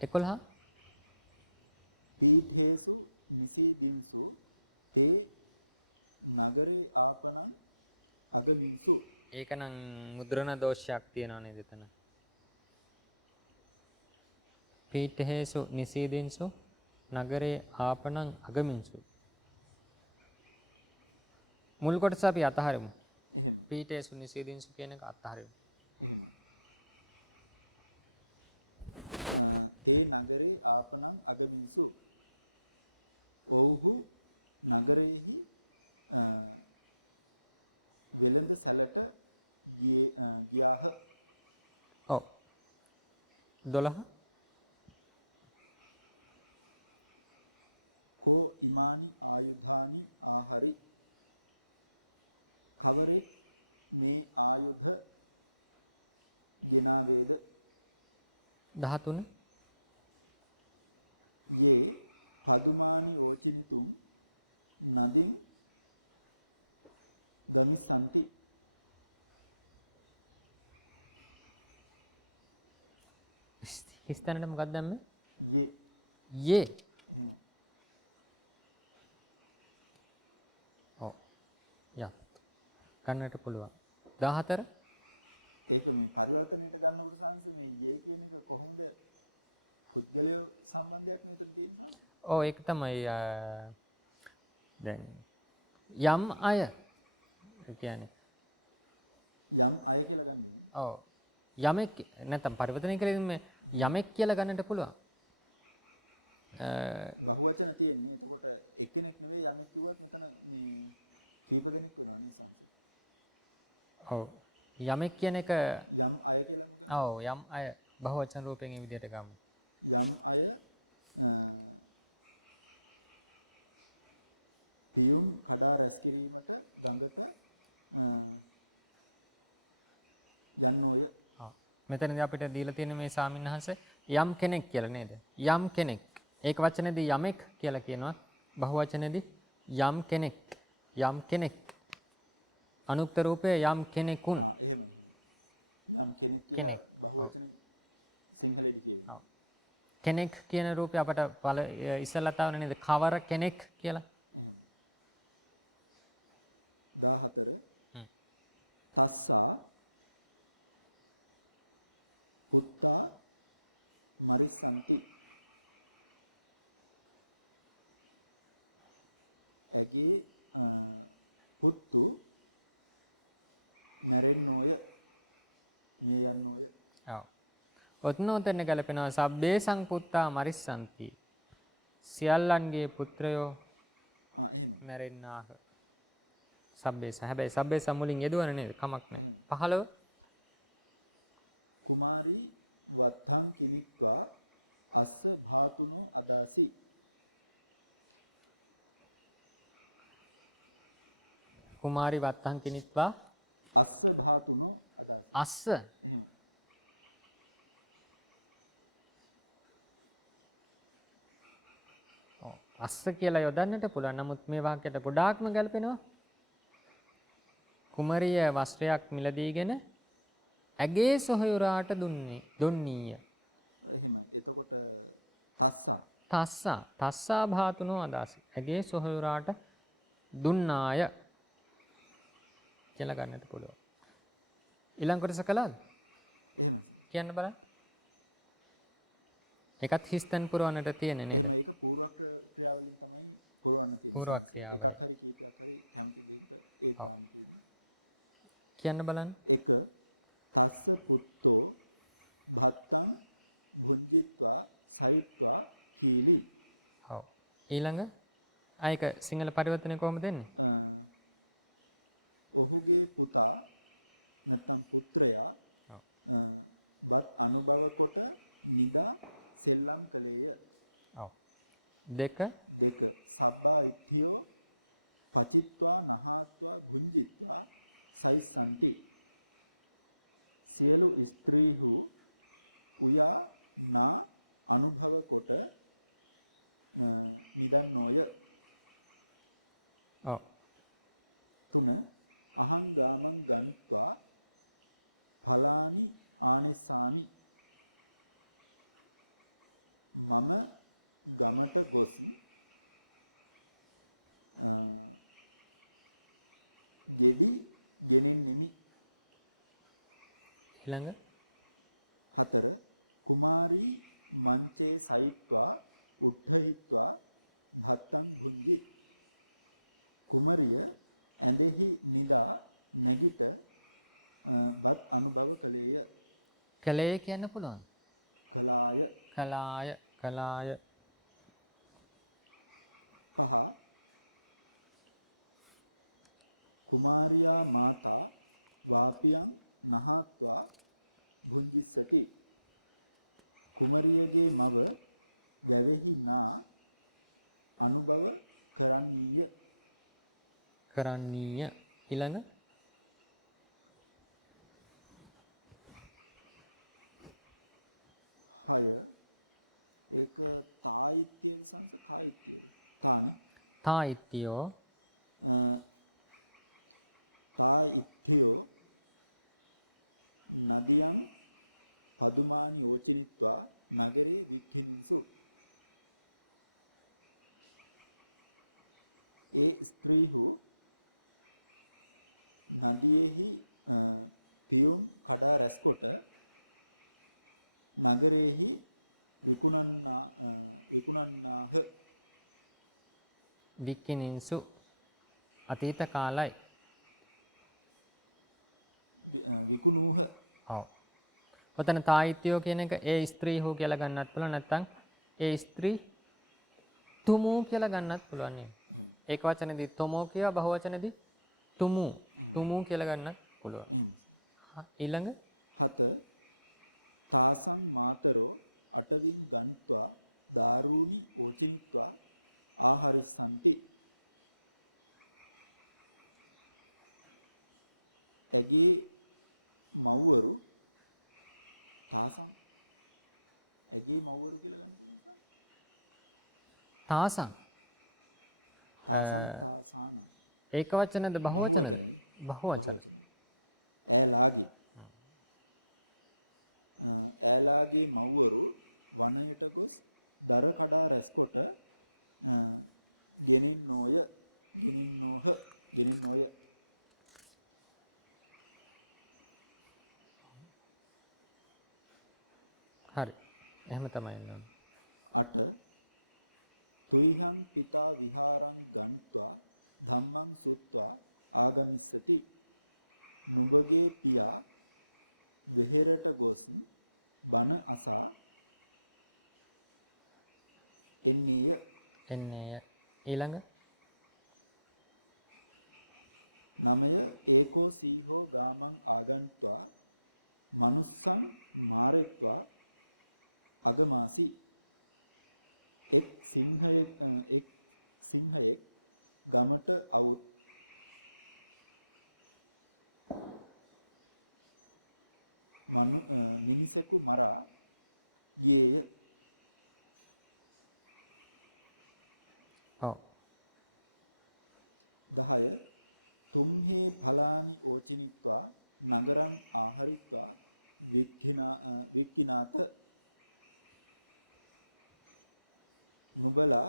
11 පීඨේසු නිසීදින්සු ඒ නගරේ ආපරං අදවින්සු. ඒක නම් මුද්‍රණ දෝෂයක් තියනවා නේද එතන? පීඨේසු නිසීදින්සු නගරේ ආපනං අගමින්සු. මුල් කොටස අපි අතහරිමු. පීඨේසු නිසීදින්සු කියන එක අතහරිමු. ඒ නගරේ ආපනං අගමින්සු. ඔව්හු නගරයේහි වෙළඳ සැලට ගියාහ. ඔව්. 12 කෝ ඉමානි ආයුධානි ආහරි. කවරේ මේ ආයුධ ගෙනාවේද? 13 යේ පදුමානි වෝචිතු නදී ගමිසන්ති. හිස්තැනට මොකක්ද දැම්මේ? යේ යේ. ඔව්. යත්. ගන්නට පුළුවන්. 14 ඒක පරිවර්තනයට ගන්න උත්සාහය මේ යේ කියන එක කොහොමද පුද්ගලය සම්බන්ධයක් මෙතන තියෙන්නේ? ඔව් ඒක තමයි දැන් යම් අය කියන්නේ යම් අය කියලා ගන්න. ඔව් යමෙක් නැත්නම් පරිවර්තනය කරලා මේ යමෙක් කියලා ගන්නට පුළුවන්. බහුවචන තියෙන්නේ ඒකට එක්කෙනෙක් නෙවෙයි යම් කිව්වත් එතන මේ කීපෙනෙක් පුළුවන් නිසා. ඔව් යමෙක් කියන එක යම් අය කියලා. ඔව් යම් අය බහුවචන රූපයෙන් මේ විදිහට ගමු. යම් අය පියුම් කඩා රැස්වීමට බඳක යනවල. මෙතනදී අපිට දීලා තියෙන මේ සාමින්හංශ යම් කෙනෙක් කියලා නේද? යම් කෙනෙක්. ඒක වචනේදී යමෙක් කියලා කියනවා. බහුවචනේදී යම් කෙනෙක්. යම් කෙනෙක්. අනුක්ත රූපයේ යම් කෙනෙකුන්. කෙනෙක්. ඔව්. සිංහලෙන් කියනවා. ඔව්. කෙනෙක් කියන රූපය අපට ඉස්සෙල්ලා තාවනේ නේද? කවර කෙනෙක් කියලා. 14 තස්සා පුත්තා මරිස්සන්ති. ඒකේ පුත්තු මැරෙන්නෝය මේ යන්නෝය. ඔව්. ඔතනෝතෙන් ගැලපෙනවා සබ්බේ සංපුත්තා මරිස්සන්ති. සියල්ලන්ගේ පුත්‍රයෝ මැරෙන්නාහ. සබ්බේස. හැබැයි සබ්බේස මුලින් යෙදුවන නේද? කමක් නැහැ. 15 කුමාරි වත්තං කිවිත්වා අස්ස භාතුනෝ අදාසි. කුමාරි වත්තං කිනිත්වා අස්ස ධාතුනෝ අදාසි. අස්ස අස්ස කියලා යොදන්නට පුළුවන්. නමුත් මේ වාක්‍යයට ගොඩාක්ම ගැලපෙනවා. කුමරිය වස්ත්‍රයක් මිලදීගෙන ඇගේ සොහොයුරාට දුන්නීය. තස්සා භාතුනෝ අදාසි. ඇගේ සොහොයුරාට දුන්නාය කියලා ගන්නට පුළුවන්. ඊළඟ කොටස කළාද? කියන්න බලන්න. ඒකත් හිස්තන් පුරවන්නට තියෙන්නේ නේද? පූර්ව ක්‍රියාවලිය. ඔව්. කියන්න බලන්න. එක තස්ස පුත්තෝ භත්තා බුද්ධිත්වා සරිත්වා කීවි. ඔව්. ඊළඟ ආයක සිංහල පරිවර්තනය කොහොමද දෙන්නේ? ඔබගේ පුතා නැත්නම් පුත්‍රයා ඔව්. වත් අනුබල කොට නිදා සෙල්ලම් කළේය. ඔව්. දෙක සබ්බා ඉක්ඛියෝ පතිත්වා නහත්වා බුද්ධිත්වා සයිසන්ති. සියලු ස්ත්‍රීහු උයා නා අනුභව කොට නිදන්නෝය. ඔව්. තුන අහං ගාමං ගනිත්වා ඵලානි ආයසානි මම ගමට ගොස් යෙවි ගෙනෙමි. ඊළඟ හතර කුමාරී මන්තේ සයිත්වා උප්පහිත්වා ධත්තං බුද්ධි කුමරිය ඇදෙහි නිලා නැගිට බත් අනුභව කළේය. කලේ කියන්න පුළුවන්. කලාය කලාය කලාය කහ කුමාරියා මාතා වාපියං මහත්වා බුද්ධිසති කුමරියගේ මව වැවෙහි නා අනුභව කරන්නීය. කරන්නීය. ඊළඟ හය ඒක සාහිත්‍ය සංස්කෘතිය තායිත්‍යෝ කායිත්‍යෝ නදියම් පදුමාන් යෝචිත්වා නගරේ වික්ඛින්සු ඒ ස්ත්‍රීහු නදියෙහි පියුම් කඩා රැස්කොට නගරෙහි විකුණන්නාහ. වික්කිනින්සු අතීත කාලයි. විකුණුහ. ඔව්. ඔතන තායිත්‍යෝ කියන එක ඒ ස්ත්‍රී හෝ කියලා ගන්නත් පුළුවන් නැත්නම් ඒ ස්ත්‍රී තුමු කියලා ගන්නත් පුළුවන් නේ. ඒක වචනේදී තොමෝ කියව බහුව වචනේදී තුමු කියලා ගන්නත් පුළුවන්. ඊළඟ හත කාසම් මාතරෝ අටදින් ගනිත්වා දාරුනි පෝෂිත්වා ආහාරස්සන්ති. ඇගේ මව්වරු කාසම් ඇගේ මව්වරු කියලා තාසං ඒක වචනද බහුව වචනද? බහුව වචන. කැලාගේ කැලාගේ මව්වරු වනයේට ගොස් දර කඩා රැස්කොට ගෙනින්නෝය. හරි. එහෙම තමයි එන්න ඕනේ. අට කුයිහං පිතා විහාරං ගනිත්වා ධම්මං සුත්වා ආගමිස්සති. නුඹගේ පියා විහෙරට ගොස් බණ අසා එන්නේය. ඊළඟ නමය ඒකෝ සීහෝ ගාමං ආගන්ත්වා මනුස්සං මාරෙත්වා පදමාසි. එක් සිංහයෙක් ගමට මිනිසෙකු මරා ගියේය. ඔව්. 10 තුන්හි ඵලාන් ඕචිත්වා නගරං ආහරිත්වා වික්ඛිනාත මුගලා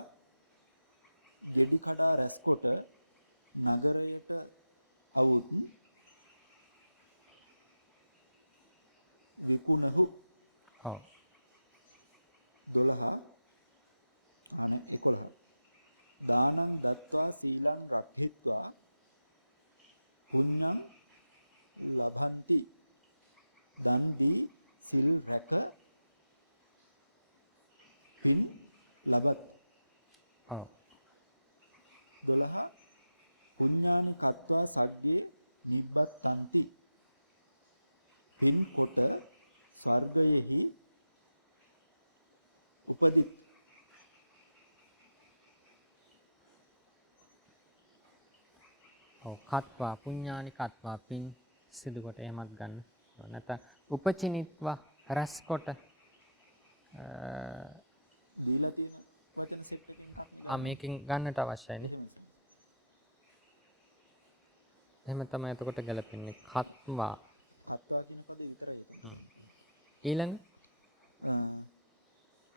දෙවි කඩා රැස්කොට නගරයට අවුදි විකුණු. ඔව්. 12 දානං දත්වා සීලං රක්ඛිත්වා පුඤ්ඤ ලභන්ති. දන්ති සිල් රැක පින් ලබති. ඔව්. 12 පුඤ්ඤාන් කତ୍වා සග්ගේ ජීවත්තන්ති. පින් කොට ස්වර්ගයෙහි උපදී. ඔව්. කත්වා පුඤ්ඤානි කත්වා පින් සිදු කොට එහෙමත් ගන්න. නැත්නම් උපචිනිත්වා රැස් කොට දීලා තියෙන වචන සෙට් එකකින් මේකෙන් ගන්නට අවශ්‍යයිනේ. එහෙම තමයි එතකොට ගැලපෙන්නේ. කත්වා. කත්වා කියනකොට විතරයි. ඊළඟ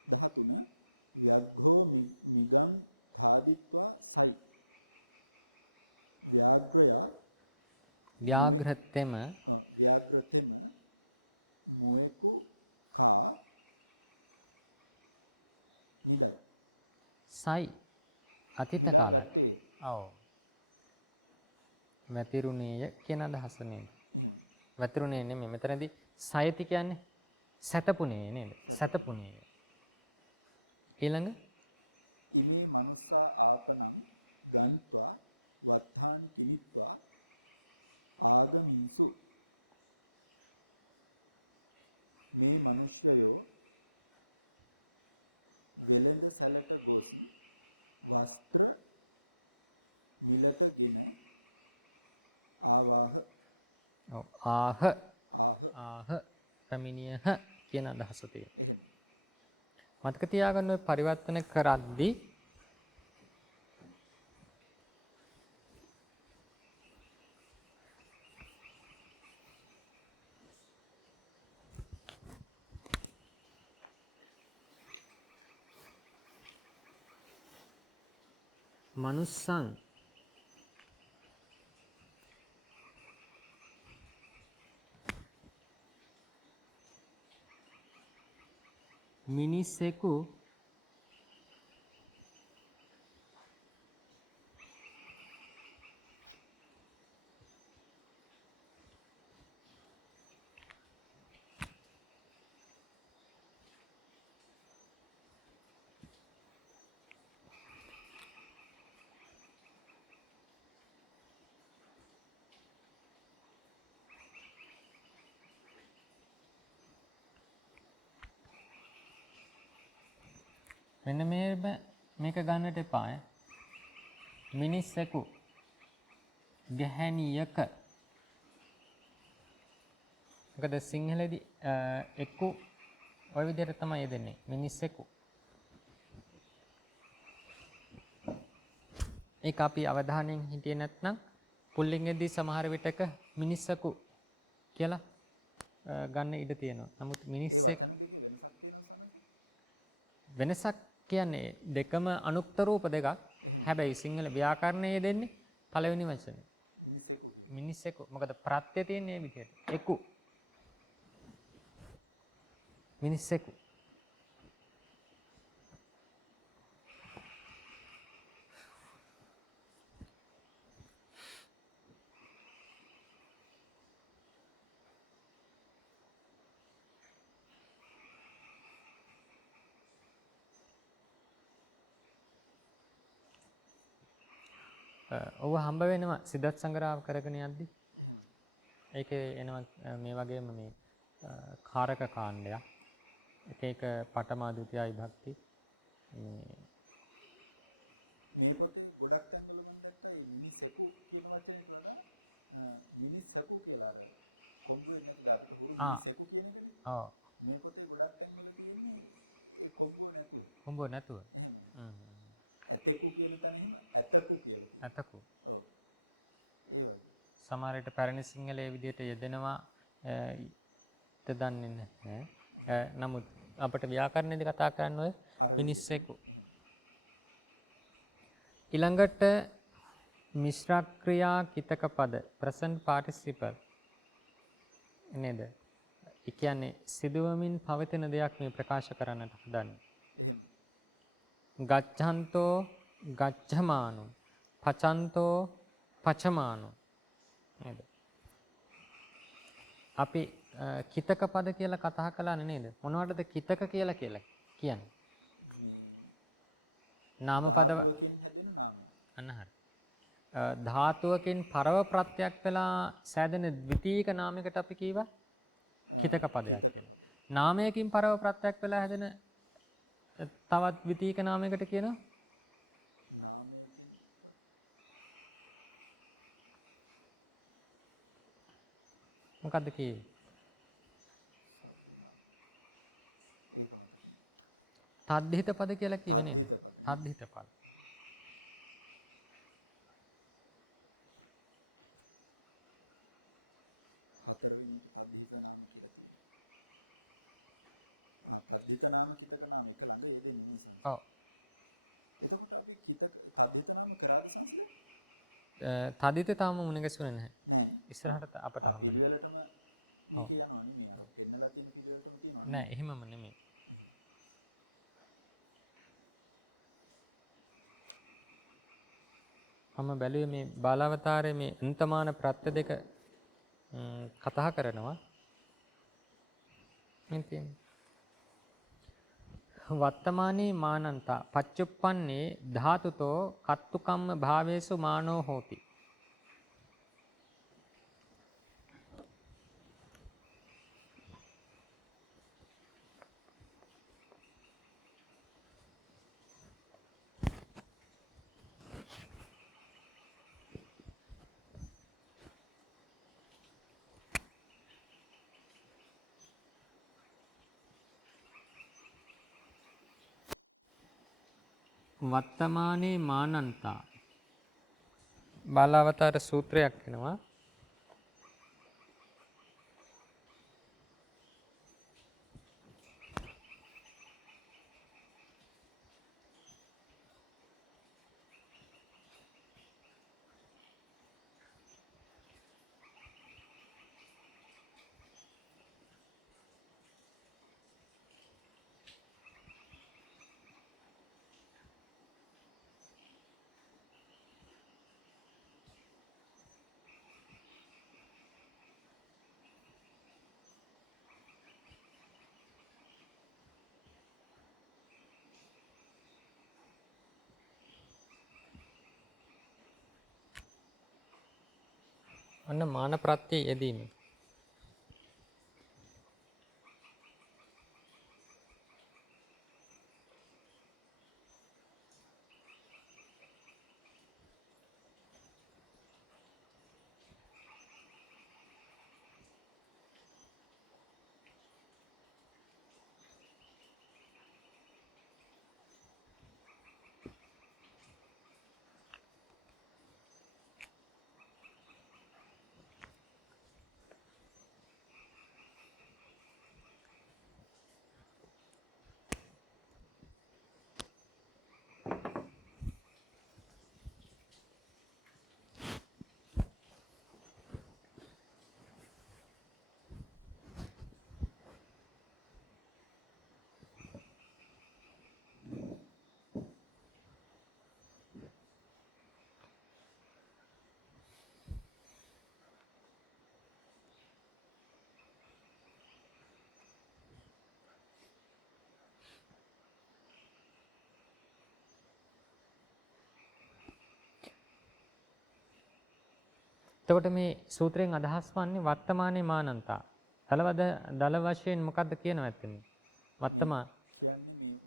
යහතුන යග්ගෝ නිජං ධාදිත්වා සයි. ව්‍යාඝ්‍රතෙම මොයකු හා නිද සයි අතීත කාලය. ඔව්. වැතිරුණේය කියන අදහස නේද? වැතිරුණේ නෙමෙයි. මෙතනදී සයති කියන්නේ සැතපුණේ නේද? සැතපුණේ. ඊළඟ ඉමේ මනසා ආපනං ගන්ත්වා වත්තාන් තීත්වා ආගමිසු මේ මිනිස්යෝ වෙලෙද සැලට ගොස් වස්ත්‍ර මිලටගෙන ආවාහ. ඔව් ආහ පැමිණියහ කියන අදහස තියෙනවා. මතක තියාගන්න ඔය පරිවර්තන කරද්දී මනුස්සං මිනිසෙකු මෙන්න මේක ගන්නට එපා. මිනිස්සෙකු ගැහැණියක. මොකද සිංහලෙදී එක්කු ඔය විදිහට තමයි යෙදෙන්නේ. මිනිස්සෙකු. ඒක අපි අවධානයෙන් හිටියේ නැත්නම් පුල්ලිංගෙදී සමහර විටක මිනිස්සෙකු කියලා ගන්න ඉඩ තියෙනවා. නමුත් මිනිස්සෙක් වෙනසක් කියන්නේ දෙකම අනුක්ත රූප දෙකක්. හැබැයි සිංහල ව්‍යාකරණයේ දෙන්නේ පළවෙනි වචනේ. මිනිස්සෙකු. මොකද ප්‍රත්‍ය තියෙන්නේ මේ විදිහට. එකු. මිනිස්සෙකු. ඔව හම්බ වෙනවා සිද්ධාර්ථ සංග්‍රහව කරගෙන යද්දි. ඒකේ එනවා මේ වගේම මේ කාරක කාණ්ඩයක්. එක එක පඨම ද්විතිය විභක්ති මේකේ ගොඩක් අය උනන් දැක්කා මිනිස්සෙකු කියන වචනේ වල මිනිස්සෙකු කියලා ගන්න. කොම්බුවේ නැත්නම් මිනිස්සෙකු කියන එක. ඔව්. මේකේ ගොඩක් අය කියන්නේ ඒ කොම්බුව නැතුව. කොම්බුව නැතුව. ඇතෙකු කියන තැනින් ඇතකු කියලා. ඇතකු. ඔව්. ඒ වගේ. සමහර විට පැරණි සිංහලයේ විදිහට යෙදෙනවා දන්නේ නැහැ. නමුත් අපිට ව්‍යාකරණයේදී කතා කරන්න ඔය මිනිස්සෙකු. ඊළඟට මිශ්‍ර ක්‍රියා කිතක පද present participle නේද? ඒ කියන්නේ සිදුවමින් පවතින දෙයක් මේ ප්‍රකාශ කරන්නට හදන්නේ. ගච්ඡන්තෝ ගච්ඡමානෝ පචන්තෝ පචමානෝ නේද? අපි කිතක පද කියලා කතා කළානේ නේද? මොනවටද කිතක කියලා කියන්නේ? නාම පද අන්න හරි. ධාතුවකින් පරව ප්‍රත්‍යක් වෙලා සෑදෙන ද්විතීයික නාමයකට අපි කියවා කිතක පදයක් කියලා. නාමයකින් පරව ප්‍රත්‍යක් වෙලා හැදෙන තවත් ද්විතීයික නාමයකට කියනවා මොකද්ද කියේ? තද්ධිත පද කියලා කිව්වේ නේද? තද්ධිත පද. හතරවෙනි පදිත නාම කියලා තියෙනවා. පදිත නාම කියලා නම් එක ළඟ ඒක ඉන්නේ. ඔව්. එතකොට අපි හිත පදිත නාම කරාද සම්පූර්ණ? තදිත තාම මුණ ගැසුනේ නැහැ. නෑ. ඉස්සරහට අපට හම්බෙනවා. පිළිවෙලටම ඔව්. කියනවා නෙමෙයි. එන්නලා තියෙන පිළිවෙලටම කියනවා. නෑ එහෙමම නෙමෙයි. මම බැලුවේ මේ බාලාවතාරයේ මේ අන්තමාන ප්‍රත්‍ය දෙක කතා කරනවා. මේ තියෙන්නේ. වත්තමානී මානන්තා පච්චුප්පන්නේ ධාතුතෝ කත්තුකම්ම භාවේසු මානෝ හෝති. වත්තමානේ මානන්තා බාලාවතාර සූත්‍රයක් වෙනවා. අන්න මාන ප්‍රත්‍ය යෙදීම. එතකොට මේ සූත්‍රයෙන් අදහස් වන්නේ වත්තමානේ මානන්තා. දල වශයෙන් මොකද්ද කියනවා ඇත්තනේ? වත්තමා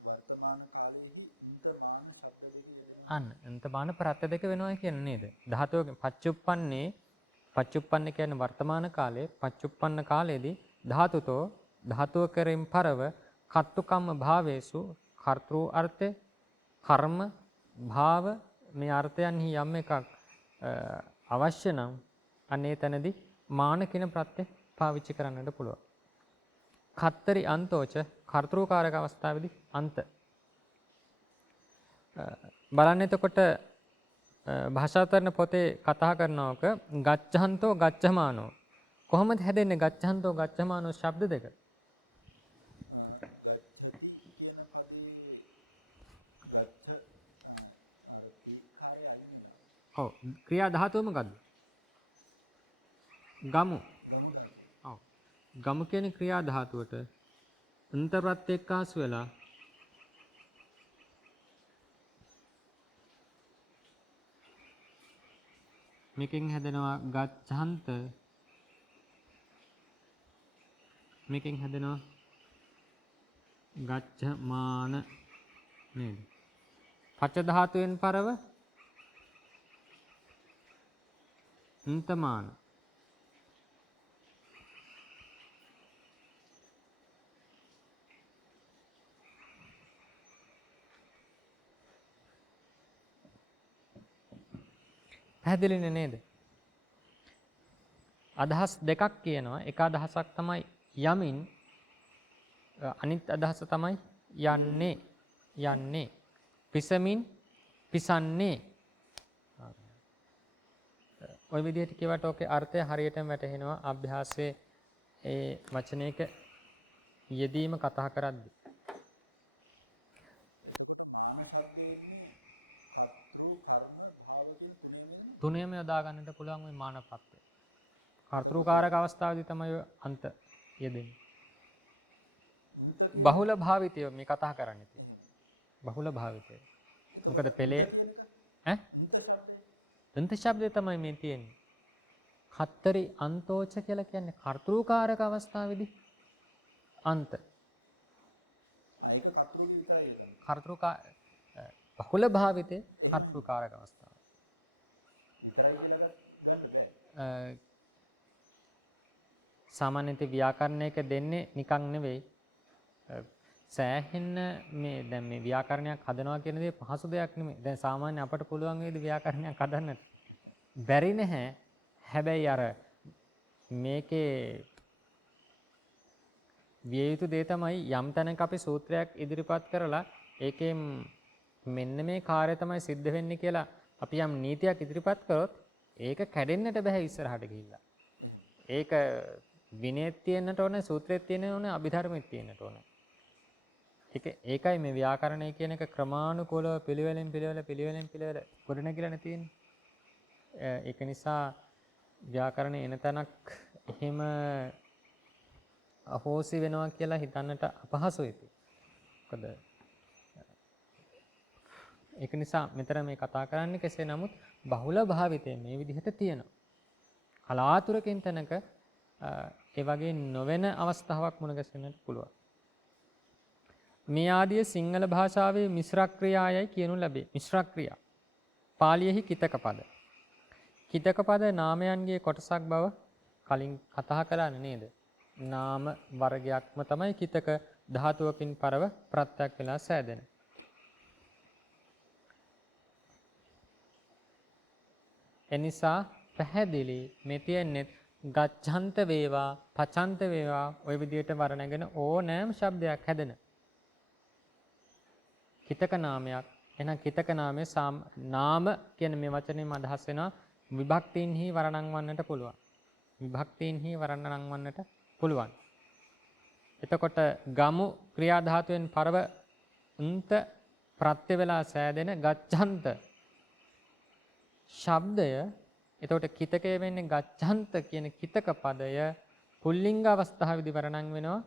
වර්තමාන කාලයේහි ඉන්තමාන ශබ්ද දෙක අන්න අන්තමාන ප්‍රත්‍ය දෙක වෙනවා කියන්නේ නේද? ධාතුවකින් පච්චුප්පන්නේ කියන්නේ වර්තමාන කාලයේ පච්චුප්පන්න කාලයේදී ධාතුව කරෙන් පරව කත්තුකම්ම භාවේසු කර්තෘ අර්ථය කර්ම භාව මේ අර්ථයන්හි යම් එකක් අවශ්‍ය නම් අනේ තැනදී මාන කියන ප්‍රත්‍ය පාවිච්චි කරන්නට පුළුවන්. කත්තරි අන්තෝච කර්තෘකාරක අවස්ථාවේදී අන්ත බලන්න එතකොට භාෂාතරණ පොතේ කතා කරනවක ගච්ඡන්තෝ ගච්ඡමානෝ කොහොමද හැදෙන්නේ ගච්ඡන්තෝ ගච්ඡමානෝ ශබ්ද දෙක? ඔව් ක්‍රියා ධාතුව මොකද්ද? ගමු. ඔව් ගමු කියන්නේ ක්‍රියා ධාතුවට අන්තරප්‍රත්‍ය එක්කාසු වෙලා මේකෙන් හැදෙනවා ගච්ඡන්ත මේකෙන් හැදෙනවා ගච්ඡමාන නේද? පච්ච ධාතුවෙන් පරව අන්තමාන පැහැදිලිනේ නේද? අදහස් දෙකක් කියනවා. එක අදහසක් තමයි යමින්, අනිත් අදහස තමයි යන්නේ. පිසමින් පිසන්නේ. ওই විදිහට කියවට ඔකේ අර්ථය හරියටම වැටහෙනවා අභ්‍යාසයේ ඒ වචනයක යෙදීම කතා කරද්දී. තුනේම යොදා ගන්නට පුළුවන් මේ මාන ප්‍රත්‍යය. කර්තෘකාරක අවස්ථාවේදී තමයි අන්ත යෙදෙන්නේ. බහුල භාවිතය මේ කතා කරන්නේ තියෙන්නේ. බහුල භාවිතය. මොකද පෙළේ දන්ත ශබ්දය තමයි මේ තියෙන්නේ. හතරි අන්තෝච කියලා කියන්නේ කර්තෘකාරක අවස්ථාවේදී අන්ත. කර්තෘකා බහුල භාවිතේ කර්තෘකාරක අවස්ථාව. සාමාන්‍යයෙන් ව්‍යාකරණයක දෙන්නේ නිකන් නෙවෙයි. සෑහෙන්න මේ දැන් මේ ව්‍යාකරණයක් හදනවා කියන දේ පහසු දෙයක් නෙමෙයි. දැන් සාමාන්‍ය අපට පුළුවන් වේද ව්‍යාකරණයක් හදන්නට? බැරි නැහැ. හැබැයි අර මේකේ විය යුතු දේ තමයි යම් තැනක අපි සූත්‍රයක් ඉදිරිපත් කරලා ඒකෙන් මෙන්න මේ කාර්යය තමයි සිද්ධ වෙන්නේ කියලා අපි යම් නීතියක් ඉදිරිපත් කරොත් ඒක කැඩෙන්නට බෑ ඉස්සරහට ගිහිල්ලා. ඒක විනයෙත් තියෙන්නට ඕනේ, සූත්‍රෙත් තියෙන්නට ඕනේ, අභිධර්මෙත් තියෙන්නට ඕනේ. ඒකයි මේ ව්‍යාකරණය කියන එක ක්‍රමානුකූලව පිළිවෙලින් පිළිවෙල ගොඩනැගිලානේ තියෙන්නේ. ඒක නිසා ව්‍යාකරණය එන තැනක් එහෙම අහෝසි වෙනවා කියලා හිතන්නට අපහසුයි. මොකද ඒක නිසා මෙතන මේ කතා කරන්නේ කෙසේ නමුත් බහුල භාවිතය මේ විදිහට තියෙනවා. කලාතුරකින් තැනක ඒ වගේ නොවන අවස්ථාවක් මුණ ගැසෙන්නට පුළුවන්. මේ ආදිය සිංහල භාෂාවේ මිශ්‍ර ක්‍රියායයි කියනු ලැබේ. මිශ්‍ර ක්‍රියා. පාලියෙහි කිතක පද. කිතක පද නාමයන්ගේ කොටසක් බව කලින් කතා කරන්නේ නේද? නාම වර්ගයක්ම තමයි කිතක ධාතුවකින් පරව ප්‍රත්‍යක් වෙලා සෑදෙන. එනිසා පැහැදිලි මේ තියෙන්නේ ගච්ඡන්ත වේවා පචන්ත වේවා ওই විදිහට වර්ණගෙන ඕනෑම શબ્දයක් හැදෙන කිතක නාමයක්. එහෙනම් කිතක නාමයේ නාම කියන මේ වචනේම අදහස් වෙනවා විභක්තියින්හි වර්ණම් වන්නට පුළුවන්. විභක්තියින්හි වර්ණම් වන්නට පුළුවන්. එතකොට ගමු ක්‍රියා ධාතුවෙන් පරව උන්ත ප්‍රත්‍ය වෙලා සෑදෙන ගච්ඡන්ත ශබ්දය. එතකොට කිතකය වෙන්නේ ගච්ඡන්ත කියන කිතක පදය පුල්ලිංග අවස්ථාවේදී වර්ණම් වෙනවා.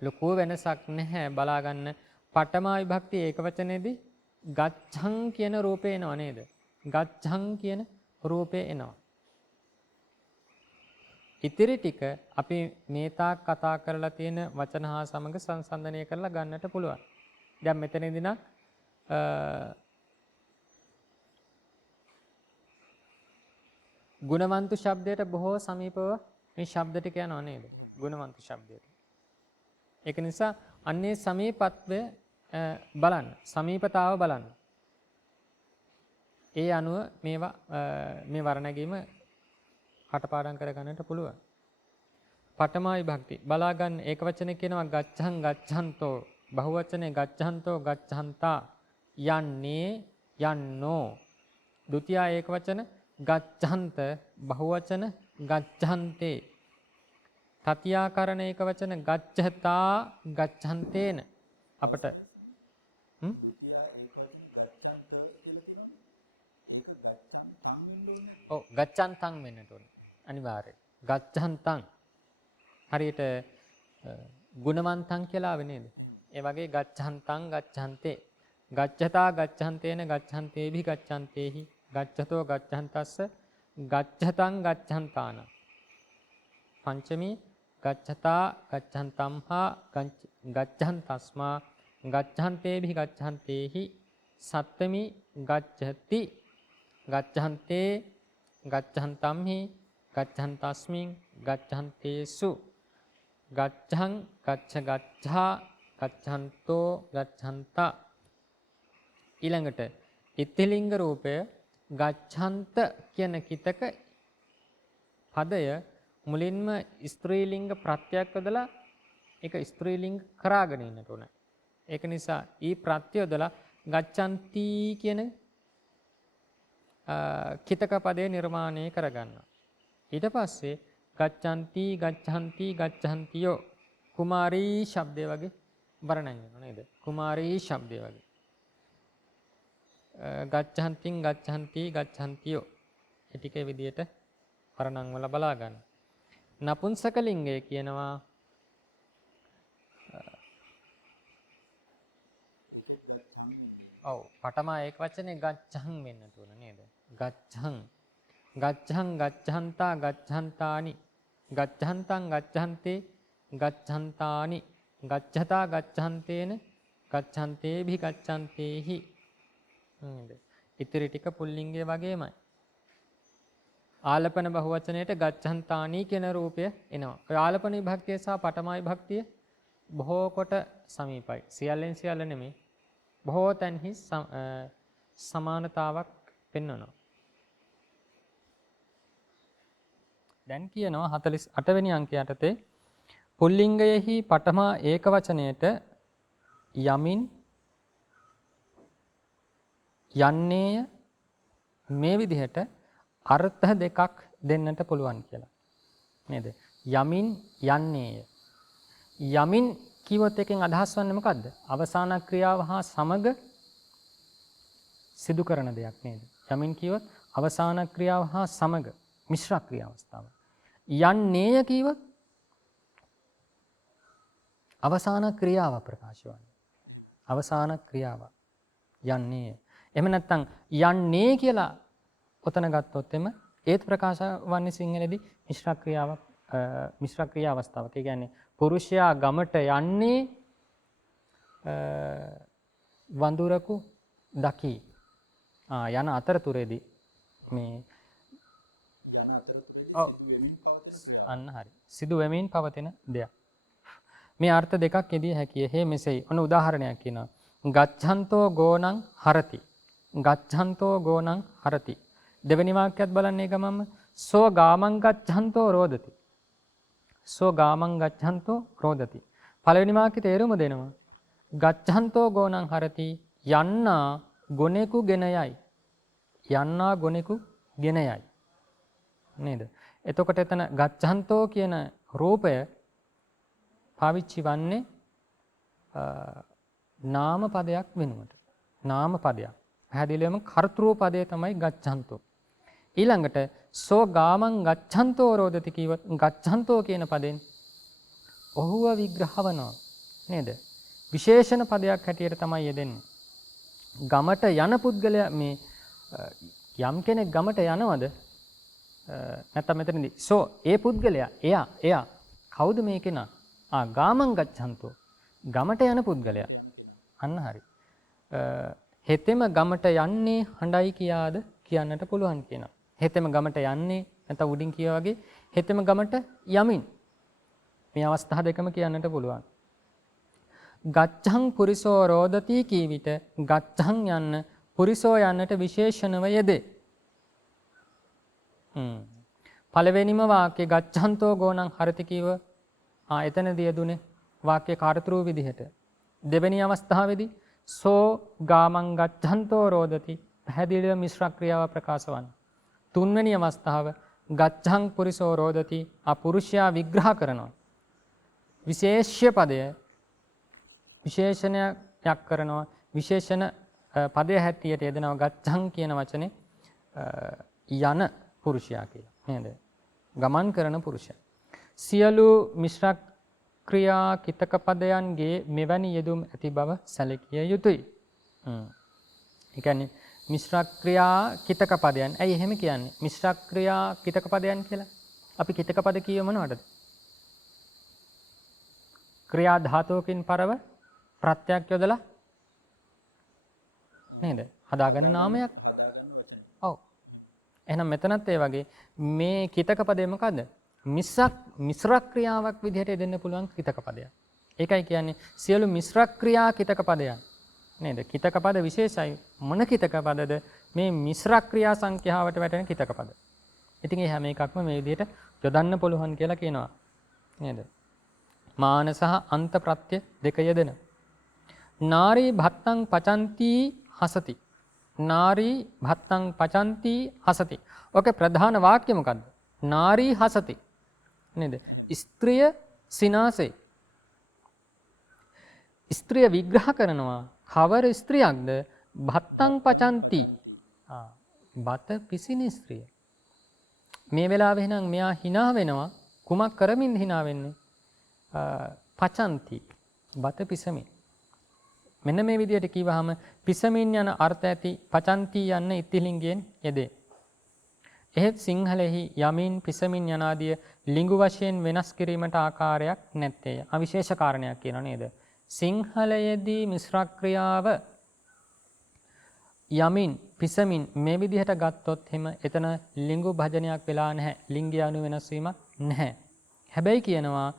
ලොකු වෙනසක් නැහැ බලා ගන්න. පඨමා විභක්ති ඒකවචනයේදී ගච්ඡං කියන රූපේ එනව නේද? ගච්ඡං කියන රූපේ එනවා. ඉතිරි ටික අපි මේ තාක් කතා කරලා තියෙන වචන හා සමග සංසන්දනය කරලා ගන්නට පුළුවන්. දැන් මෙතනදී නම් ගුණවන්තු ශබ්දයට බොහෝ සමීපව මේ ශබ්ද ටික යනවා නේද? ගුණවන්තු ශබ්දයට. ඒක නිසා අන්නේ සමීපත්වය බලන්න. සමීපතාව බලන්න. ඒ අනුව මේවා මේ වර්ණගීම කටපාඩම් කරගන්නට පුළුවන්. පඨමා විභක්ති බලා ගන්න ඒක වචනේ කියනවා ගච්ඡං ගච්ඡන්තෝ. බහුවචනේ ගච්ඡන්තෝ ගච්ඡන්තා. යන්නේ යන්නෝ. ဒုတိ ය ඒක වචන ගච්ඡන්ත බහුවචන ගච්ඡන්තේ. තතියාකරණ ඒක වචන ගච්ඡතා ගච්ඡන්තේන. අපට ඔව් ගච්ඡන්තං වෙන්නට ඕනේ. අනිවාර්යයෙන්. ගච්ඡන්තං. හරියට ගුණවන්තං කියලා ආවේ නේද? ඒ වගේ ගච්ඡන්තං ගච්ඡන්තේ. ගච්ඡතා ගච්ඡන්තේන ගච්ඡන්තේභි ගච්ඡන්තේහි. ගච්ඡතෝ ගච්ඡන්තස්ස ගච්ඡතං ගච්ඡන්තාන. පංචමී ගච්ඡතා ගච්ඡන්තම්හා ගච්ඡන්තස්මා ගච්ඡන්තේභි ගච්ඡන්තේහි. සත්තමී ගච්ඡති ගච්ඡන්තේ ගච්ඡන්තම්හි ගච්ඡන්තස්මින් ගච්ඡන්තේසු. ගච්ඡං ගච්ඡ ගච්ඡා ගච්ඡන්තෝ ගච්ඡන්තා. ඊළඟට ඉත්තිලිංග රූපය ගච්ඡන්ත කියන කිතක පදය මුලින්ම ස්ත්‍රීලිංග ප්‍රත්‍යක් යොදලා ඒක ස්ත්‍රීලිංග කරාගෙන ඉන්නට ඕනේ. ඒක නිසා ඊ ප්‍රත්‍ය යොදලා ගච්ඡanti කියන කිතක පදේ නිර්මාණය කරගන්නවා. ඊට පස්සේ ගච්ඡanti ගච්ඡanti ගච්ඡantiයෝ කුමාරී ශබ්දය වගේ වර්ණන් වෙනවා නේද? කුමාරී ශබ්දය වගේ. ගච්ඡantin ගච්ඡanti ගච්ඡantiයෝ ඒ ටිකේ විදියට වර්ණන් වල බලා ගන්න. නපුංසක ලිංගය කියනවා ඔව් පඨමා ඒක වචනේ ගච්ඡං වෙන්නට ඕන නේද? ගච්ඡං ගච්ඡං ගච්ඡන්තා ගච්ඡන්තානි ගච්ඡන්තං ගච්ඡන්තේ ගච්ඡන්තානි ගච්ඡතා ගච්ඡන්තේන ගච්ඡන්තේභි ගච්ඡන්තේහි නේද? ඉතිරි ටික පුල්ලිංගය වගේමයි. ආලපන බහුවචනයේට ගච්ඡන්තානි කියන රූපය එනවා. ඔය ආලපන විභක්තිය සහ පඨමා විභක්තිය බොහෝ කොට සමීපයි. සියල්ලෙන් සියල්ල නෙමෙයි. බොහෝ තැන්හි සමානතාවක් පෙන්වනවා. දැන් කියනවා 48 වෙනි අංකය යටතේ පුල්ලිංගයෙහි පඨමා ඒක වචනයේට යමින් යන්නේය මේ විදිහට අර්ථ දෙකක් දෙන්නට පුළුවන් කියලා. නේද? යමින් යන්නේය. යමින් කිව්වොත් එකෙන් අදහස් වන්නේ මොකද්ද? අවසාන ක්‍රියාව හා සමග සිදු කරන දෙයක් නේද? යමින් කිව්වොත් අවසාන ක්‍රියාව හා සමග මිශ්‍ර ක්‍රියා අවස්ථාව. යන්නේය කිව්වොත් අවසාන ක්‍රියාව ප්‍රකාශ වන්නේ. අවසාන ක්‍රියාව යන්නේය. එහෙම නැත්නම් යන්නේ කියලා ඔතන ගත්තොත් එම ඒත් ප්‍රකාශ වන්නේ සිංහලෙදී මිශ්‍ර ක්‍රියා අවස්ථාවක්. ඒ කියන්නේ පුරුෂයා ගමට යන්නේ වඳුරකු දකි. යන අතරතුරේදී මේ අන්න හරි. සිදු වෙමින් පවතින දෙයක්. මේ අර්ථ දෙකක් යෙදිය හැකිය. හේ මෙසෙයි. ඔන්න උදාහරණයක් කියනවා. ගච්ඡන්තෝ ගෝණං හරති. ගච්ඡන්තෝ ගෝණං හරති. දෙවෙනි වාක්‍යයත් බලන්නේ ගමම්ම සෝ ගාමං ගච්ඡන්තෝ රෝදති. සෝ ගාමං ගච්ඡන්තෝ රෝදති. පළවෙනි වාක්‍යේ තේරුම දෙනවා. ගච්ඡන්තෝ ගෝණං හරති යන්නා ගොනෙකු ගෙන යයි. යන්නා ගොනෙකු ගෙන යයි. නේද? එතකොට එතන ගච්ඡන්තෝ කියන රූපය පාවිච්චි වන්නේ නාම පදයක් වෙනුවට. නාම පදයක්. පැහැදිලිවම කර්තෘ පදය තමයි ගච්ඡන්තෝ. ඊළඟට සෝ ගාමං ගච්ඡන්තෝ රෝදති කියවත් ගච්ඡන්තෝ කියන පදෙන් ඔහුව විග්‍රහවනවා නේද? විශේෂණ පදයක් හැටියට තමයි යෙදෙන්නේ. ගමට යන පුද්ගලයා මේ යම් කෙනෙක් ගමට යනවද? නැත්නම් මෙතනදී සෝ ඒ පුද්ගලයා එයා කවුද මේ කෙනා? ගාමං ගච්ඡන්තෝ ගමට යන පුද්ගලයා. අන්න හරි. හෙතෙම ගමට යන්නේ හඬයි කියාද කියන්නට පුළුවන් කියනවා. හෙතෙම ගමට යන්නේ නැත්නම් උඩින් කියවා වගේ හෙතෙම ගමට යමින් මේ අවස්ථා දෙකම කියන්නට පුළුවන්. ගච්ඡං පුරිසෝ රෝදති කී විට ගච්ඡං යන්න පුරිසෝ යන්නට විශේෂණව යෙදේ. පළවෙනිම වාක්‍ය ගච්ඡන්තෝ ගෝණං හරති කීව එතනදී යෙදුනේ වාක්‍ය කාර්තෘ විදිහට. දෙවෙනි අවස්ථාවේදී සෝ ගාමං ගච්ඡන්තෝ රෝදති පැහැදිලිව මිශ්‍ර ක්‍රියාව ප්‍රකාශ වන. තුන්වෙනි අවස්ථාව ගච්ඡං පුරිසෝ රෝදති පුරුෂයා විග්‍රහ කරනවා. විශේෂ්‍ය පදය විශේෂණයක් කරනවා. විශේෂණ පදය හැටියට යෙදෙනවා ගච්ඡං කියන වචනේ යන පුරුෂයා කියලා. නේද? ගමන් කරන පුරුෂයා. සියලු මිශ්‍ර ක්‍රියා කිතක පදයන්ගේ මෙවැනි යෙදුම් ඇති බව සැලකිය යුතුයි. ඒ කියන්නේ මිශ්‍ර ක්‍රියා කිතක පදයන්. ඇයි එහෙම කියන්නේ? මිශ්‍ර ක්‍රියා කිතක පදයන් කියලා. අපි කිතක පද කියව මොනවටද? ක්‍රියා ධාතුවකින් පරව ප්‍රත්‍යක් යොදලා නේද? හදාගන්න නාමයක්. ඔව්. එහෙනම් මෙතනත් ඒ වගේ මේ කිතක පදේ මොකද්ද? මිශ්‍ර ක්‍රියාවක් විදිහට දෙන්න පුළුවන් කිතක පදයක්. ඒකයි කියන්නේ සියලු මිශ්‍ර ක්‍රියා කිතක පදයන්. නේද? කිතක පද විශේෂයි. මොන කිතක පදද? මේ මිශ්‍ර ක්‍රියා සංඛ්‍යාවට වැටෙන කිතක පද. ඉතින් මේ හැම එකක්ම මේ විදිහට යොදන්න පුළුවන් කියලා කියනවා. නේද? මාන සහ අන්ත ප්‍රත්‍ය දෙක යෙදෙන. නාරී භත්තං පචන්ති හසති. නාරී භත්තං පචන්ති හසති. ඔකේ ප්‍රධාන වාක්‍ය මොකද්ද? නාරී හසති. නේද? ස්ත්‍රිය සිනාසේ. ස්ත්‍රිය විග්‍රහ කරනවා කවර ස්ත්‍රියක්ද? භත්තං පචන්ති. බත පිසින ස්ත්‍රිය. මේ වෙලාවේ එහෙනම් මෙයා hina වෙනවා. කුමක් කරමින් hina වෙන්නේ? පචන්ති. බත පිසමින්. මෙන්න මේ විදිහට කිව්වහම පිසමින් යන අර්ථ ඇති පචන්ති යන්න ඉතිලිංගයෙන් යෙදේ. එහෙත් සිංහලෙහි යමින් පිසමින් යනාදිය ලිංගු වශයෙන් වෙනස් කිරීමට ආකාරයක් නැත්තේ. අවිශේෂ කාරණයක් කියනවා නේද? සිංහලයේදී මිශ්‍ර ක්‍රියාව යමින් පිසමින් මේ විදිහට ගත්තොත් එහෙම එතන ලිංගු භජනයක් වෙලා නැහැ. ලිංගය අනු වෙනස් වීමක් නැහැ. හැබැයි කියනවා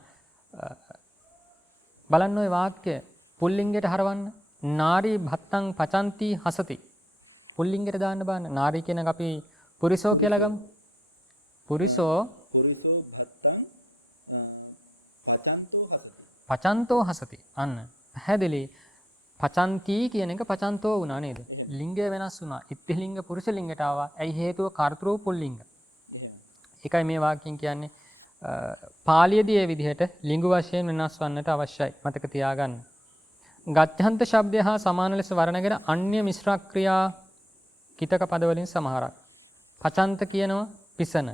බලන්න ওই වාක්‍ය පුල්ලිංගයට හරවන්න. නාරී භත්තං පචන්ති හසති. පුල්ලිංගයට දාන්න බලන්න. නාරී කියන එක අපි පුරිසෝ කියලා ගමු. පුරිසෝ භත්තං පචන්තෝ හසති. අන්න පැහැදිලි. පචන්ති කියන එක පචන්තෝ වුණා නේද? ලිංගය වෙනස් වුණා. ඉත්තිලිංග පුරුෂ ලිංගයට ආවා. ඇයි හේතුව? කර්තෘ පුල්ලිංග. ඒකයි මේ වාක්‍යයෙන් කියන්නේ පාලියේදී මේ විදිහට ලිංගු වශයෙන් වෙනස් වන්නට අවශ්‍යයි. මතක තියාගන්න. ගත්‍යන්ත ශබ්දය හා සමාන ලෙස වර්ණගෙන අන්‍ය මිශ්‍ර ක්‍රියා කිතක පද වලින් සමහරක්. පචන්ත කියනවා පිසන.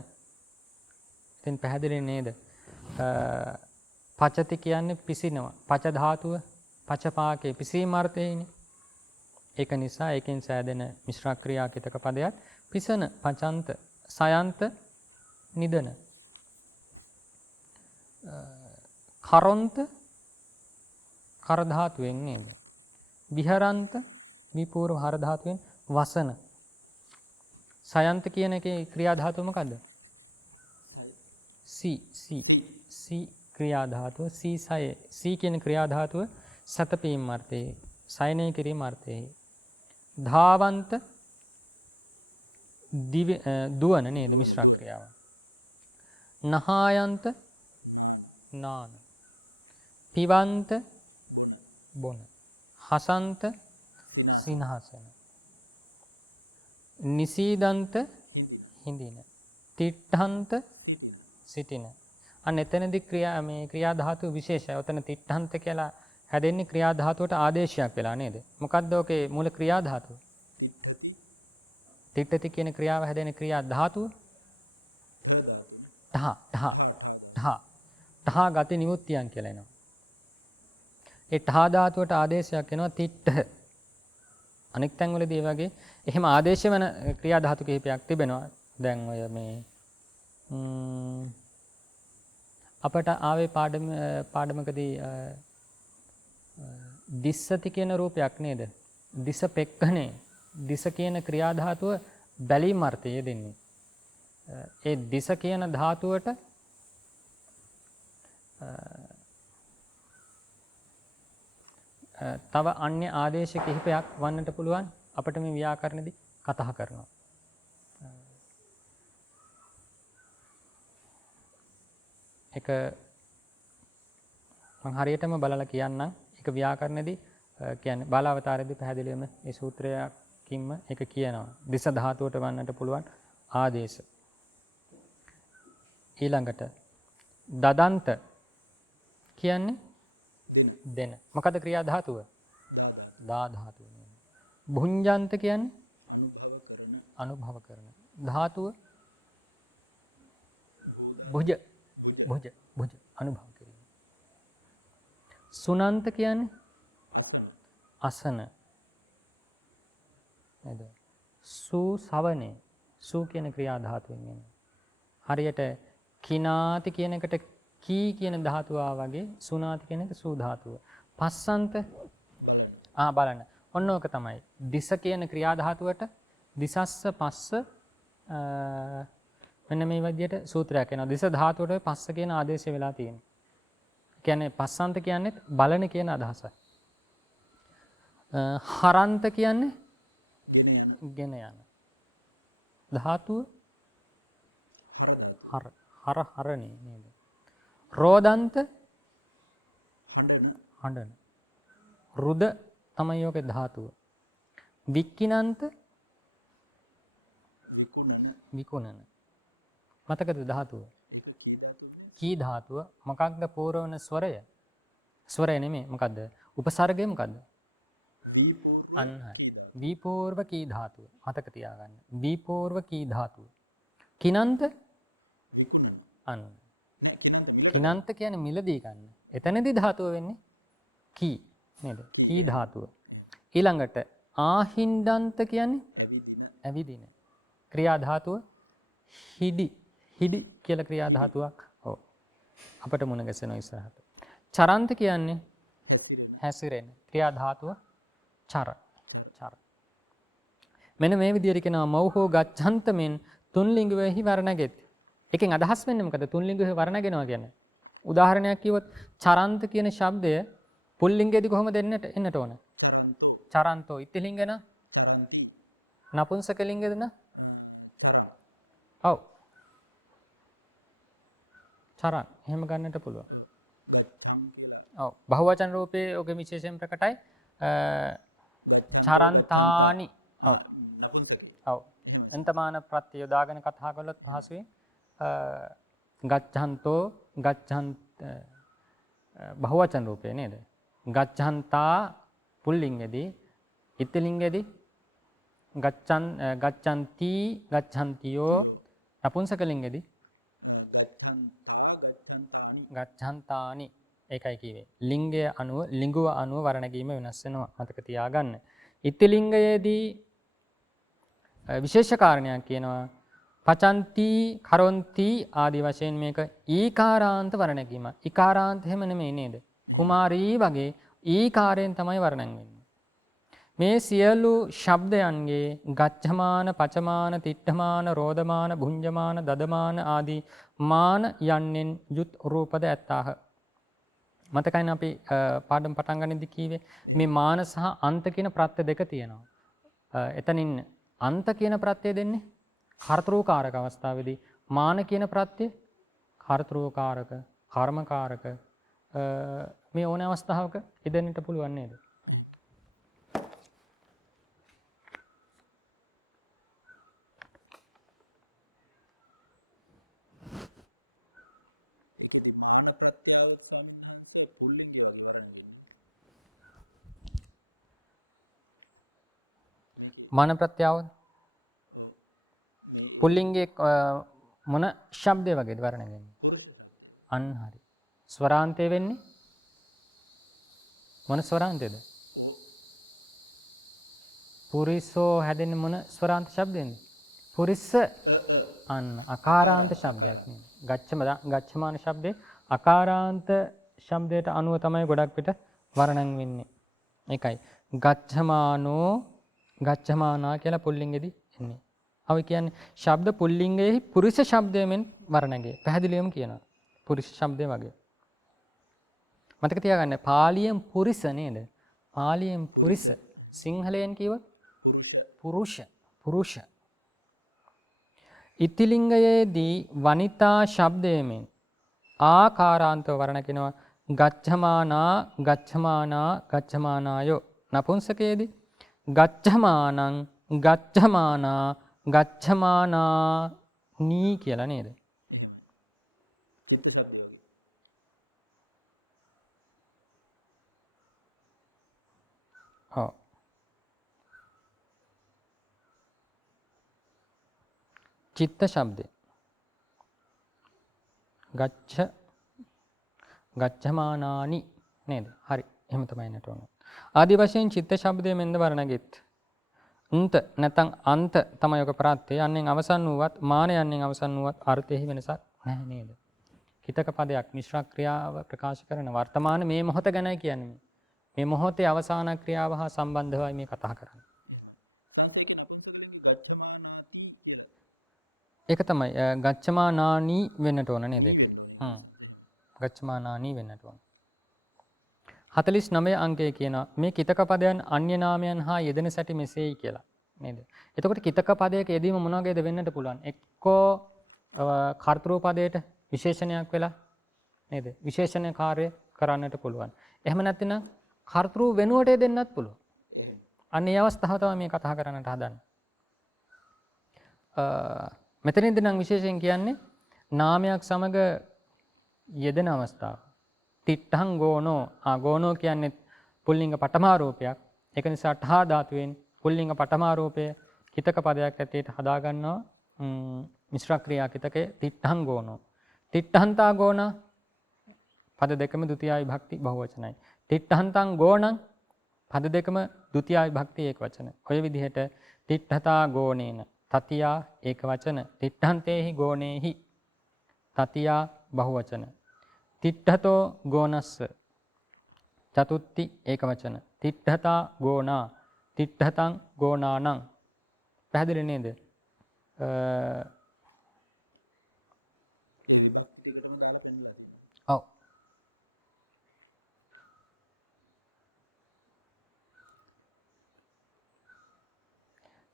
ඉතින් පැහැදිලි නේද? පචති කියන්නේ පිසිනවා. පච ධාතුව පචපාකේ පිසීම අර්ථයේනේ. ඒක නිසා ඒකෙන් සෑදෙන මිශ්‍ර ක්‍රියා කිතක පදයක් පිසන, පචන්ත, සයන්ත, නිදන. කරොන්ත කර ධාතුවෙන් නේද? විහරන්ත විපූර්ව හර ධාතුවෙන් වසන. සයන්ත කියන එකේ ක්‍රියා ධාතුව මොකද්ද? සී ක්‍රියා ධාතුව සී කියන ක්‍රියා ධාතුව සතපීම් අර්ථයේ සයනය කිරීම අර්ථයේ. ධාවන්ත දුවන නේද? මිශ්‍ර ක්‍රියාව. නහායන්ත නාන. පිවන්ත බොන. හසන්ත සිනහසන. නිසීදන්ත හිඳින. තිට්ඨන්ත සිටින. අන්න එතනදී ක්‍රියා ධාතු විශේෂයි. ඔතන තිට්ඨන්ත කියලා හැදෙන්නේ ක්‍රියා ධාතුවට ආදේශයක් වෙලා නේද? මොකද්ද ඔකේ මූල ක්‍රියා ධාතුව? තිට්ඨති කියන ක්‍රියාව හැදෙන ක්‍රියා ධාතුව ඨ ගති නිමුත්තියන් කියලා එනවා. ඒ ඨ ධාතුවට ආදේශයක් එනවා තිට්ඨ. අනෙක් තැන්වලදී ඒ වගේ එහෙම ආදේශ වෙන ක්‍රියා ධාතු කිහිපයක් තිබෙනවා. දැන් ඔය මේ අපට ආවේ පාඩමකදී දිස්සති කියන රූපයක් නේද? දිස පෙක්කනේ. දිස කියන ක්‍රියා ධාතුව බැලීම අර්ථය දෙන්නේ. ඒ දිස කියන ධාතුවට තව අන්‍ය ආදේශ කිහිපයක් වන්නට පුළුවන්. අපිට මේ ව්‍යාකරණෙදී කතා කරනවා. එක මම හරියටම බලලා කියන්නම්. එක ව්‍යාකරණෙදී කියන්නේ බාලාවතාරයේදී පැහැදිලිවම මේ සූත්‍රයකින්ම එක කියනවා. දිස ධාතුවට වන්නට පුළුවන් ආදේශ. ඊළඟට දදන්ත කියන්නේ දෙන. මොකද ක්‍රියා ධාතුව? දා ධාතුව. භුඤ්ජන්ත කියන්නේ අනුභව කරන. ධාතුව භුජ අනුභව කිරීම. සුනන්ත කියන්නේ අසන. නේද? සුසවනේ. සු කියන ක්‍රියා ධාතුවෙන් එන්නේ. හරියට කිනාති කියන එකට කී කියන ධාතුව වගේ සුනාති කියන එක සු ධාතුව. පස්සන්ත බලන්න. ඔන්න ඕක තමයි. දිස කියන ක්‍රියා ධාතුවට දිසස්ස පස්ස මෙන්න මේ විදිහට සූත්‍රයක් එනවා. දිස ධාතුවට පස්ස කියන ආදේශය වෙලා තියෙනවා. කියන්නේ පස්සන්ත කියන්නේ බලන කියන අදහසයි. හරන්ත කියන්නේ ගෙන යන. ධාතුව හරණේ නේද? රෝදන්ත හඬන. රුද තමයි යෝගේ ධාතුව. වික්කිනන්ත විකුණන. මතකද ධාතුව? කී ධාතුව මොකක්ද පූර්වවන ස්වරය? ස්වරය නෙමෙයි මොකද්ද? උපසර්ගය මොකද්ද? අන්න හරි. විපූර්ව කී ධාතුව. මතක තියාගන්න. විපූර්ව කී ධාතුව. කිනන්ත අන්න. කිනන්ත කියන්නේ මිලදී ගන්න. එතනදී ධාතුව වෙන්නේ කී නේද? කී ධාතුව. ඊළඟට ආහින්දන්ත කියන්නේ ඇවිදින. ක්‍රියා ධාතුව හිඩි. හිඩි කියලා ක්‍රියා ධාතුවක්. ඔව්. අපට මුණ ගැසෙනවා ඉස්සරහට. චරන්ත කියන්නේ හැසිරෙන. ක්‍රියා ධාතුව චර. චර. මෙන්න මේ විදිහට කියනවා මෞහෝ ගච්ඡන්තමෙන් තුන්ලිංගුවේහි වර්ණගෙත්. එකෙන් අදහස් වෙන්නේ මොකද? තුන්ලිංගුවේ වර්ණගෙනවා කියන්නේ. උදාහරණයක් කිව්වොත් චරන්ත කියන શબ્දය පුල්ලිංගයේදී කොහොමද එන්නට ඕන? චරන්තෝ. ඉත්තිලිංගන නපුංසක ලිංගයේද න? ඔව්. චරන්. එහෙම ගන්නට පුළුවන්. ඔව්. බහුවචන රූපයේ ඔගේ විශේෂයෙන් ප්‍රකටයි. චරන්තානි. ඔව්. ඔව්. එන්තමාන ප්‍රත්‍ය යොදාගෙන කතා කළොත් පහසුයි. ගච්ඡන්තෝ ගච්ඡන්ත බහුවචන රූපේ නේද? ගච්ඡන්තා පුල්ලිංගයේදී ඉත්තිලිංගයේදී ගච්ඡන්ති ගච්ඡන්තියෝ නපුංසක ලිංගයේදී ගච්ඡන්තානි. ඒකයි කිව්වේ. ලිංගය අනුව ලිංගුව අනුව වර්ණගීම වෙනස් වෙනවා. මතක තියාගන්න. ඉත්තිලිංගයේදී විශේෂ කාරණයක් කියනවා පචන්ති කරොන්ති ආදී වශයෙන් මේක ඊකාරාන්ත වර්ණගීම. ඉකාරාන්ත එහෙම නෙමෙයි නේද? කුමාරී වගේ ඊකාරයෙන් තමයි වර්ණන් වෙන්නේ. මේ සියලු ශබ්දයන්ගේ ගච්ඡමාන පචමාන තිට්ඨමාන රෝදමාන භුඤ්ජමාන දදමාන ආදී මාන යන්නෙන් යුත් රූපද ඇත්තාහ. මතකයිනේ අපි පාඩම් පටන් ගන්නදී කීවේ මේ මාන සහ අන්ත කියන ප්‍රත්‍ය දෙක තියෙනවා. එතනින් අන්ත කියන ප්‍රත්‍ය දෙන්නේ කර්තෘකාරක අවස්ථාවේදී මාන කියන ප්‍රත්‍ය කර්තෘකාරක කර්මකාරක මේ ඕන අවස්ථාවක ඉදෙන්නට පුළුවන් නේද? මාන ප්‍රත්‍යාව පුල්ලිංගේ මොන ශබ්දය වගේද වර්ණය වෙන්නේ? අන්න හරි. ස්වරාන්තය වෙන්නේ මොන ස්වරාන්තයද? පුරිසෝ හැදෙන්නේ මොන ස්වරාන්ත ශබ්දයෙන්ද? පුරිස්ස අන්න අකාරාන්ත ශබ්දයක් නේ. ගච්ඡමාන ශබ්දේ අකාරාන්ත ශබ්දයට අනුව තමයි ගොඩක් පිට වර්ණන් වෙන්නේ. ඒකයි ගච්ඡමානෝ ගච්ඡමානා කියලා පුල්ලිංගෙදී එන්නේ. අපි කියන්නේ ශබ්ද පුල්ලිංගයේ පුරුෂ ශබ්දයෙන් වර්ණගේ. පැහැදිලිවම කියනවා. පුරුෂ ශබ්දය වගේ. මතක තියාගන්න පාලියෙන් පුරිස නේද? පාලියෙන් පුරිස. සිංහලයෙන් කිව්වොත් පුරුෂ. පුරුෂ. ඉතිලිංගයේදී වනිතා ශබ්දයෙන් ආකාරාන්තව වර්ණ කියනවා ගච්ඡමානා ගච්ඡමානා ගච්ඡමානායෝ. නපුංසකයේදී ගච්ඡමානං ගච්ඡමානා ගච්ඡමානා නී කියලා නේද? ඔව්. චිත්ත ශබ්දේ ගච්ඡමානානි නේද? හරි. එහෙම තමයි නට ඕන. ආදි වශයෙන් චිත්ත ශබ්දයේ මෙන්ද වර්ණගෙත්. උන්ත නැත්නම් අන්ත තමයි ඔක ප්‍රත්‍යය. යන්නෙන් අවසන් වූවත් මාන යන්නෙන් අවසන් වූවත් අර්ථයෙහි වෙනසක් නැහැ නේද? කිතක පදයක් මිශ්‍ර ක්‍රියාව ප්‍රකාශ කරන වර්තමාන මේ මොහොත ගැනයි කියන්නේ. මේ මොහොතේ අවසාන ක්‍රියාව හා සම්බන්ධවයි මේ කතා කරන්නේ. ඒක තමයි ගච්ඡමානානි වෙන්නට ඕන නේද ඒක? ගච්ඡමානානි වෙන්නට ඕන. 49 අංකය කියනවා මේ කිතක පදයන් අන්‍ය නාමයන් හා යෙදෙන සැටි මෙසේයි කියලා. නේද? එතකොට කිතක පදයක යෙදීම මොන වගේද වෙන්නට පුළුවන්? එක්කෝ කර්තෘ පදයට විශේෂණයක් වෙලා නේද? විශේෂණ කාර්ය කරන්නට පුළුවන්. එහෙම නැත්නම් කර්තෘ වෙනුවට දෙන්නත් පුළුවන්. අන්න ඒ අවස්ථාව තමයි මේ කතා කරන්නට හදන්නේ. මෙතනදී නම් විශේෂයෙන් කියන්නේ නාමයක් සමග යෙදෙන අවස්ථාව. තිට්ඨං ගෝනෝ ගෝනෝ කියන්නේ පුල්ලිංග පඨමාරූපයක්. ඒක නිසා ඨා ධාතුවෙන් පුල්ලිංග පඨමාරූපය කිතක පදයක් ඇටියට හදා ගන්නවා මිශ්‍ර ක්‍රියා කිතකේ තිට්ඨං ගෝනෝ. තිට්ඨන්තා ගෝනා පද දෙකම ဒုတိ ය විභක්ති බහුවචනයි. තිට්ඨන්තං ගෝණං පද දෙකම ဒုတိ ය විභක්ති ඒකවචන. ඔය විදිහට තිට්ඨතා ගෝණේන තතියා ඒකවචන තිට්ඨන්තේහි ගෝණේහි තතියා බහුවචන. තිට්ඨතෝ ගෝනස්ස චතුත්ති ඒකවචන. තිට්ඨතා ගෝනා තිට්ඨතං ගෝනානං. පැහැදිලි නේද? ඔව්.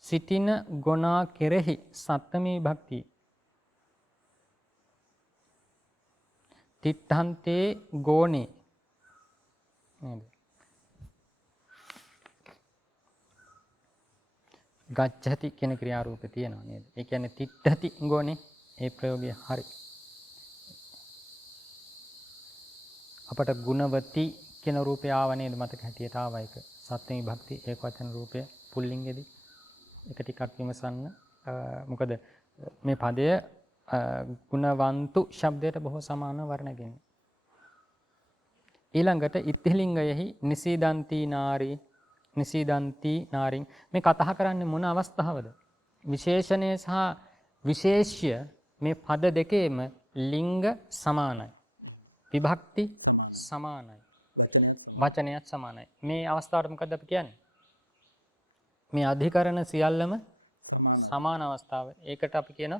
සිටින ගොනා කෙරෙහි සත්තමී විභක්ති. තිට්ඨන්තේ ගෝනේ නේද? ගච්ඡති කියන ක්‍රියාරූපේ තියෙනවා නේද? ඒ කියන්නේ තිට්ඨති ගෝනේ ඒ ප්‍රයෝගය හරි. අපට ගුණවති කියන රූපය ආව නේද? මතක හැටියට ආව එක. සත්ත්ව විභක්ති ඒක වචන රූපය පුල්ලිංගෙදී. ඒක ටිකක් විමසන්න. මොකද මේ පදය ගුණවන්තු ශබ්දයට බොහෝ සමාන වර්ණගෙන. ඊළඟට ඉත්තිලිංගයෙහි නිසීදන්ති නාරී නිසීදන්ති නාරින් මේ කතා කරන්නේ මොන අවස්ථාවද? විශේෂණය සහ විශේෂ්‍ය මේ පද දෙකේම ලිංග සමානයි. විභක්ති සමානයි. වචනයත් සමානයි. මේ අවස්ථාවට මොකද අපි කියන්නේ? මේ අධිකරණ සියල්ලම සමාන අවස්ථාව. ඒකට අපි කියන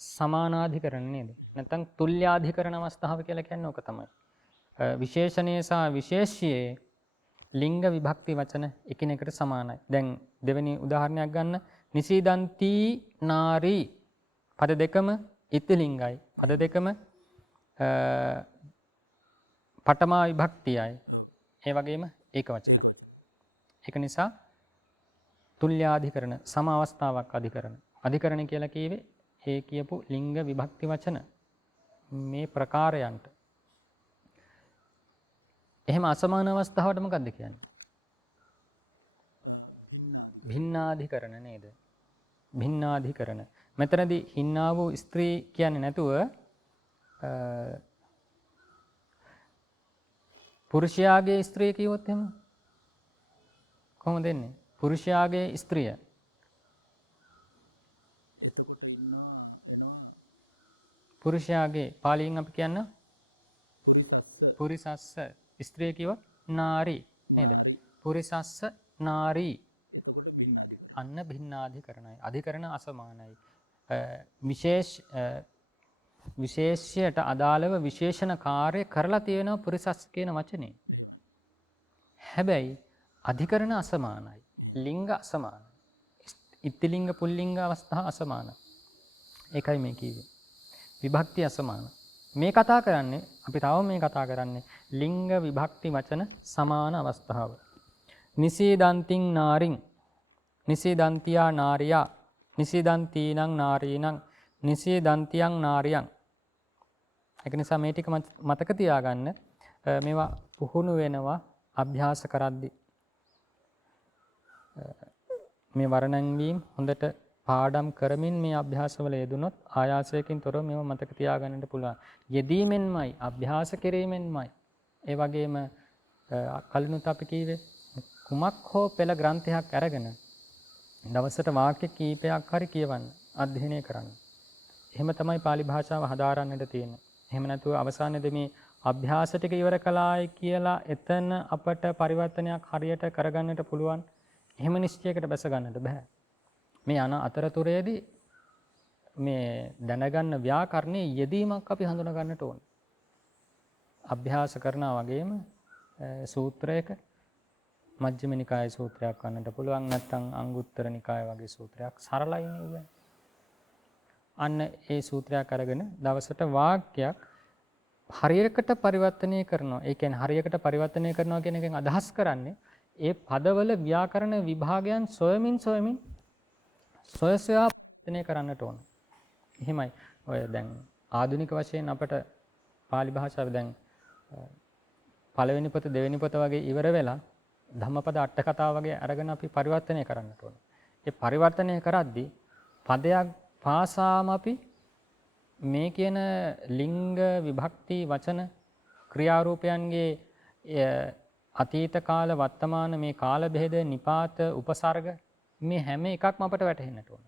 සමානාධිකරණ නේද? නැත්නම් තුල්‍යාධිකරණ අවස්ථාව කියලා කියන්නේ ඕක තමයි. විශේෂණය සහ විශේෂ්‍යයේ ලිංග විභක්ති වචන එකිනෙකට සමානයි. දැන් දෙවෙනි උදාහරණයක් ගන්න. නිසීදන්ති නාරී පද දෙකම ඉත්තිලිංගයි. පද දෙකම පඨමා විභක්තියයි. ඒ වගේම ඒක වචන. ඒක නිසා තුල්‍යාධිකරණ සම අවස්ථාවක් අධිකරණ. අධිකරණ කියලා කියවේ ඒ කියපු ලිංග විභක්ති වචන මේ ප්‍රකාරයන්ට. එහෙම අසමාන අවස්ථාවට මොකක්ද කියන්නේ? භින්නාධිකරණ නේද? භින්නාධිකරණ. මෙතනදී හින්නා වූ ස්ත්‍රී කියන්නේ නැතුව පුරුෂයාගේ ස්ත්‍රිය කිව්වොත් එහෙම කොහොමද එන්නේ? පුරුෂයාගේ ස්ත්‍රිය. පුරුෂයාගේ පාලියෙන් අපි කියන්න පුරිසස්ස. ස්ත්‍රිය කිව්වොත් නාරී නේද? පුරිසස්ස නාරී. අන්න භින්නාධිකරණයි. අධිකරණ අසමානයි. විශේෂයට අදාළව විශේෂණ කාර්ය කරලා තියෙනවා පුරිසස්ස කියන වචනේ. හැබැයි අධිකරණ අසමානයි. ලිංග අසමානයි. ඉත්තිලිංග පුල්ලිංග අවස්ථා අසමානයි. ඒකයි මේ කිව්වේ. විභක්ති අසමාන. මේ කතා කරන්නේ අපි තව මේ කතා කරන්නේ ලිංග විභක්ති වචන සමාන අවස්ථාව. නිසීදන්තින් නාරින් නිසීදන්තියා නාරියා නිසීදන්තීනං නාරීනං නිසීදන්තියං නාරියං. ඒක නිසා මේ ටික මතක තියාගන්න. මේවා පුහුණු වෙනවා අභ්‍යාස කරද්දී. මේ වර්ණන් වීම හොඳට පාඩම් කරමින් මේ අභ්‍යාසවල යෙදුනොත් ආයාසයකින් තොරව මේව මතක තියාගන්නට පුළුවන්. යෙදීමෙන්මයි අභ්‍යාස කිරීමෙන්මයි. ඒ වගේම කලිනුත් අපි කීවේ කුමක් හෝ පෙළ ග්‍රන්ථයක් අරගෙන දවසට වාක්‍ය කීපයක් හරි කියවන්න අධ්‍යයනය කරන්න. එහෙම තමයි pāli භාෂාව හදාරන්නට තියෙන්නේ. එහෙම නැතුව අවසානයේදී මේ අභ්‍යාස ටික ඉවර කළායි කියලා එතන අපට පරිවර්තනයක් හරියට කරගන්නට පුළුවන්. එහෙම නිශ්චයකට බැස ගන්නට බෑ. මේ යන අතරතුරේදී මේ දැනගන්න ව්‍යාකරණයේ යෙදීමක් අපි හඳුනා ගන්නට ඕන. අභ්‍යාස කරනවා වගේම සූත්‍රයක මජ්ක්‍ධිම නිකායේ සූත්‍රයක් වන්නට පුළුවන්, නැත්නම් අංගුත්තර නිකාය වගේ සූත්‍රයක් සරලයි නේ. අන්න ඒ සූත්‍රයක් අරගෙන දවසට වාක්‍යයක් හරියකට පරිවර්තනය කරනවා. ඒ කියන්නේ හරියකට පරිවර්තනය කරනවා කියන එකෙන් අදහස් කරන්නේ ඒ පදවල ව්‍යාකරණ විභාගයන් සොයමින් සොයා පරිවර්තනය කරන්නට ඕන. එහෙමයි. ඔය දැන් ආධුනික වශයෙන් අපට pāli භාෂාව දැන් පළවෙනි පොත දෙවෙනි පොත වගේ ඉවර වෙලා ධම්මපද අට කතාව වගේ අරගෙන අපි පරිවර්තනය කරන්නට ඕන. ඒ පරිවර්තනය කරද්දී පදයක් පාසාම අපි මේ කියන ලිංග විභක්ති වචන ක්‍රියාරූපයන්ගේ අතීත කාල වර්තමාන මේ කාල බෙහෙද නිපාත උපසර්ග මේ හැම එකක්ම අපට වැටහෙන්නට ඕන.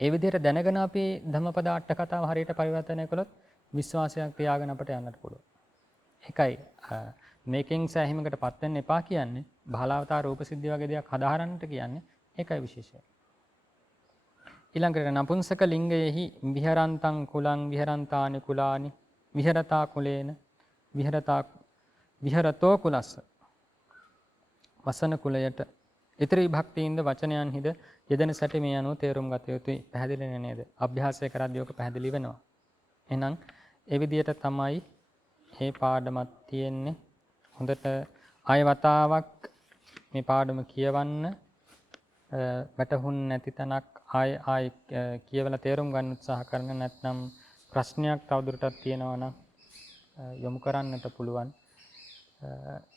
ඒ විදිහට දැනගෙන අපි ධම්මපද අට කතාව හරියට පරිවර්තනය කළොත් විශ්වාසයක් තියාගෙන අපට යන්නට පුළුවන්. ඒකයි මේකෙන් සෑහීමකට පත් වෙන්න එපා කියන්නේ. බාලාවතාර රූපසිද්ධිය වගේ දෙයක් හදාහරන්නට කියන්නේ ඒකයි විශේෂය. ඊළඟට නපුංසක ලිංගයෙහි විහරන්තං කුලං විහරන්තානි කුලානි විහරතා කුලේන විහරතෝ කුලස්ස වසන කුලයට ඉතිරි විභක්තියින්ද වචනයන්හිද යෙදෙන සැටි මේ අනුව තේරුම් ගත යුතුයි. පැහැදිලි නේද? අභ්‍යාසය කරද්දී ඔක පැහැදිලි වෙනවා. එහෙනම් ඒ විදිහට තමයි මේ පාඩමක් තියෙන්නේ. හොඳට ආය වතාවක් මේ පාඩම කියවන්න වැටහුන් නැති තැනක් ආය කියවලා තේරුම් ගන්න උත්සාහ කරන, නැත්නම් ප්‍රශ්නයක් තවදුරටත් තියෙනවා නම් යොමු කරන්නට පුළුවන්.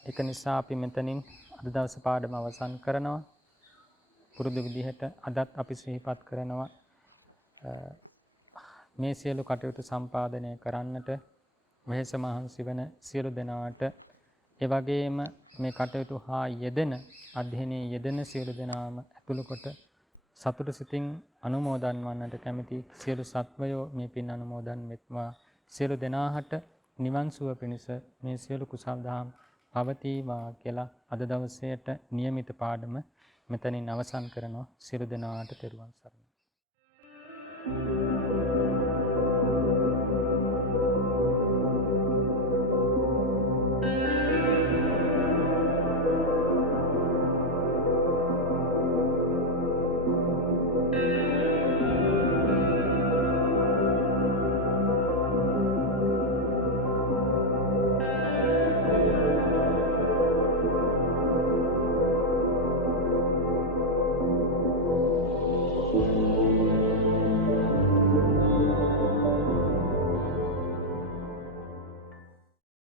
ඒක නිසා අපි මෙතනින් අද දවසේ පාඩම අවසන් කරනවා. පුරුදු විදිහට අදත් අපි සිහිපත් කරනවා මේ සියලු කටයුතු සම්පාදනය කරන්නට වෙහෙස මහන්සි වෙන සියලු දෙනාට, ඒ වගේම මේ කටයුතු හා යෙදෙන අධ්‍යයනයේ යෙදෙන සියලු දෙනාම ඇතුළු කොට සතුට සිතින් අනුමෝදන් වන්නට කැමැති සියලු සත්වයෝ මේ පින් අනුමෝදන් වෙත්වා. සියලු දෙනාට නිවන් සුව පිණිස මේ සියලු කුසල් දහම් පවතිවා කියලා අද දවසේට નિયમિત පාඩම මෙතනින් අවසන් කරනවා. සියලු දෙනාට තෙරුවන් සරණයි.